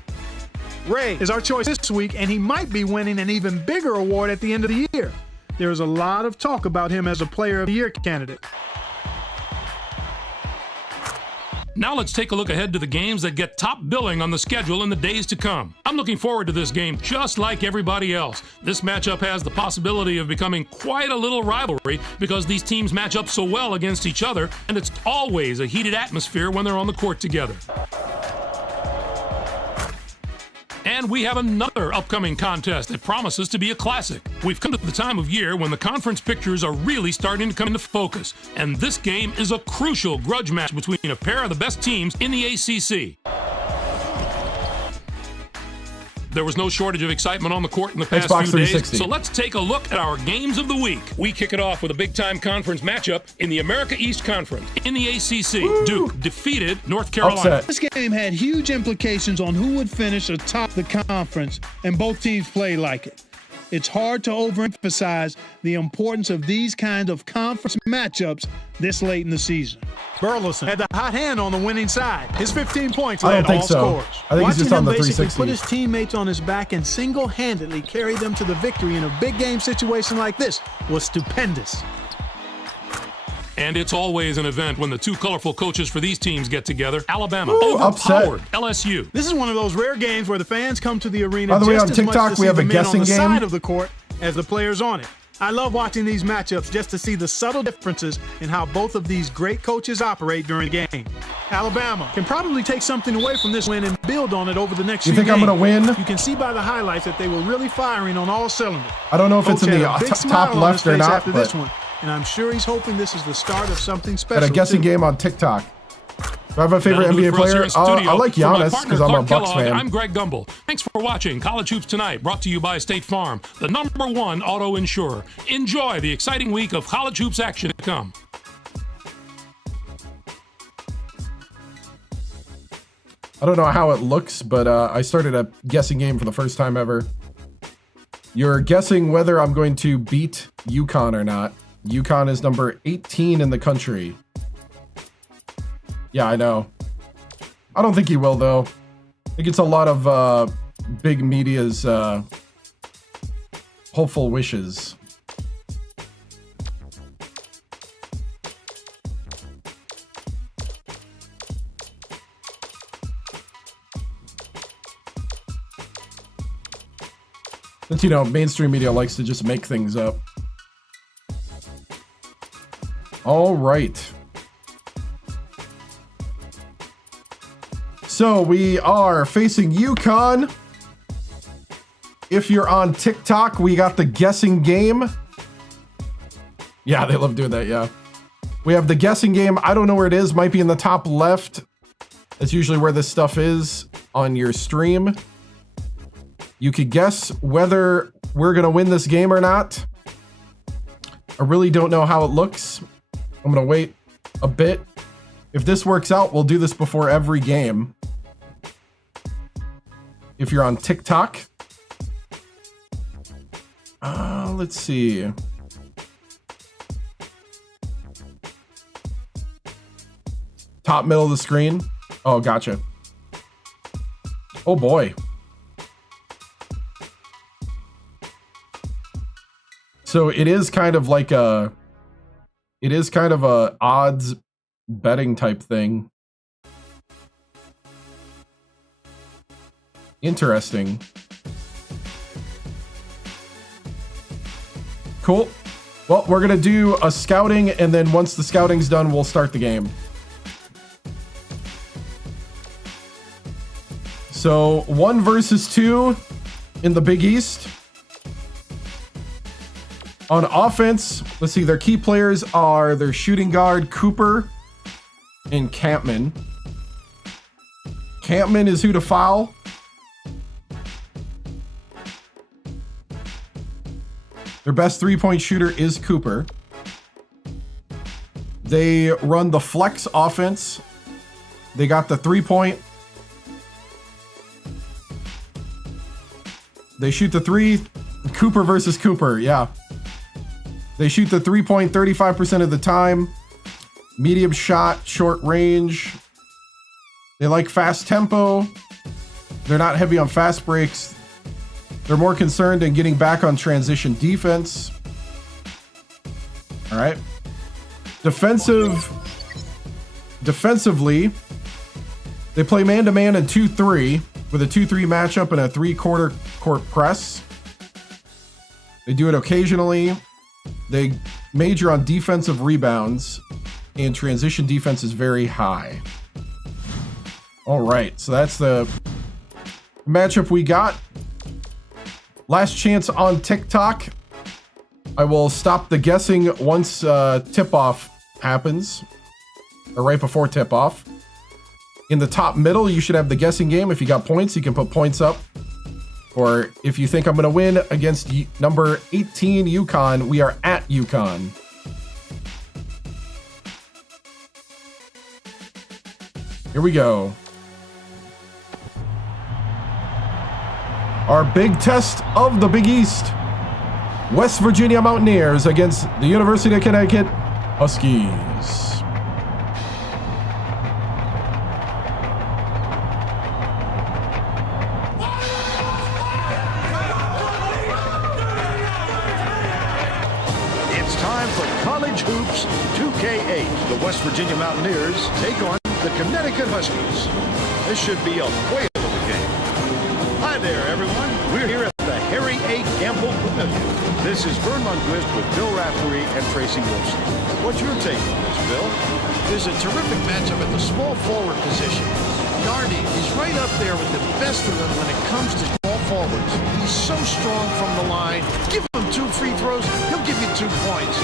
Ray is our choice this week, and he might be winning an even bigger award at the end of the year. There's a lot of talk about him as a player of the year candidate. Now let's take a look ahead to the games that get top billing on the schedule in the days to come. I'm looking forward to this game just like everybody else. This matchup has the possibility of becoming quite a little rivalry because these teams match up so well against each other, and it's always a heated atmosphere when they're on the court together. And we have another upcoming contest that promises to be a classic. We've come to the time of year when the conference pictures are really starting to come into focus, and this game is a crucial grudge match between a pair of the best teams in the ACC. There was no shortage of excitement on the court in the past Xbox few 360. days, so let's take a look at our games of the week. We kick it off with a big-time conference matchup in the America East Conference. In the ACC, Woo! Duke defeated North Carolina. Upset. This game had huge implications on who would finish atop the conference, and both teams played like it. It's hard to overemphasize the importance of these kinds of conference matchups this late in the season. Burleson had the hot hand on the winning side. His 15 points I led don't think all so. scores. I think he's just Watching on the him basically 360. put his teammates on his back and single-handedly carry them to the victory in a big game situation like this was stupendous. And it's always an event when the two colorful coaches for these teams get together. Alabama upset. overpowered LSU. This is one of those rare games where the fans come to the arena By the way, just on as much TikTok, to we see have the a men on guessing the game. side of the court as the players on it. I love watching these matchups just to see the subtle differences in how both of these great coaches operate during the game. Alabama can probably take something away from this win and build on it over the next You few think I'm games. going to win? You can see by the highlights that they were really firing on all cylinders. I don't know if it's in Coach the had a big smile top on his left or face not, after this but one, and I'm sure he's hoping this is the start of something special. at a guessing too. game on TikTok. Do I have a favorite That'll do it NBA for us here player? in studio. I like For my Giannis partner, because I'm a Clark Bucks Kellogg, fan. I'm Greg Gumbel. Thanks for watching College Hoops Tonight, brought to you by State Farm, the #1 auto insurer. Enjoy the exciting week of college hoops action to come. I don't know how it looks, but I started a guessing game for the first time ever. You're guessing whether I'm going to beat UConn or not. UConn is number 18 in the country. Yeah, I know. I don't think he will, though. I think it's a lot of big media's hopeful wishes. Since, you know, mainstream media likes to just make things up. All right. So we are facing UConn. If you're on TikTok, we got the guessing game. Yeah, they love doing that, yeah. We have the guessing game. I don't know where it is. Might be in the top left. That's usually where this stuff is on your stream. You could guess whether we're going to win this game or not. I really don't know how it looks. I'm going to wait a bit. If this works out, we'll do this before every game. If you're on TikTok. Let's see. Top middle of the screen. Oh, gotcha. Oh boy. So it is kind of like a odds betting type thing. Interesting. Cool. Well, we're going to do a scouting, and then once the scouting's done, we'll start the game. So 1 versus 2 in the Big East. On offense, let's see, their key players are their shooting guard, Cooper, and Campman. Campman is who to foul. Their best three-point shooter is Cooper. They run the flex offense. They got the three-point. They shoot the three. Cooper versus Cooper, yeah. They shoot the three-point 35% of the time. Medium shot, short range. They like fast tempo. They're not heavy on fast breaks. They're more concerned in getting back on transition defense. All right. Defensively, they play man-to-man and 2-3 with a 2-3 matchup and a 3-quarter court press. They do it occasionally. They major on defensive rebounds, and transition defense is very high. All right, so that's the matchup we got. Last chance on TikTok. I will stop the guessing once tip-off happens, or right before tip-off. In the top middle, you should have the guessing game. If you got points, you can put points up. Or if you think I'm going to win against number 18 UConn, we are at UConn. Here we go. Our big test of the Big East. West Virginia Mountaineers against the University of Connecticut Huskies. It's time for College Hoops 2K. 2K8, the West Virginia Mountaineers take on the Connecticut Huskies. This should be a whale of a game. Hi there, everyone. We're here at the Harry A. Gamble Pavilion. This is Vern Lundquist with Bill Raftery and Tracy Wilson. What's your take on this, Bill? There's a terrific matchup at the small forward position. Nardi is right up there with the best of them when it comes to small forwards. He's so strong from the line. Give him 2 free throws, he'll give you 2 points.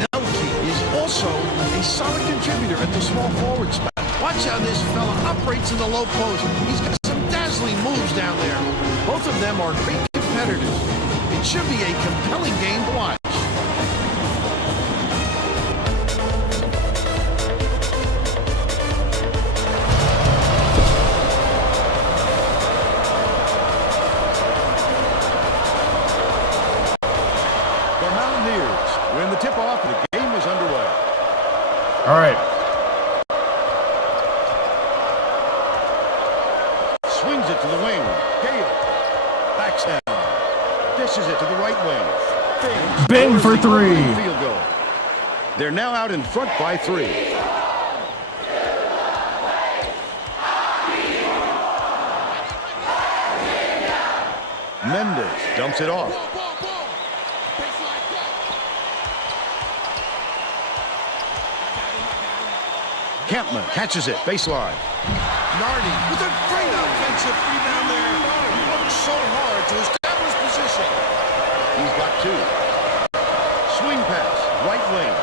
Nelke is also a solid contributor at the small forward spot. Watch how this fella operates in the low post. He's got some dazzling moves down there. Both of them are great competitors. It should be a compelling game to watch. The Mountaineers win the tip-off and the game is underway. All right. Swings it to the wing. Gale backs down. Dishes it to the right wing. Bing for 3. Field goal. They're now out in front by 3. Mendes dumps it off. Campman catches it, baseline. Nardi with a great offensive rebound there. He works so hard to establish position. He's got 2. Swing pass, right wing.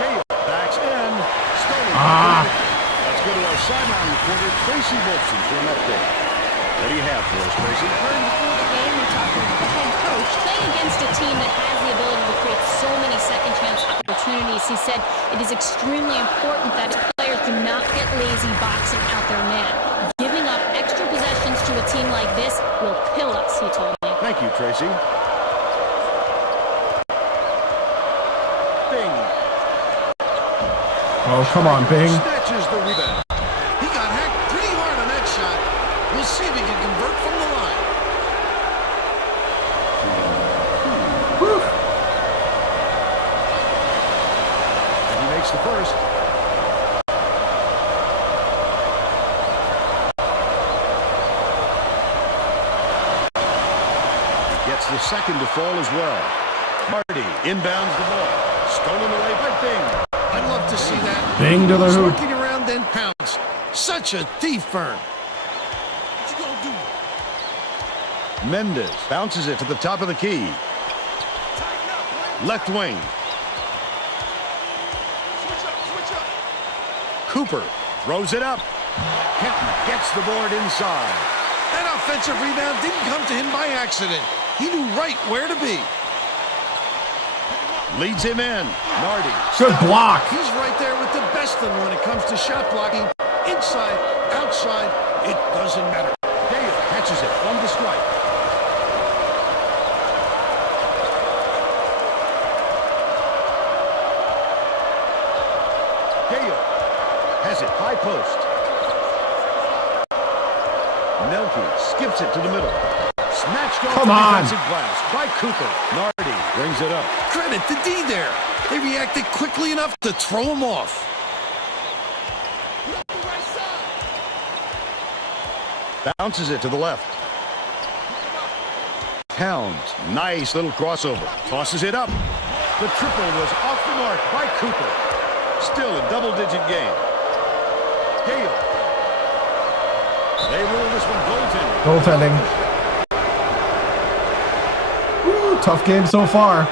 Gale backs in. Stolen. Let's go to our sideline reporter, Tracy Wilson, for an update. What do you have for us, Tracy? Before the game, we talked with the head coach. Playing against a team that has the ability to create so many second chance opportunities, he said it is extremely important that his players do not get lazy boxing out their man. Giving up extra possessions to a team like this will kill us, he told me. Thank you, Tracy. Bing. Oh, come on, Bing. Snatches the rebound. He got hacked pretty hard on that shot. We'll see if he can convert from the line. And he makes the first. Gets the second to fall as well. Marty inbounds the ball. Stolen away by Bing. I'd love to see that. Bing to the hoop. Looking around, then pounce. Such a thief, Vern. Mendes bounces it to the top of the key. Left wing. Cooper throws it up. Kenton gets the board inside. That offensive rebound didn't come to him by accident. He knew right where to be. Leads him in. Nardi. Good block. He's right there with the best of them when it comes to shot blocking. Inside, outside, it doesn't matter. Gale catches it from the strike. Gale has it high post. Nelke skips it to the middle. Snatched off the defensive glass by Cooper. Nardi brings it up. Credit to D there. They reacted quickly enough to throw him off. Bounces it to the left. Towns, nice little crossover. Tosses it up. The triple was off the mark by Cooper. Still a double-digit game. Gale. They rule this one goaltending. Goaltending. Woo, tough game so far.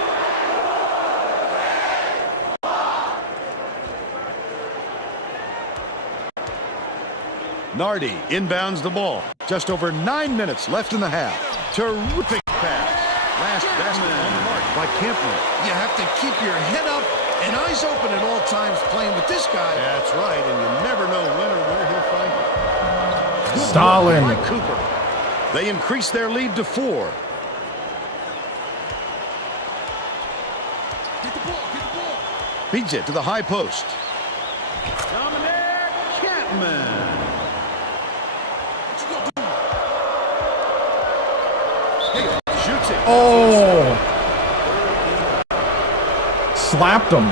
Nardi inbounds the ball. Just over 9 minutes left in the half. Terrific pass. Last basket on the mark by Campman. You have to keep your head up and eyes open at all times playing with this guy. That's right, and you never know when or where he'll find you. Good Stalin. block by Cooper. They increase their lead to 4. Feeds it to the high post. Dominic Campman. Shoots it. Oh! Slapped him.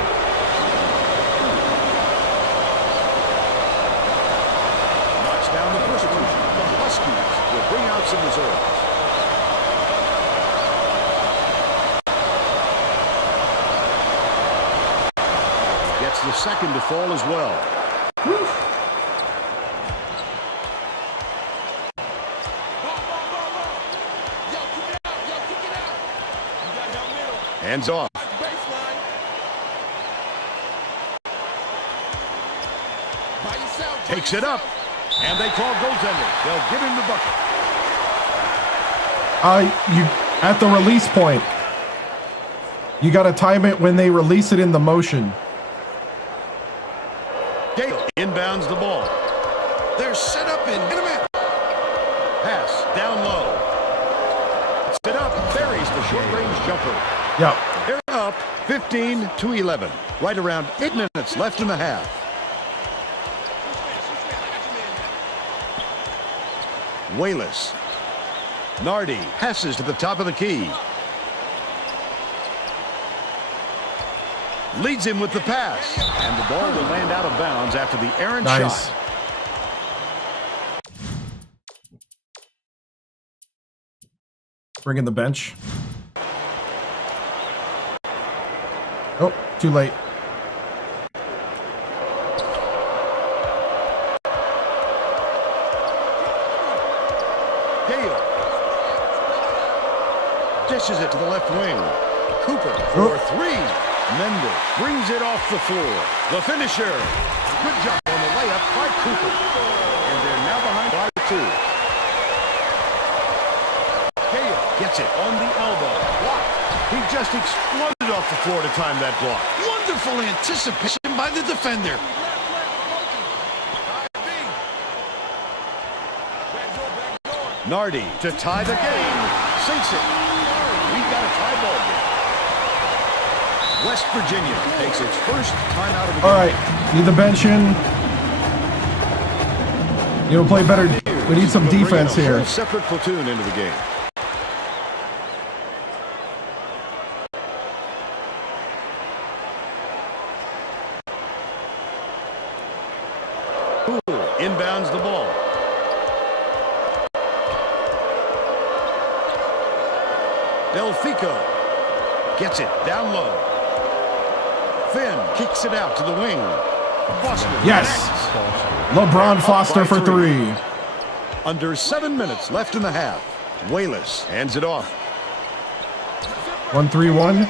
some reserves. Gets the second to fall as well. Hands off. Takes it up. And they call goaltender. They'll give him the bucket. You at the release point. You got to time it when they release it in the motion. Gale inbounds the ball. They're set up in minute. Pass down low. Set up. Buries the short-range jumper. Yep. They're up 15-11. Right around 8 minutes left in the half. Wayless. Nardi passes to the top of the key. Leads him with the pass. And the ball will land out of bounds after the errant nice shot. Bring in the bench. Oh, too late. Gale dishes it to the left wing. Cooper for three. Mendel brings it off the floor. The finisher. Good job on the layup by Cooper. And they're now behind by 2. Gale gets it on the elbow. Block. He just exploded off the floor to time that block. Wonderful anticipation by the defender. Nardi to tie the game. Sinks it. We've got a tie ball game. West Virginia takes its first timeout of the game. All right, need the bench in. You know, play better. We need some defense here. Separate platoon into the game. Inbounds the ball. Delfico gets it down low. Finn kicks it out to the wing. Foster. Yes. LeBron Foster for 3. Under 7 minutes left in the half. Wayless hands it off. 1-3-1.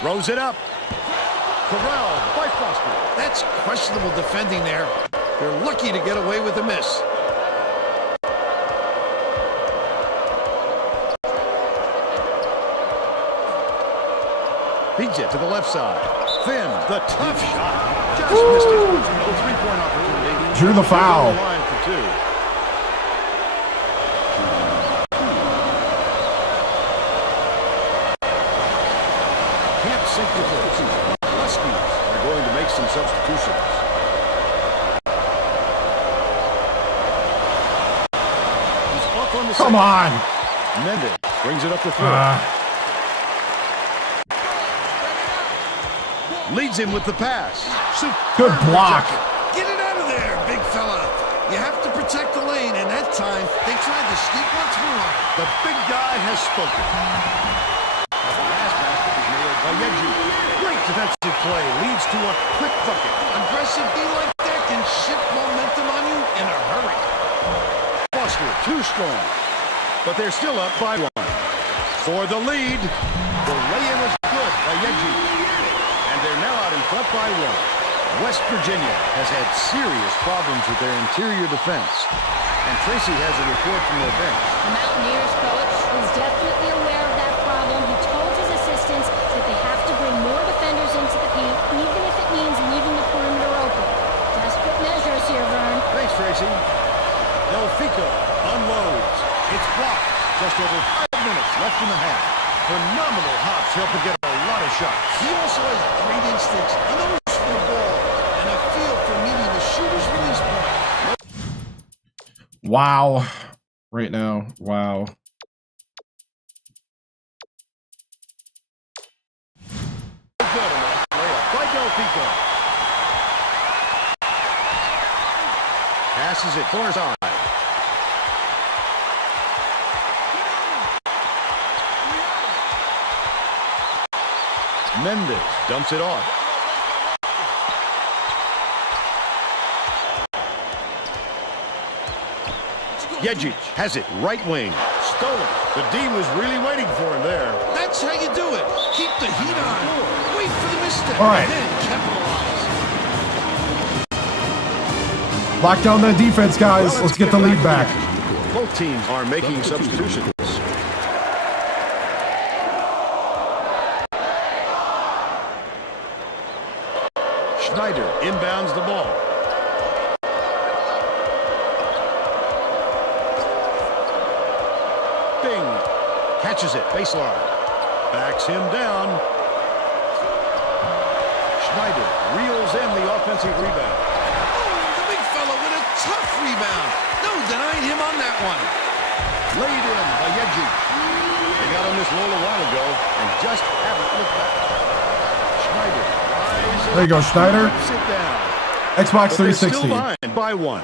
Throws it up. Corralled by Foster. That's questionable defending there. They're lucky to get away with a miss. Feeds it to the left side. Finn, the tough shot. Just missed it. No 3-point opportunity. Drew the foul. Line for 2. Can't sink the force. Huskies are going to make some substitutions. He's off on the Come on. Mendel brings it up the floor. Leads him with the pass. Good block. Get it out of there, big fella. You have to protect the lane, and that time they tried to sneak one through. The big guy has spoken. The last basket is nailed by Yeju. Great defensive play leads to a quick bucket. Aggressive D like that can shift momentum on you in a hurry. Foster too strong, but they're still up by 1. For the lead, the lay-in was good by Yeju. They're now out in front by 1. West Virginia has had serious problems with their interior defense. And Tracy has a report from their bench. The Mountaineers coach is definitely aware of that problem. He told his assistants that they have to bring more defenders into the paint, even if it means leaving the perimeter open. Desperate measures here, Vern. Thanks, Tracy. Delfico unloads. It's blocked. Just over 5 minutes left in the half. Phenomenal hops help him get a lot of shots. He also has great instincts, a nose for the ball, and a feel for meeting the shooter's release point. Wow. Right now. Wow. Good enough layup by Delfico. Passes it far side. Mendez dumps it off. Yejic has it, right wing. Stolen. The D was really waiting for him there. That's how you do it. Keep the heat on. Wait for the misstep. All right. And then capitalize. Lock down that defense, guys. Well, let's get the lead back. Both teams are making substitutions. Schneider inbounds the ball. Bing catches it, baseline. Backs him down. Schneider reels in the offensive rebound. The big fella with a tough rebound. No denying him on that one. Laid in by Yejic. They got on this roll a while ago and just haven't looked back. Schneider. There you go, Schneider. Sit down. Xbox But they're 360. still behind by one.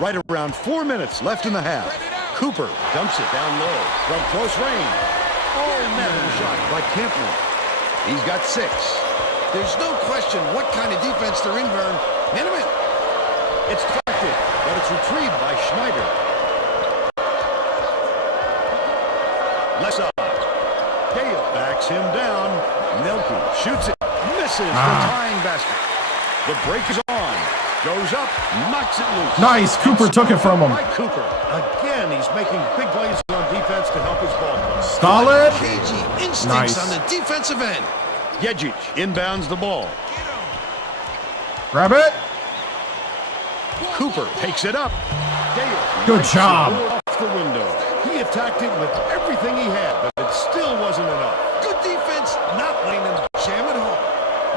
Right around 4 minutes left in the half. Cooper dumps it down low from close range. Oh, man, shot by Campbell. He's got 6. There's no question what kind of defense they're in, Vern. Minute. It's deflected, but it's retrieved by Schneider. Left side. Gale backs him down. Nelke shoots it. Misses the tying basket. The break is on. Goes up. Knocks it loose. Nice. Cooper took it from him. By Cooper. Again, he's making big plays on defense to help his ball club. Solid. Cagey instincts Nice. on the defensive end. Yejic inbounds the ball. Grab it. Cooper takes it up. Gale. Good job. Off the window. He attacked it with everything he had, but it still wasn't enough. Good defense, not letting them jam it home.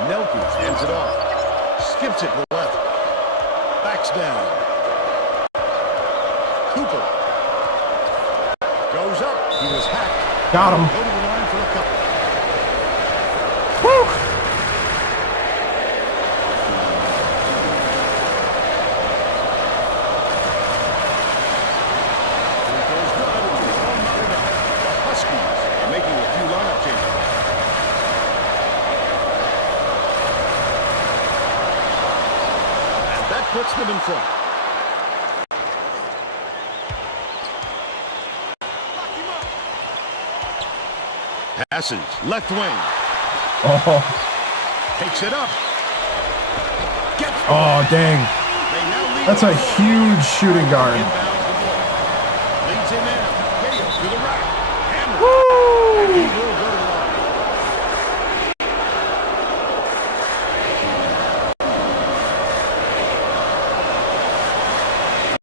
Nelke ends it off. Skips it to the left. Backs down. Cooper. Goes up. He was hacked. Got him. Go to the line for a couple. Woo. Huskies are making a few lineup changes. And that puts them in front. Passes left wing. Oh. Takes it up. Gets Oh, dang. They now lead That's a huge shooting guard. Inbounds the ball. Leads him in. Gale to the right. Hammer. Woo. He will go to the line.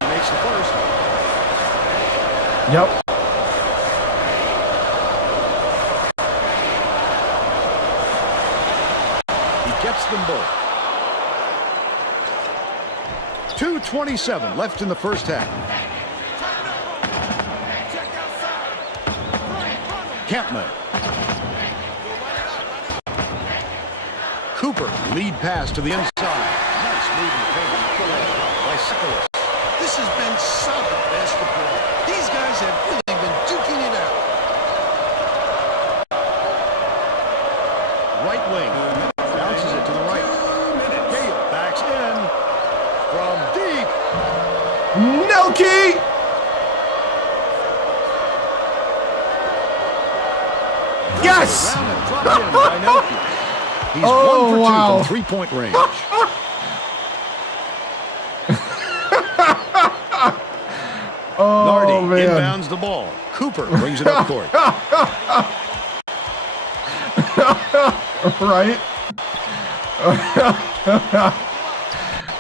He makes the first. Yep. He gets them both. 2:27 left in the first half. Kampman. Cooper, lead pass to the inside. Nice move in the paint on the finish by Sicolas. This has been solid basketball. These guys have really been duking it out. Right wing. Bounces it to the right. Gale backs in from deep. Nelke. Yes. Around and dropped in by Nelke. He's 1 for 2 from three-point range. Nardi man. inbounds the ball. Cooper brings it up court. Right?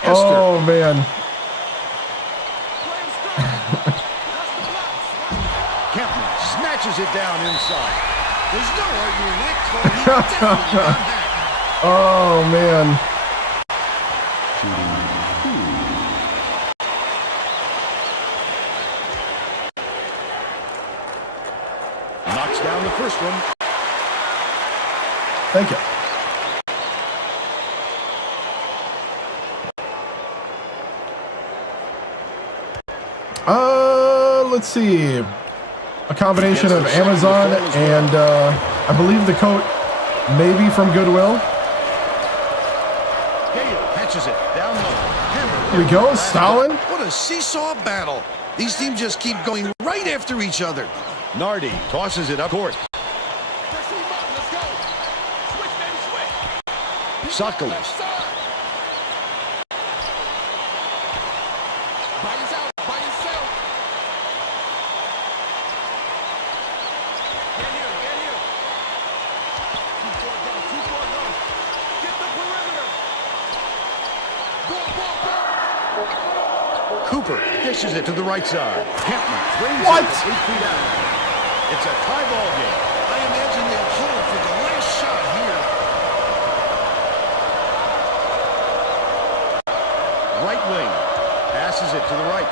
Oh, man. Kempman snatches it down inside. There's no arguing that call. He definitely got that. Oh, man. Knocks down the first one. Thank you. Let's see. A combination of Amazon and I believe the coat may be from Goodwill. Gale catches it down low. Here we go, Stalin. What a seesaw battle. These teams just keep going right after each other. Nardi tosses it up court. Sokolis. Cooper dishes it to the right side. Hampton brings What? it 8 feet out. It's a tie ball game. I imagine they'll hold for the last shot here. Right wing. Passes it to the right.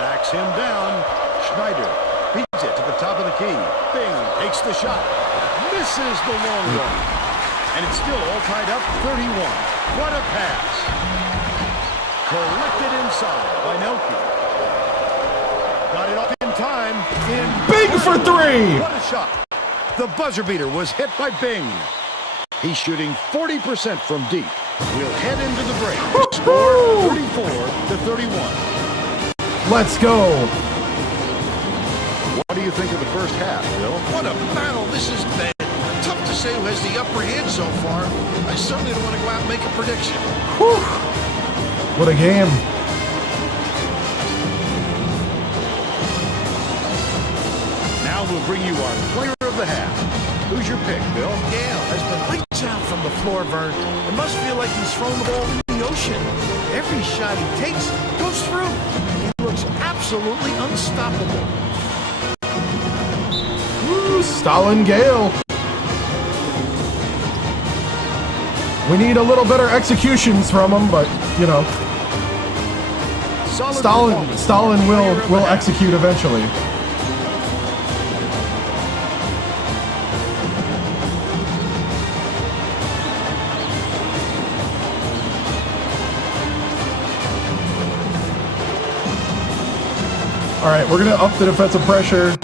Backs him down. Schneider beats it to the top of the key. Bing takes the shot. Misses the long one. And it's still all tied up 31. What a pass. Collected inside by Nelke. Got it off in time. Bing for 3. What a shot. The buzzer beater was hit by Bing. He's shooting 40% from deep. We'll head into the break. Score 34-31. Let's go. What do you think of the first half, Bill? What a battle this has been. Tough to say who has the upper hand so far. I certainly don't want to go out and make a prediction. Whew. What a game. Now we'll bring you our player of the half. Who's your pick, Bill? Gale has been lights out from the floor, Vern. It must feel like he's thrown the ball in the ocean. Every shot he takes goes through. He looks absolutely unstoppable. Woo, Stalin Gale. We need a little better executions from him, but, you know. Stalin will execute eventually. All right, we're gonna up the defensive pressure,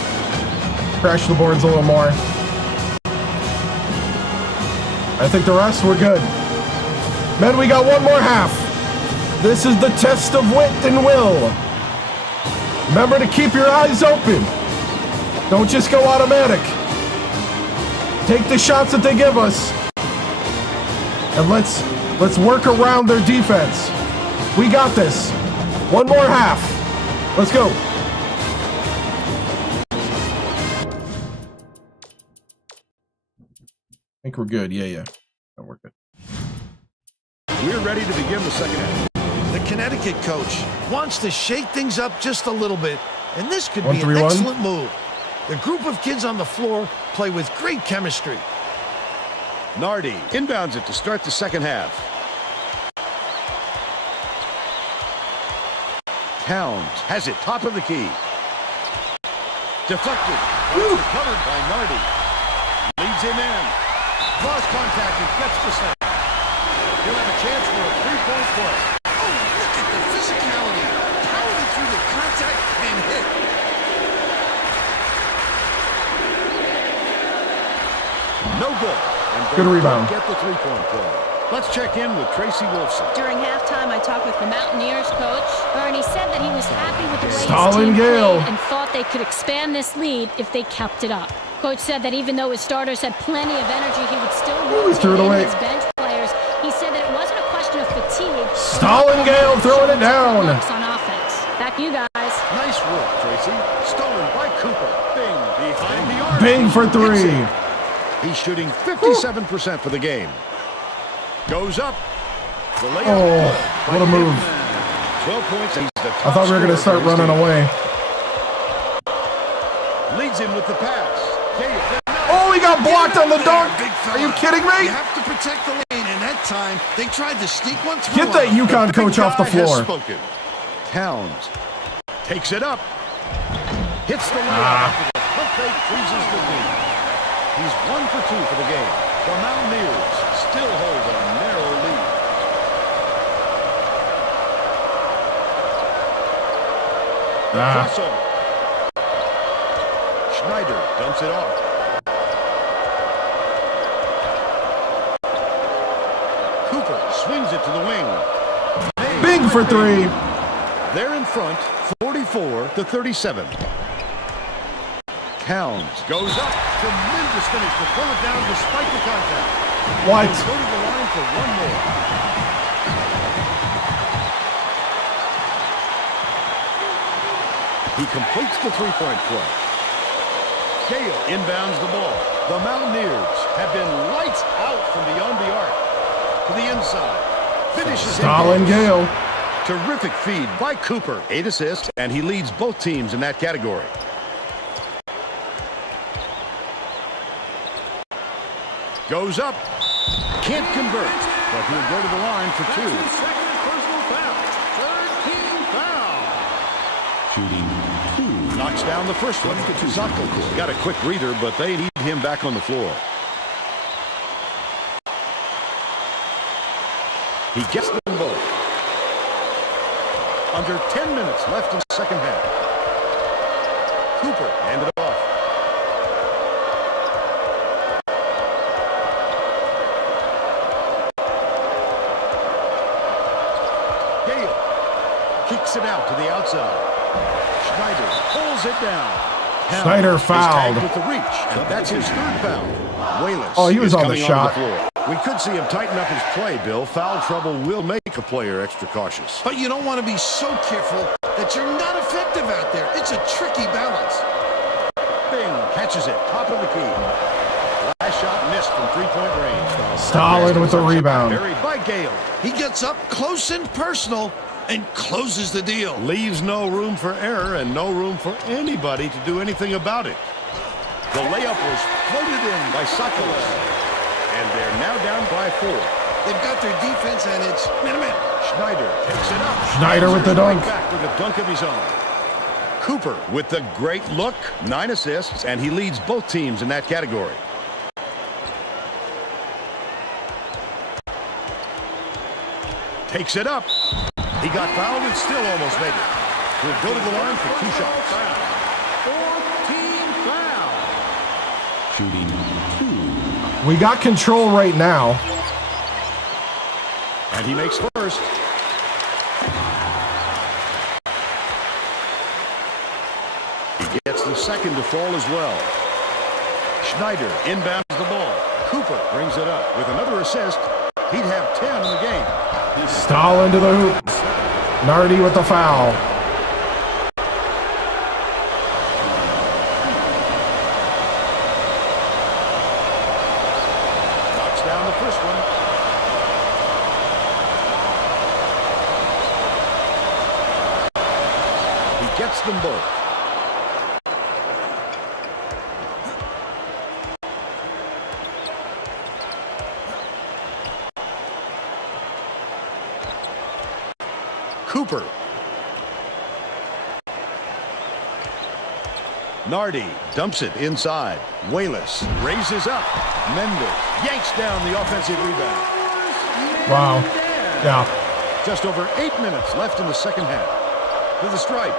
crash the boards a little more. I think the rest we're good. Men, we got one more half. This is the test of wit and will. Remember to keep your eyes open. Don't just go automatic. Take the shots that they give us. And let's work around their defense. We got this. One more half. Let's go. I think we're good. Yeah. No, we're good. We're ready to begin the second half. The Connecticut coach wants to shake things up just a little bit, and this could be an 1-3-1. excellent move. The group of kids on the floor play with great chemistry. Nardi inbounds it to start the second half. Towns has it top of the key. Deflected. Recovered by Nardi. Leads him in. Cross contact and gets the set. He'll have a chance for a three-point play. Oh, look at the physicality. Powered through the contact and hit. No good. And Good rebound. Get the three-point play. Let's check in with Tracy Wolfson. During halftime, I talked with the Mountaineers coach, and he said that he was happy with the way his Stalin team Gale. played and thought they could expand this lead if they kept it up. Coach said that even though his starters had plenty of energy, he would still He threw it rotate in away. his bench players. He said that it wasn't a question of fatigue. Stalin Gale throwing it down. On offense. Back to you guys. Nice work, Tracy. Stolen by Cooper. Bing behind the arc. Bing for 3. He's shooting 57% for the game. Goes up. The layup. Oh, by what a move. 12 points. He's the top I thought we were going to scorer start for his running team. away. Leads him with the pass. Oh, he got blocked on the dunk. Big Are you fella. kidding me? You have to protect the lane, and that time they tried to sneak one through. Get that him. UConn coach off the Guy has floor. spoken. Towns takes it up. Hits the layup. Pump fake freezes the lead. He's 1 for 2 for the game. The Mountaineers still hold a narrow lead. Crossover. Schneider dumps it off. Cooper swings it to the wing. Big for three. They're in front, 44-37. Towns goes up. Tremendous finish to pull it down despite the contact. What? He'll go to the line for one more. He completes the three-point play. Gale inbounds the ball. The Mountaineers have been lights out from beyond the arc. To the inside. Finishes Stalin Gale. Terrific feed by Cooper. 8 assists, and he leads both teams in that category. Goes up. Can't convert, but he'll go to the line for two. Second personal foul. Third team foul. Shooting 2. Knocks down the first one. Zocco got a quick breather, but they need him back on the floor. He gets them both. Under 10 minutes left in the second half. Cooper handed it off. Gale kicks it out to the outside. Schneider pulls it down. Schneider fouled. With the reach, and that's his third foul. Wallace Oh, he was is on the coming shot. onto the floor. We could see him tighten up his play, Bill. Foul trouble will make a player extra cautious. But you don't want to be so careful that you're not effective out there. It's a tricky balance. Bing catches it, top of the key. Last shot missed from three-point range. Stalin with the rebound. Buried by Gale. He gets up close and personal and closes the deal. Leaves no room for error and no room for anybody to do anything about it. The layup was floated in by Sokolos. And they're now down by 4. They've got their defense, and it's minute. Schneider takes it up. Schneider with the dunk. Back with a dunk of his own. Cooper with the great look. 9 assists, and he leads both teams in that category. Takes it up. He got fouled and still almost made it. He'll go to the line for 2 shots. Fourth team foul. Shooting 2. We got control right now. And he makes first. He gets the second to fall as well. Schneider inbounds the ball. Cooper brings it up with another assist. He'd have 10 in the game. Stalin to the hoop. Nardi with the foul. Knocks down the first one. He gets them both. Cooper. Nardi dumps it inside. Wallace raises up. Mendel yanks down the offensive rebound. Wow. Yeah. Just over 8 minutes left in the second half. To the stripe.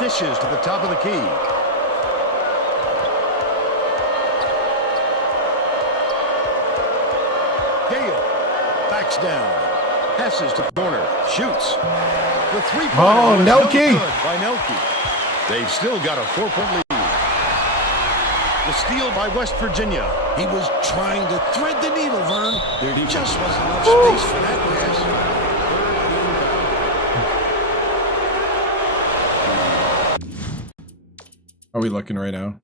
Dishes to the top of the key. Gale backs down. Passes to the corner. Shoots. The three-pointer. Oh, was no Nelke. good by Nelke. They've still got a 4-point lead. The steal by West Virginia. He was trying to thread the needle, Vern. There just wasn't enough space for that pass. How are we looking right now?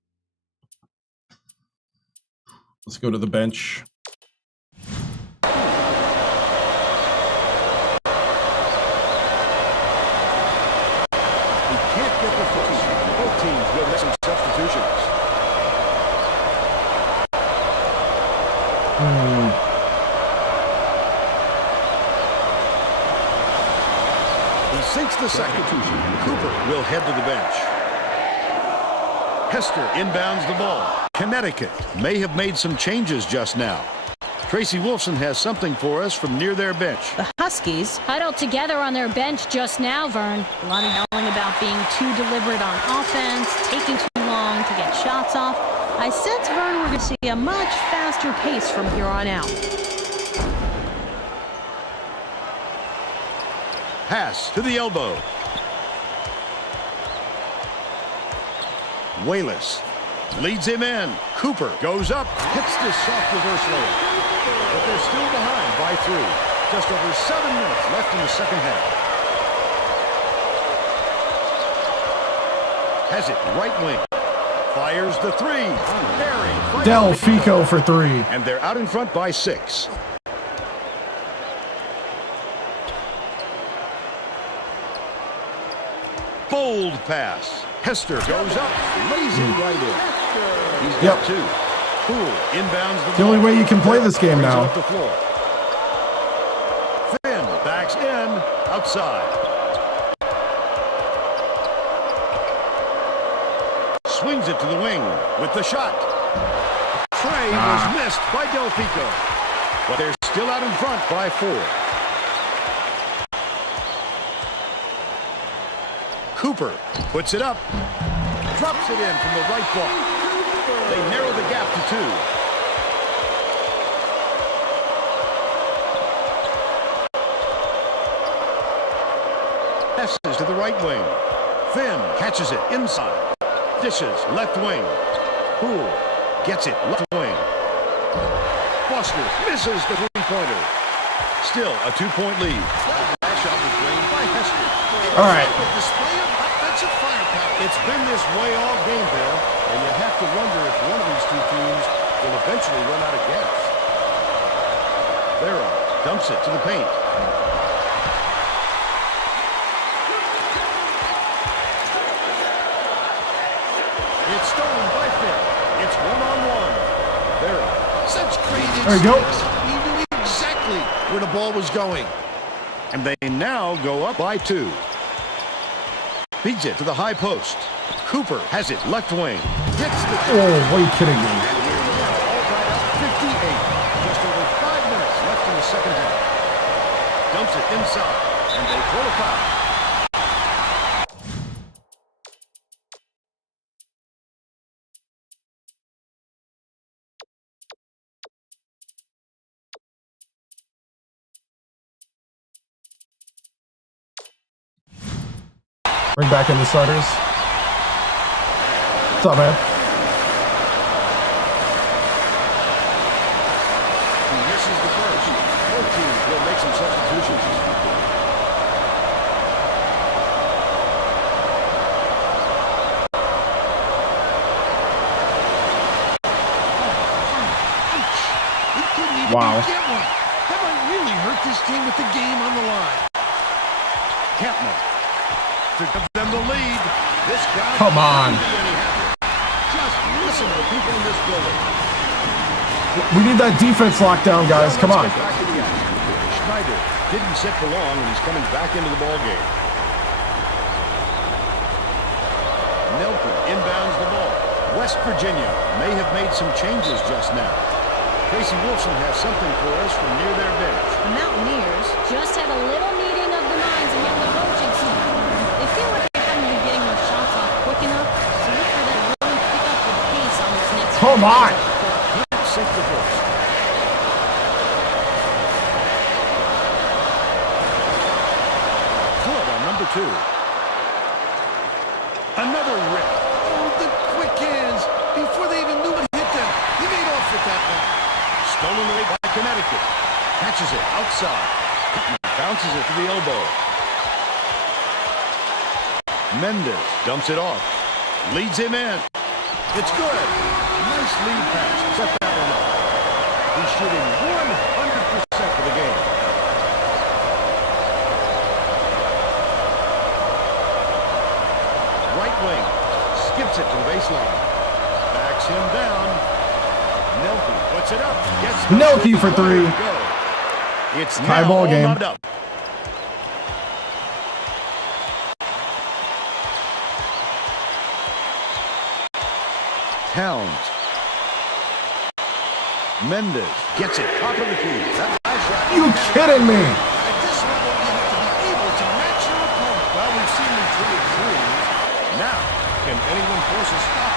Let's go to the bench. He sinks the second. Cooper will head to the bench. Hester inbounds the ball. Connecticut may have made some changes just now. Tracy Wolfson has something for us from near their bench. The Huskies huddled together on their bench just now, Vern. A lot of yelling about being too deliberate on offense, taking too long to get shots off. I sense, Vern, we're going to see a much faster pace from here on out. Pass to the elbow. Wayless leads him in. Cooper goes up, hits the soft reverse layup. But they're still behind by 3. Just over 7 minutes left in the second half. Has it right wing. Fires the 3. Barry. Del Fico for 3. And they're out in front by 6. Bold pass. Hester goes up, lays it right in. He's got 2. Poole inbounds the ball. The only way you can play this game now. Up the floor. Finn backs in, outside. Swings it to the wing with the shot. Trey was missed by Delfico. But they're still out in front by 4. Cooper puts it up. Drops it in from the right block. They narrow the gap to 2. Passes to the right wing. Finn catches it inside. Dishes left wing. Poole gets it left wing. Foster misses the 3-pointer. Still a 2-point lead. That shot was drained by Hester. All right. Display of offensive firepower. It's been this way all game, Bill, and you have to wonder if one of these 2 teams will eventually run out of gas. Vera dumps it to the paint. It's stolen by Finn. It's one-on-one. Vera. Such great instincts. There you go. He knew exactly where the ball was going. And they now go up by 2. Feeds it to the high post. Cooper has it left wing. Hits the... Oh, are you kidding me? And we're now all tied up 58. Just over 5 minutes left in the second half. Dumps it inside, and they pull a foul. Bring back in the starters. What's up, man? He misses the first. Both teams will make some substitutions. He couldn't even Wow. get one. That might really hurt this team with the game on the line. Kampman to give them the lead. This guy Come on. can't be any happier. Just listen to the people in this building. We need that defense lockdown, guys. Come on. Let's get back to the action. Schneider didn't sit for long, and he's coming back into the ball game. Nelson inbounds the ball. West Virginia may have made some changes just now. Tracy Wilson has something for us from near their bench. The Mountaineers just had a little meeting of the minds among the coaching staff. They feel like they haven't been getting their shots off quick enough, so look for them to really pick up the pace on this next Come on. Sink the first. Good on number 2. Another rip. Oh, the quick hands. Before they even knew it hit them, he made off with that one. Stolen away by Connecticut. Catches it outside. Bounces it to the elbow. Mendez dumps it off. Leads him in. It's good. Nice lead pass. Set that one up. He's shooting 100% for the game. Right wing. Skips it to the baseline. Backs him down. Nelke puts it up. Gets the Nelke for 3. It's Tie now ball all game. knotted up. Towns. Mendez gets it top of the key. That high shot. You kidding me? At this level, you have to be able to match your opponent. Well, we've seen them trade threes. Now, can anyone force a stop?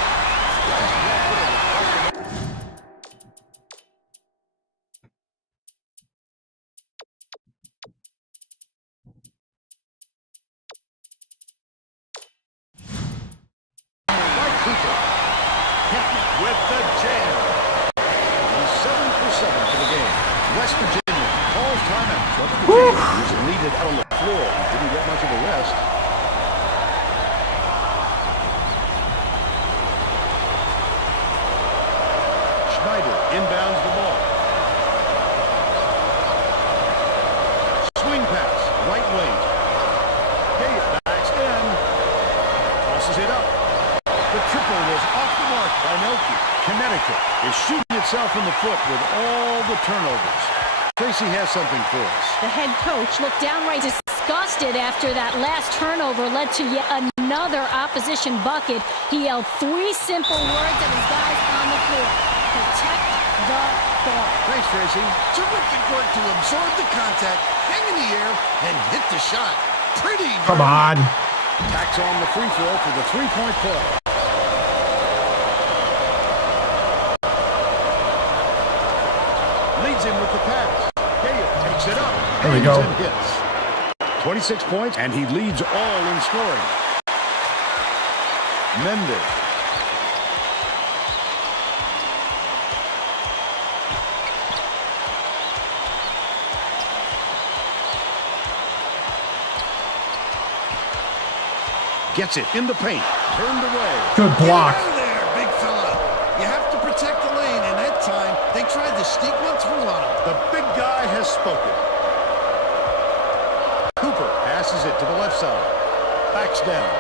timeout. He was needed out on the floor. He didn't get much of a rest. Schneider inbounds the ball. Swing pass, right wing. Gay backs in. Tosses it up. The triple was off the mark by Nelke. Connecticut is shooting itself in the foot with all the turnovers. Tracy has something for us. The head coach looked downright disgusted after that last turnover led to yet another opposition bucket. He yelled 3 simple words at his guys on the floor. Protect the ball. Thanks, Tracy. Terrific work to absorb the contact, hang in the air, and hit the shot. Pretty. Come on. Backs on the free throw for the three-point play. Leads him with the pass. Gale takes it up. There we go. And hits. 26 points, and he leads all in scoring. Mendes. Gets it in the paint. Turned away. Good block. Get out of there, big fella. You have to protect the lane, and that time they tried to sneak one through on him. The big guy has spoken. Cooper passes it to the left side. Backs down.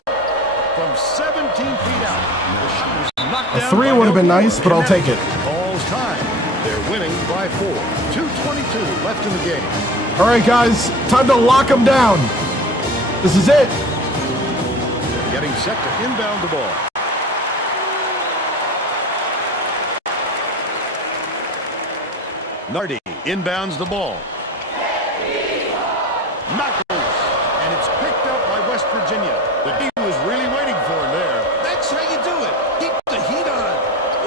From 17 feet out. The shot is knocked down. A 3 would have been nice, but I'll take it. Ball's time. They're winning by 4. 2:22 left in the game. All right, guys. Time to lock them down. This is it. Getting set to inbound the ball. Nardi inbounds the ball. Knuckles. And it's picked up by West Virginia. The D was really waiting for him there. That's how you do it. Keep the heat on.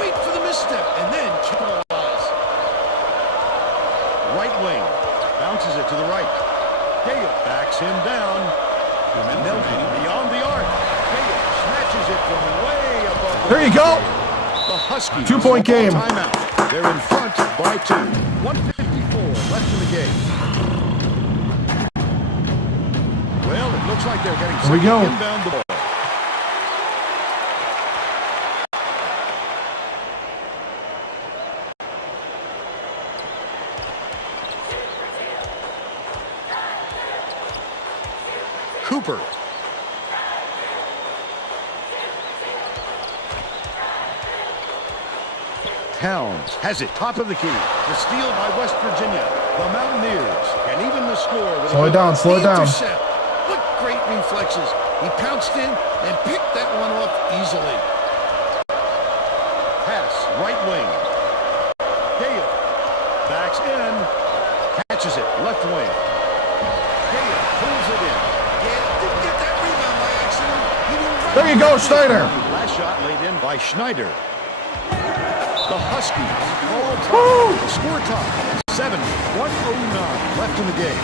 Wait for the misstep, and then capitalize. Right wing. Bounces it to the right. Gale backs him down. And Nelke beyond the arc. Gale snatches it from way above. There you go. The Huskies. 2-point game. Timeout. They're in front by 2. 1:54 left in the game. Well, it looks like they're getting set we go. to inbound the ball. Cooper. Towns has it, top of the key. The steal by West Virginia. The Mountaineers can even the score. With Slow it down, slow it down. Intercept. What great reflexes. He pounced in and picked that one off easily. Pass, right wing. Gale backs in. Catches it, left wing. Gale pulls it in. Didn't get that rebound by accident. He didn't There you go, Schneider. Last shot laid in by Schneider. The Huskies call a tie. The score tie. 7, 1:09 left in the game.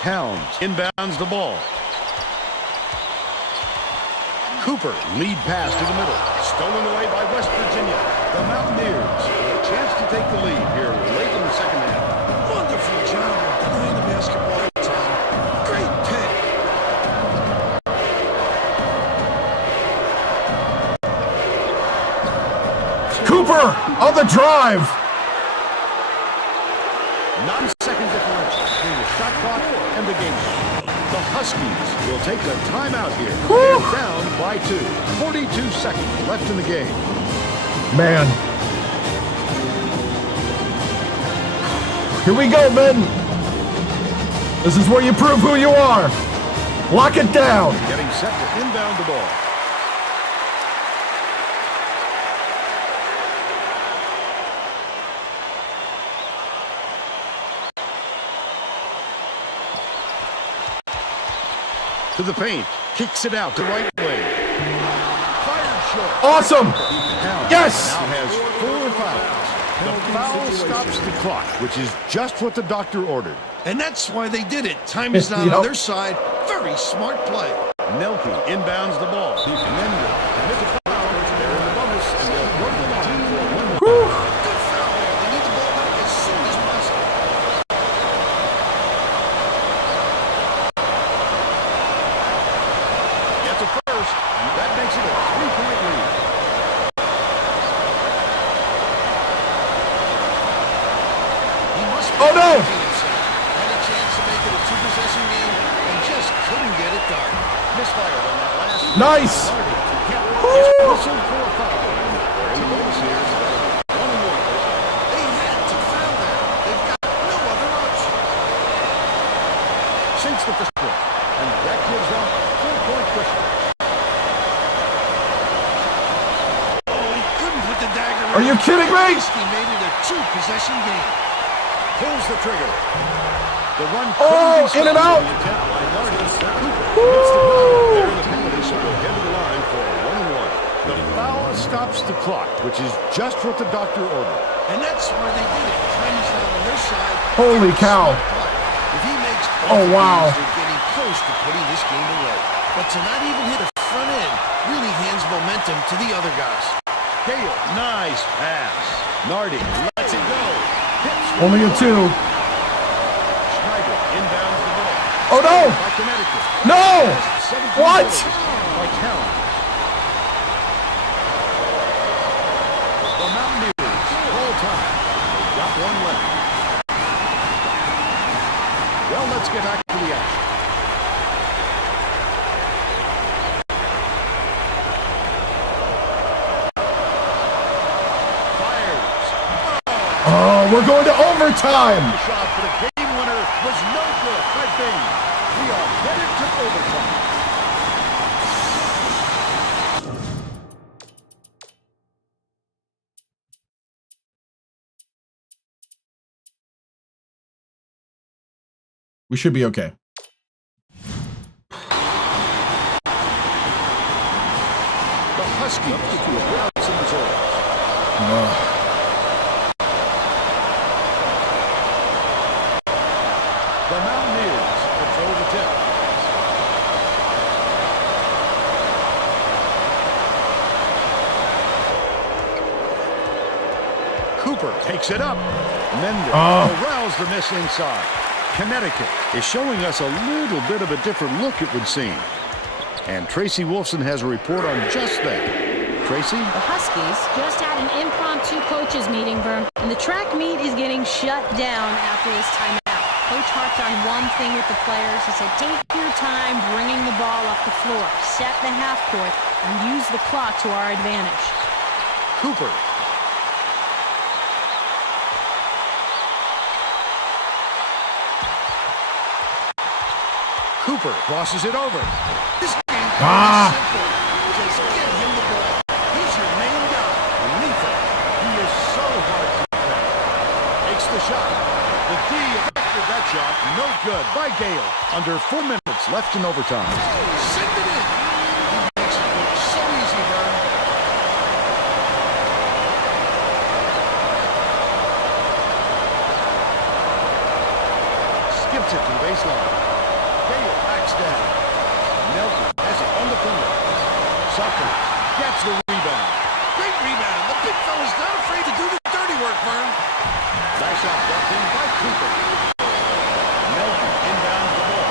Towns inbounds the ball. Cooper, lead pass to the middle. Stolen away by West Virginia. The Mountaineers with a chance to take the lead here late in the second half. Wonderful job behind the basketball time. Great pick. Cooper on the drive. 9-second differential between the shot clock and the game clock. The Huskies will take a timeout here. They're down by 2. 42 seconds left in the game. Man. Here we go, men. This is where you prove who you are. Lock it down. Getting set to inbound the ball. To the paint. Kicks it out to right wing. Fired short. Awesome. Towns Yes. now has 4 fouls. The foul stops the clock, which is just what the doctor ordered. And that's why they did it. Time is not on their side. Very smart play. Nelke inbounds the ball. Mender commits a foul. They're in the bonus, and they'll go to the line for one. Good foul there. They need the ball back as soon as possible. Gets a first, and that makes it a 3-point lead. He must be Oh, no! Had a chance to make it a two-possession game and just couldn't get it done. Misfired on that last. Nice. It's whistled for a foul. They're in the bonus here. 1-1. They had to foul there. They've got no other option. Sinks the first point, and that gives them a 4-point cushion. Oh, he couldn't put the dagger in. Are you kidding me? He made it a two-possession game. Pulls the trigger. The run. Oh, in and out. They're in the penalty, so they'll head to the line for a 1-1. The foul stops the clock, which is just what the doctor ordered. And that's why they did it. Time is not on their side. Holy cow. If he makes Oh, wow. they're getting close to putting this game away. But to not even hit a front end really hands momentum to the other guys. Gale, nice pass. Nardi lets it go. Only a 2. Schneider inbounds the ball. Oh, no. By Connecticut. No. 17 What? By Talon. The Mountaineers, all time. They've got one left. Well, let's get back to the action. Oh, we're going to overtime. The shot for the game winner was no good by Bain. We are headed to overtime. We should be okay. The Huskies grab some results. The Mountaineers control the tip. Cooper takes it up. Mender aroused the miss inside. Connecticut is showing us a little bit of a different look, it would seem. And Tracy Wolfson has a report on just that. Tracy? The Huskies just had an impromptu coaches meeting, Vern, and the track meet is getting shut down after this timeout. Coach harped on one thing with the players. He said, take your time bringing the ball up the floor, set the half court, and use the clock to our advantage. Cooper. Cooper crosses it over. This game is simple. Just get him the ball. He's your main guy. Lethal. He is so hard to defend. Takes the shot. The D effected that shot. No good by Gale. Under 4 minutes left in overtime. Send it in. He makes it look so easy, Vern. Skips it to the baseline. Gale backs down. Nelson has it on the corner. Sucker gets the rebound. Great rebound. The big fella's not afraid to do the dirty work, Vern. That shot blocked in by Cooper. Nelson inbounds the ball.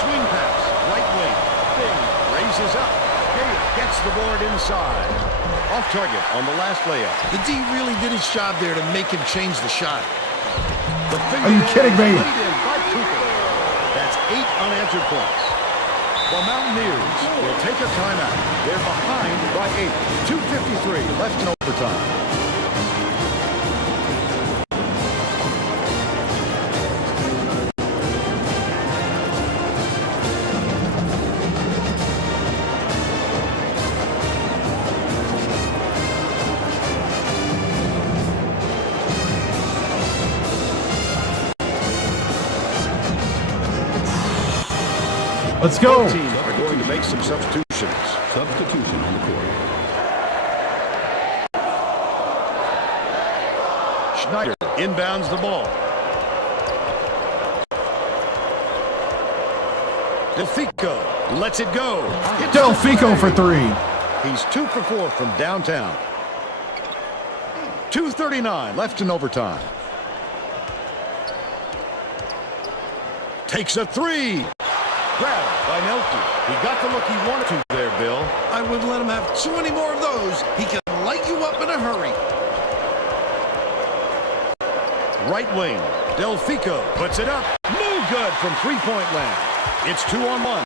Swing pass, right wing. Bing raises up. Gale gets the board inside. Off target on the last layup. The D really did his job there to make him change the shot. The Are you kidding me? Laid in by Cooper. That's 8 unanswered points. The Mountaineers will take a timeout. They're behind by 8. 2:53 left in overtime. Let's go. Both teams are going to make some substitutions. Substitution on the court. Schneider inbounds the ball. Delfico lets it go. Delfico for 3. He's 2 for 4 from downtown. 2:39 left in overtime. Takes a 3. Grabbed by Nelke. He got the look he wanted to there, Bill. I wouldn't let him have too many more of those. He can light you up in a hurry. Right wing. Delfico puts it up. No good from three-point land. It's 2-on-1.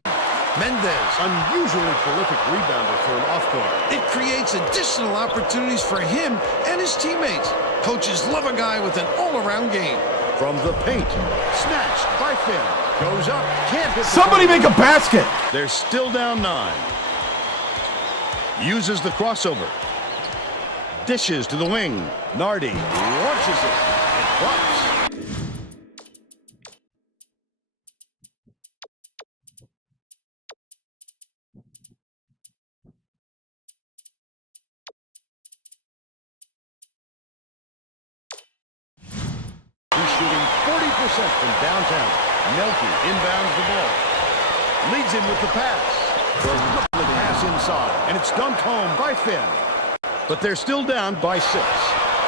Mendez, Unusually prolific rebounder for an off-guard. it creates additional opportunities for him and his teammates. Coaches love a guy with an all-around game. From the paint. Snatched by Finn. Goes up. Can't hit the Somebody target. make a basket. They're still down 9. Uses the crossover. Dishes to the wing. Nardi launches it. It drops. He's shooting 40% from downtown. Nelke inbounds the ball. Leads him with the pass. The lovely pass inside, and it's dunked home by Finn. But they're still down by 6.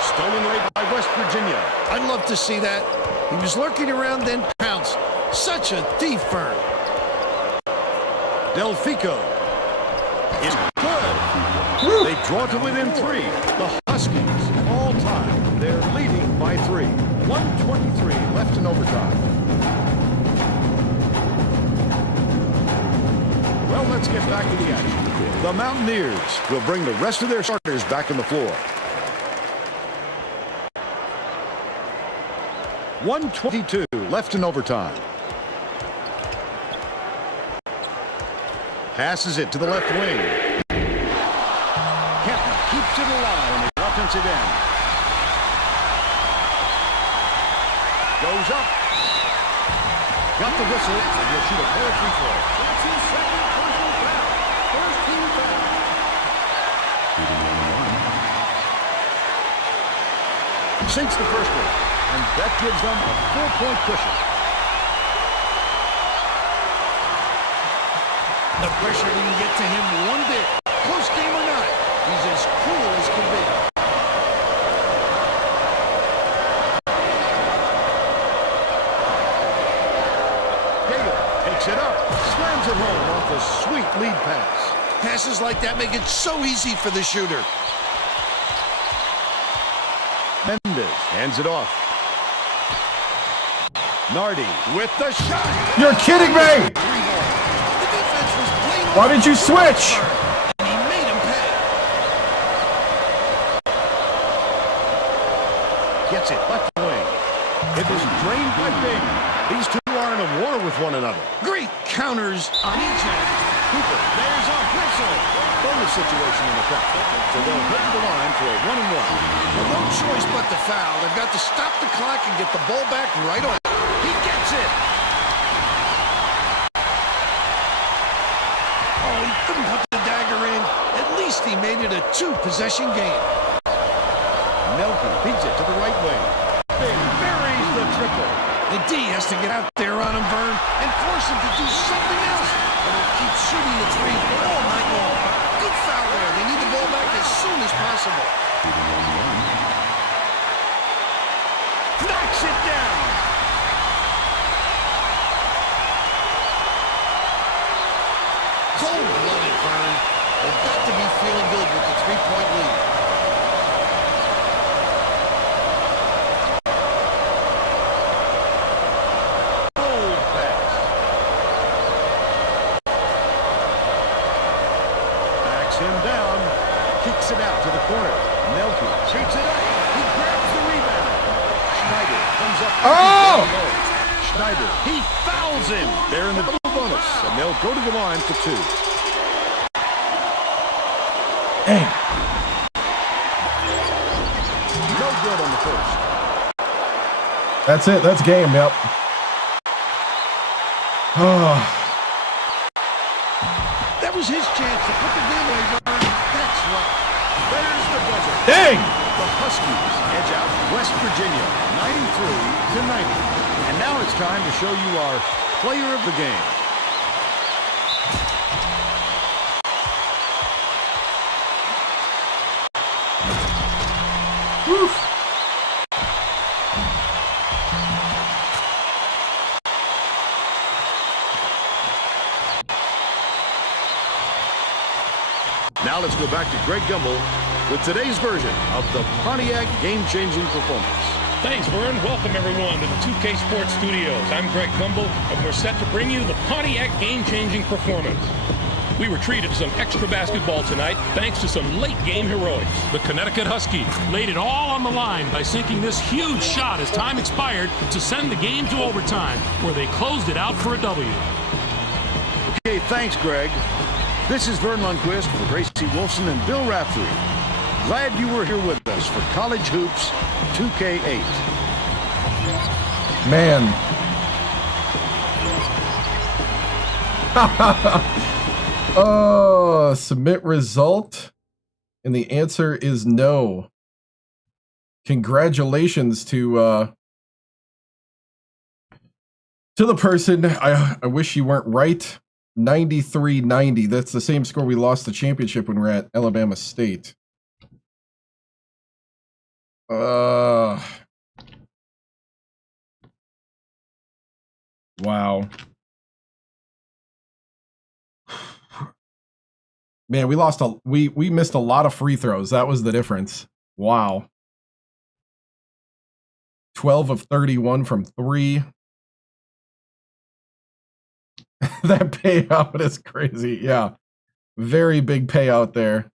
Stolen away by West Virginia. I'd love to see that. He was lurking around, then pounced. Such a thief burn. Delfico is good. They draw to within 3. The Huskies, all time, they're leading by 3. 1:23 left in overtime. Well, let's get back to the action. The Mountaineers will bring the rest of their starters back on the floor. 1:22 left in overtime. Passes it to the left wing. Kemper keeps it alive on the offensive end. Goes up. Got the whistle, and he'll shoot a pair of free throws. That's his second personal foul. First team foul. Sinks the first one, and that gives them a 4-point cushion. The pressure didn't get to him one bit. Close game or not, he's as cool as can be. Gale takes it up, slams it home off a sweet lead pass. Passes like that make it so easy for the shooter. Mendez hands it off. Nardi with the shot. You're kidding me. The defense was blamed. Why did you switch? And he made him pay. Gets it left wing. It was drained by Bing. These two are in a war with one another. Great counters on each end. Cooper, there's a whistle. Bonus situation in effect. So they'll head to the line for a 1-and-1. Well, no choice but to foul. They've got to stop the clock and get the ball back right away. He gets it. Oh, he couldn't put the dagger in. At least he made it a 2-possession game. Nelke feeds it to the right wing. Bing buries the triple. The D has to get out there on him, Vern, and force him to do something else. And he'll keep shooting the 3 all night long. Good foul there. They need the ball back as soon as possible. Knocks it down. Cold-blooded, Vern. They've got to be feeling good with the 3-point lead. Bold pass. Backs him down. Kicks it out to the corner. Nelke shoots it up. He grabs the rebound. Schneider comes up. Oh! Schneider, he fouls him. They're in the double bonus, and they'll go to the line for 2. Dang. No good on the first. That's it. That's game. Yep. Oh. Dang! The Huskies edge out West Virginia 93-90. And now it's time to show you our player of the game. Woo. Now let's go back to Greg Gumbel with today's version of the Pontiac game-changing performance. Thanks, Vern. Welcome, everyone, to the 2K Sports Studios. I'm Greg Gumbel, and we're set to bring you the Pontiac game-changing performance. We were treated to some extra basketball tonight thanks to some late-game heroics. The Connecticut Huskies laid it all on the line by sinking this huge shot as time expired to send the game to overtime, where they closed it out for a W. Okay, thanks, Greg. This is Vern Lundquist for Gracie Wilson and Bill Raftery. Glad you were here with us for College Hoops 2K8. Man. Submit result. And the answer is no. Congratulations to the person. I wish you weren't right. 93-90. That's the same score we lost the championship when we were at Alabama State. Wow. Man, we lost we missed a lot of free throws. That was the difference. Wow. 12 of 31 from 3. That payout is crazy. Yeah. Very big payout there.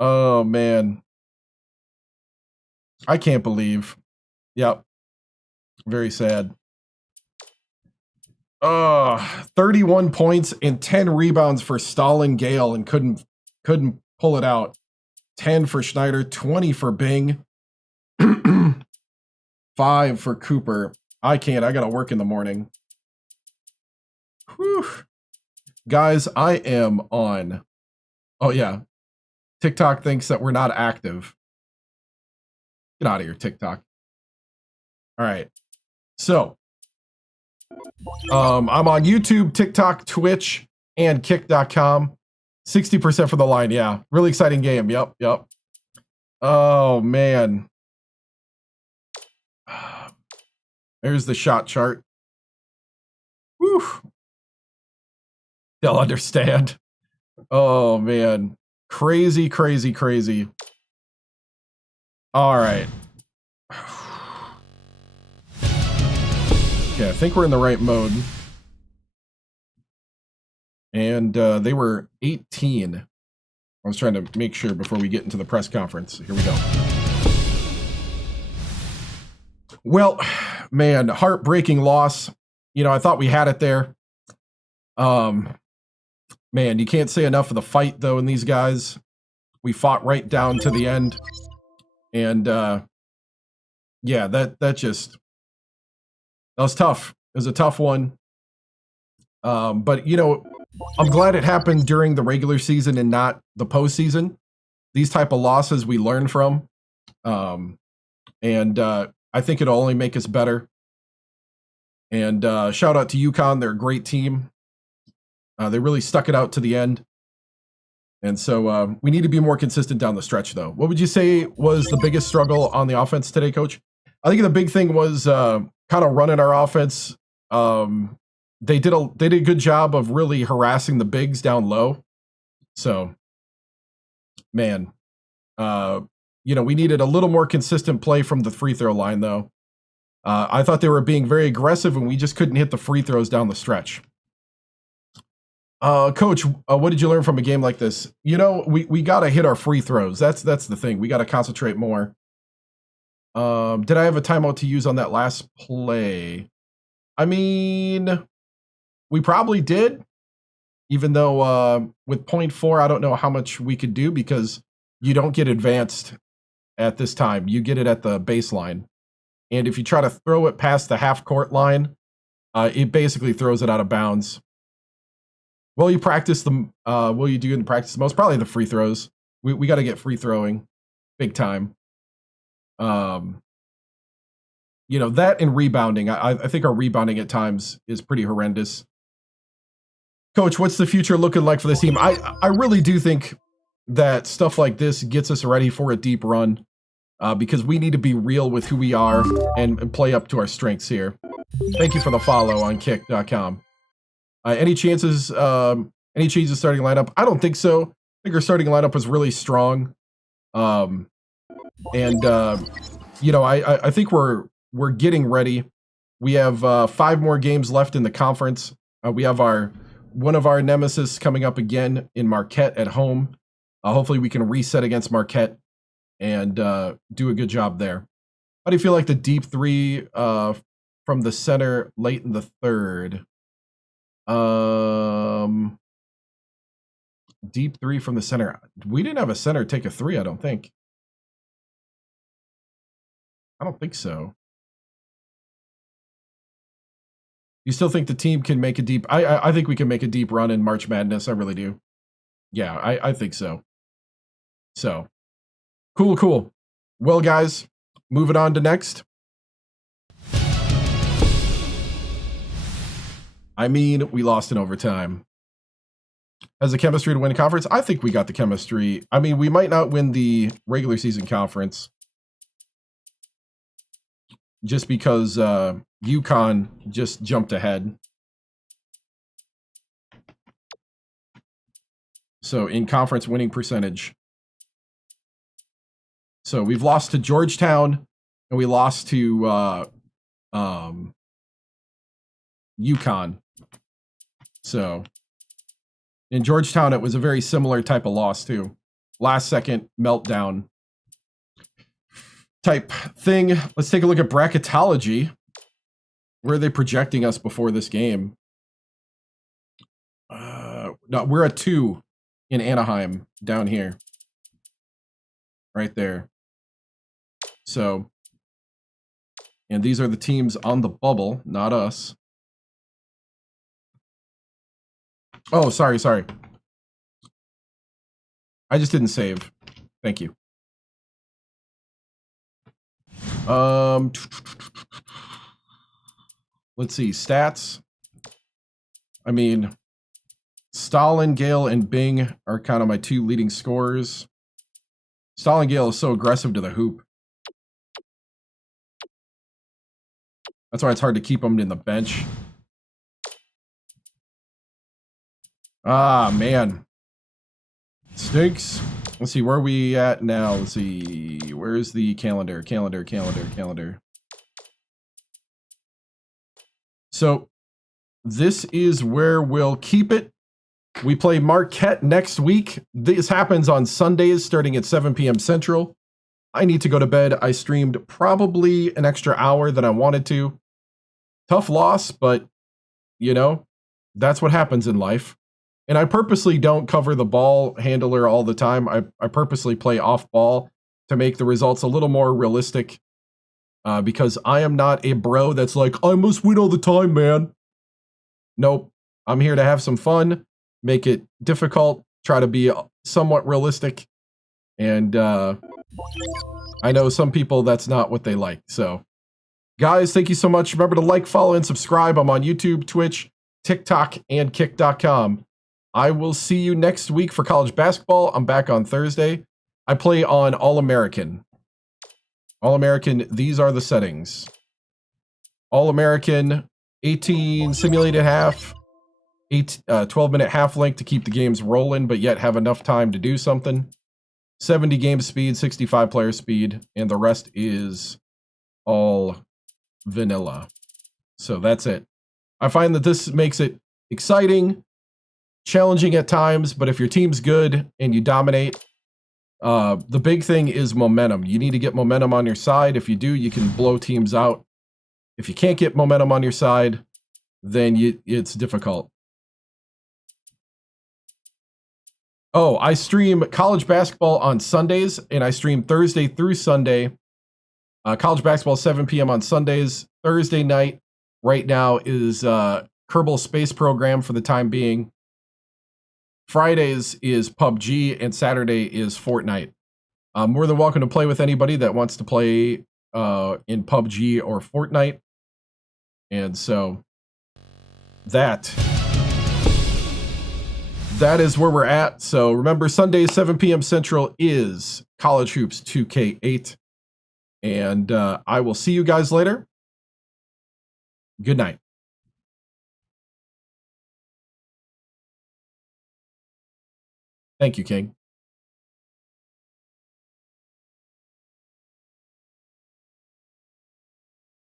Oh, man. I can't believe. Yep. Very sad. 31 points and 10 rebounds for Stalin Gale and couldn't pull it out. 10 for Schneider, 20 for Bing, 5 for Cooper. I can't. I got to work in the morning. Whew. Guys, I am on. Oh, yeah. TikTok thinks that we're not active. Get out of here, TikTok. All right. So, I'm on YouTube, TikTok, Twitch, and kick.com. 60% for the line. Yeah. Really exciting game. Yep. Oh, man. There's the shot chart. Whew. They'll understand. Oh, man. Crazy. All right. Okay, I think we're in the right mode. And they were 18. I was trying to make sure before we get into the press conference. Here we go. Well, man, heartbreaking loss. You know, I thought we had it there. Man, you can't say enough of the fight, though, in these guys. We fought right down to the end. And, yeah, that was tough. It was a tough one. But, you know, I'm glad it happened during the regular season and not the postseason. These type of losses we learn from. And I think it'll only make us better. And shout out to UConn. They're a great team. They really stuck it out to the end. And so we need to be more consistent down the stretch, though. What would you say was the biggest struggle on the offense today, Coach? I think the big thing was kind of running our offense. They did a good job of really harassing the bigs down low. So, man, you know, we needed a little more consistent play from the free throw line, though. I thought they were being very aggressive, and we just couldn't hit the free throws down the stretch. Coach, what did you learn from a game like this? You know, we got to hit our free throws. That's the thing. We got to concentrate more. Did I have a timeout to use on that last play? I mean, we probably did, even though with 0.4, I don't know how much we could do because you don't get advanced at this time. You get it at the baseline. And if you try to throw it past the half court line, it basically throws it out of bounds. Well, you practice them. Will you do in practice the most? Probably the free throws. We got to get free throwing. big time. You know, that and rebounding. I think our rebounding at times is pretty horrendous. Coach, what's the future looking like for this team? I really do think that stuff like this gets us ready for a deep run, because we need to be real with who we are and play up to our strengths here. Thank you for the follow on kick.com. Any changes starting lineup? I don't think so. I think our starting lineup was really strong. You know, I think we're getting ready. We have 5 more games left in the conference. We have one of our nemesis coming up again in Marquette at home. Hopefully we can reset against Marquette and do a good job there. How do you feel like the deep 3 from the center late in the third? Deep 3 from the center. We didn't have a center take a 3, I don't think. I don't think so. You still think the team can make a deep... I think we can make a deep run in March Madness. I really do. Yeah, I think so. So, cool. Well, guys, moving on to next. I mean, we lost in overtime. Has the chemistry to win a conference? I think we got the chemistry. I mean, we might not win the regular season conference, just because UConn just jumped ahead. So in conference winning percentage. So we've lost to Georgetown and we lost to UConn. So in Georgetown, it was a very similar type of loss too. Last second meltdown type thing. Let's take a look at bracketology. Where are they projecting us before this game? No, we're at 2 in Anaheim down here. Right there. So, and these are the teams on the bubble, not us. Oh, sorry. I just didn't save. Thank you. Let's see, stats. I mean, Stalin, Gale, and Bing are kind of my 2 leading scorers. Stalin Gale is so aggressive to the hoop. That's why it's hard to keep him in the bench. Ah, man. Stinks. Let's see, where are we at now? Let's see. Where's the calendar? Calendar. So, this is where we'll keep it. We play Marquette next week. This happens on Sundays starting at 7 p.m. Central. I need to go to bed. I streamed probably an extra hour than I wanted to. Tough loss, but, you know, that's what happens in life. And I purposely don't cover the ball handler all the time. I purposely play off ball to make the results a little more realistic. Because I am not a bro that's like, I must win all the time, man. Nope. I'm here to have some fun, make it difficult, try to be somewhat realistic. And I know some people that's not what they like. So, guys, thank you so much. Remember to like, follow, and subscribe. I'm on YouTube, Twitch, TikTok, and kick.com. I will see you next week for college basketball. I'm back on Thursday. I play on All-American. All-American, these are the settings. All-American, 18 simulated half, 12-minute half length to keep the games rolling, but yet have enough time to do something. 70 game speed, 65 player speed, and the rest is all vanilla. So that's it. I find that this makes it exciting, challenging at times, but if your team's good and you dominate, the big thing is momentum. You need to get momentum on your side. If you do, you can blow teams out. If you can't get momentum on your side, then it's difficult. Oh, I stream college basketball on Sundays, and I stream Thursday through Sunday. College basketball 7 p.m. on Sundays. Thursday night right now is Kerbal Space Program for the time being. Fridays is PUBG, and Saturday is Fortnite. More than welcome to play with anybody that wants to play in PUBG or Fortnite. And so that is where we're at. So remember, Sundays, 7 p.m. Central is College Hoops 2K8. And I will see you guys later. Good night. Thank you, King.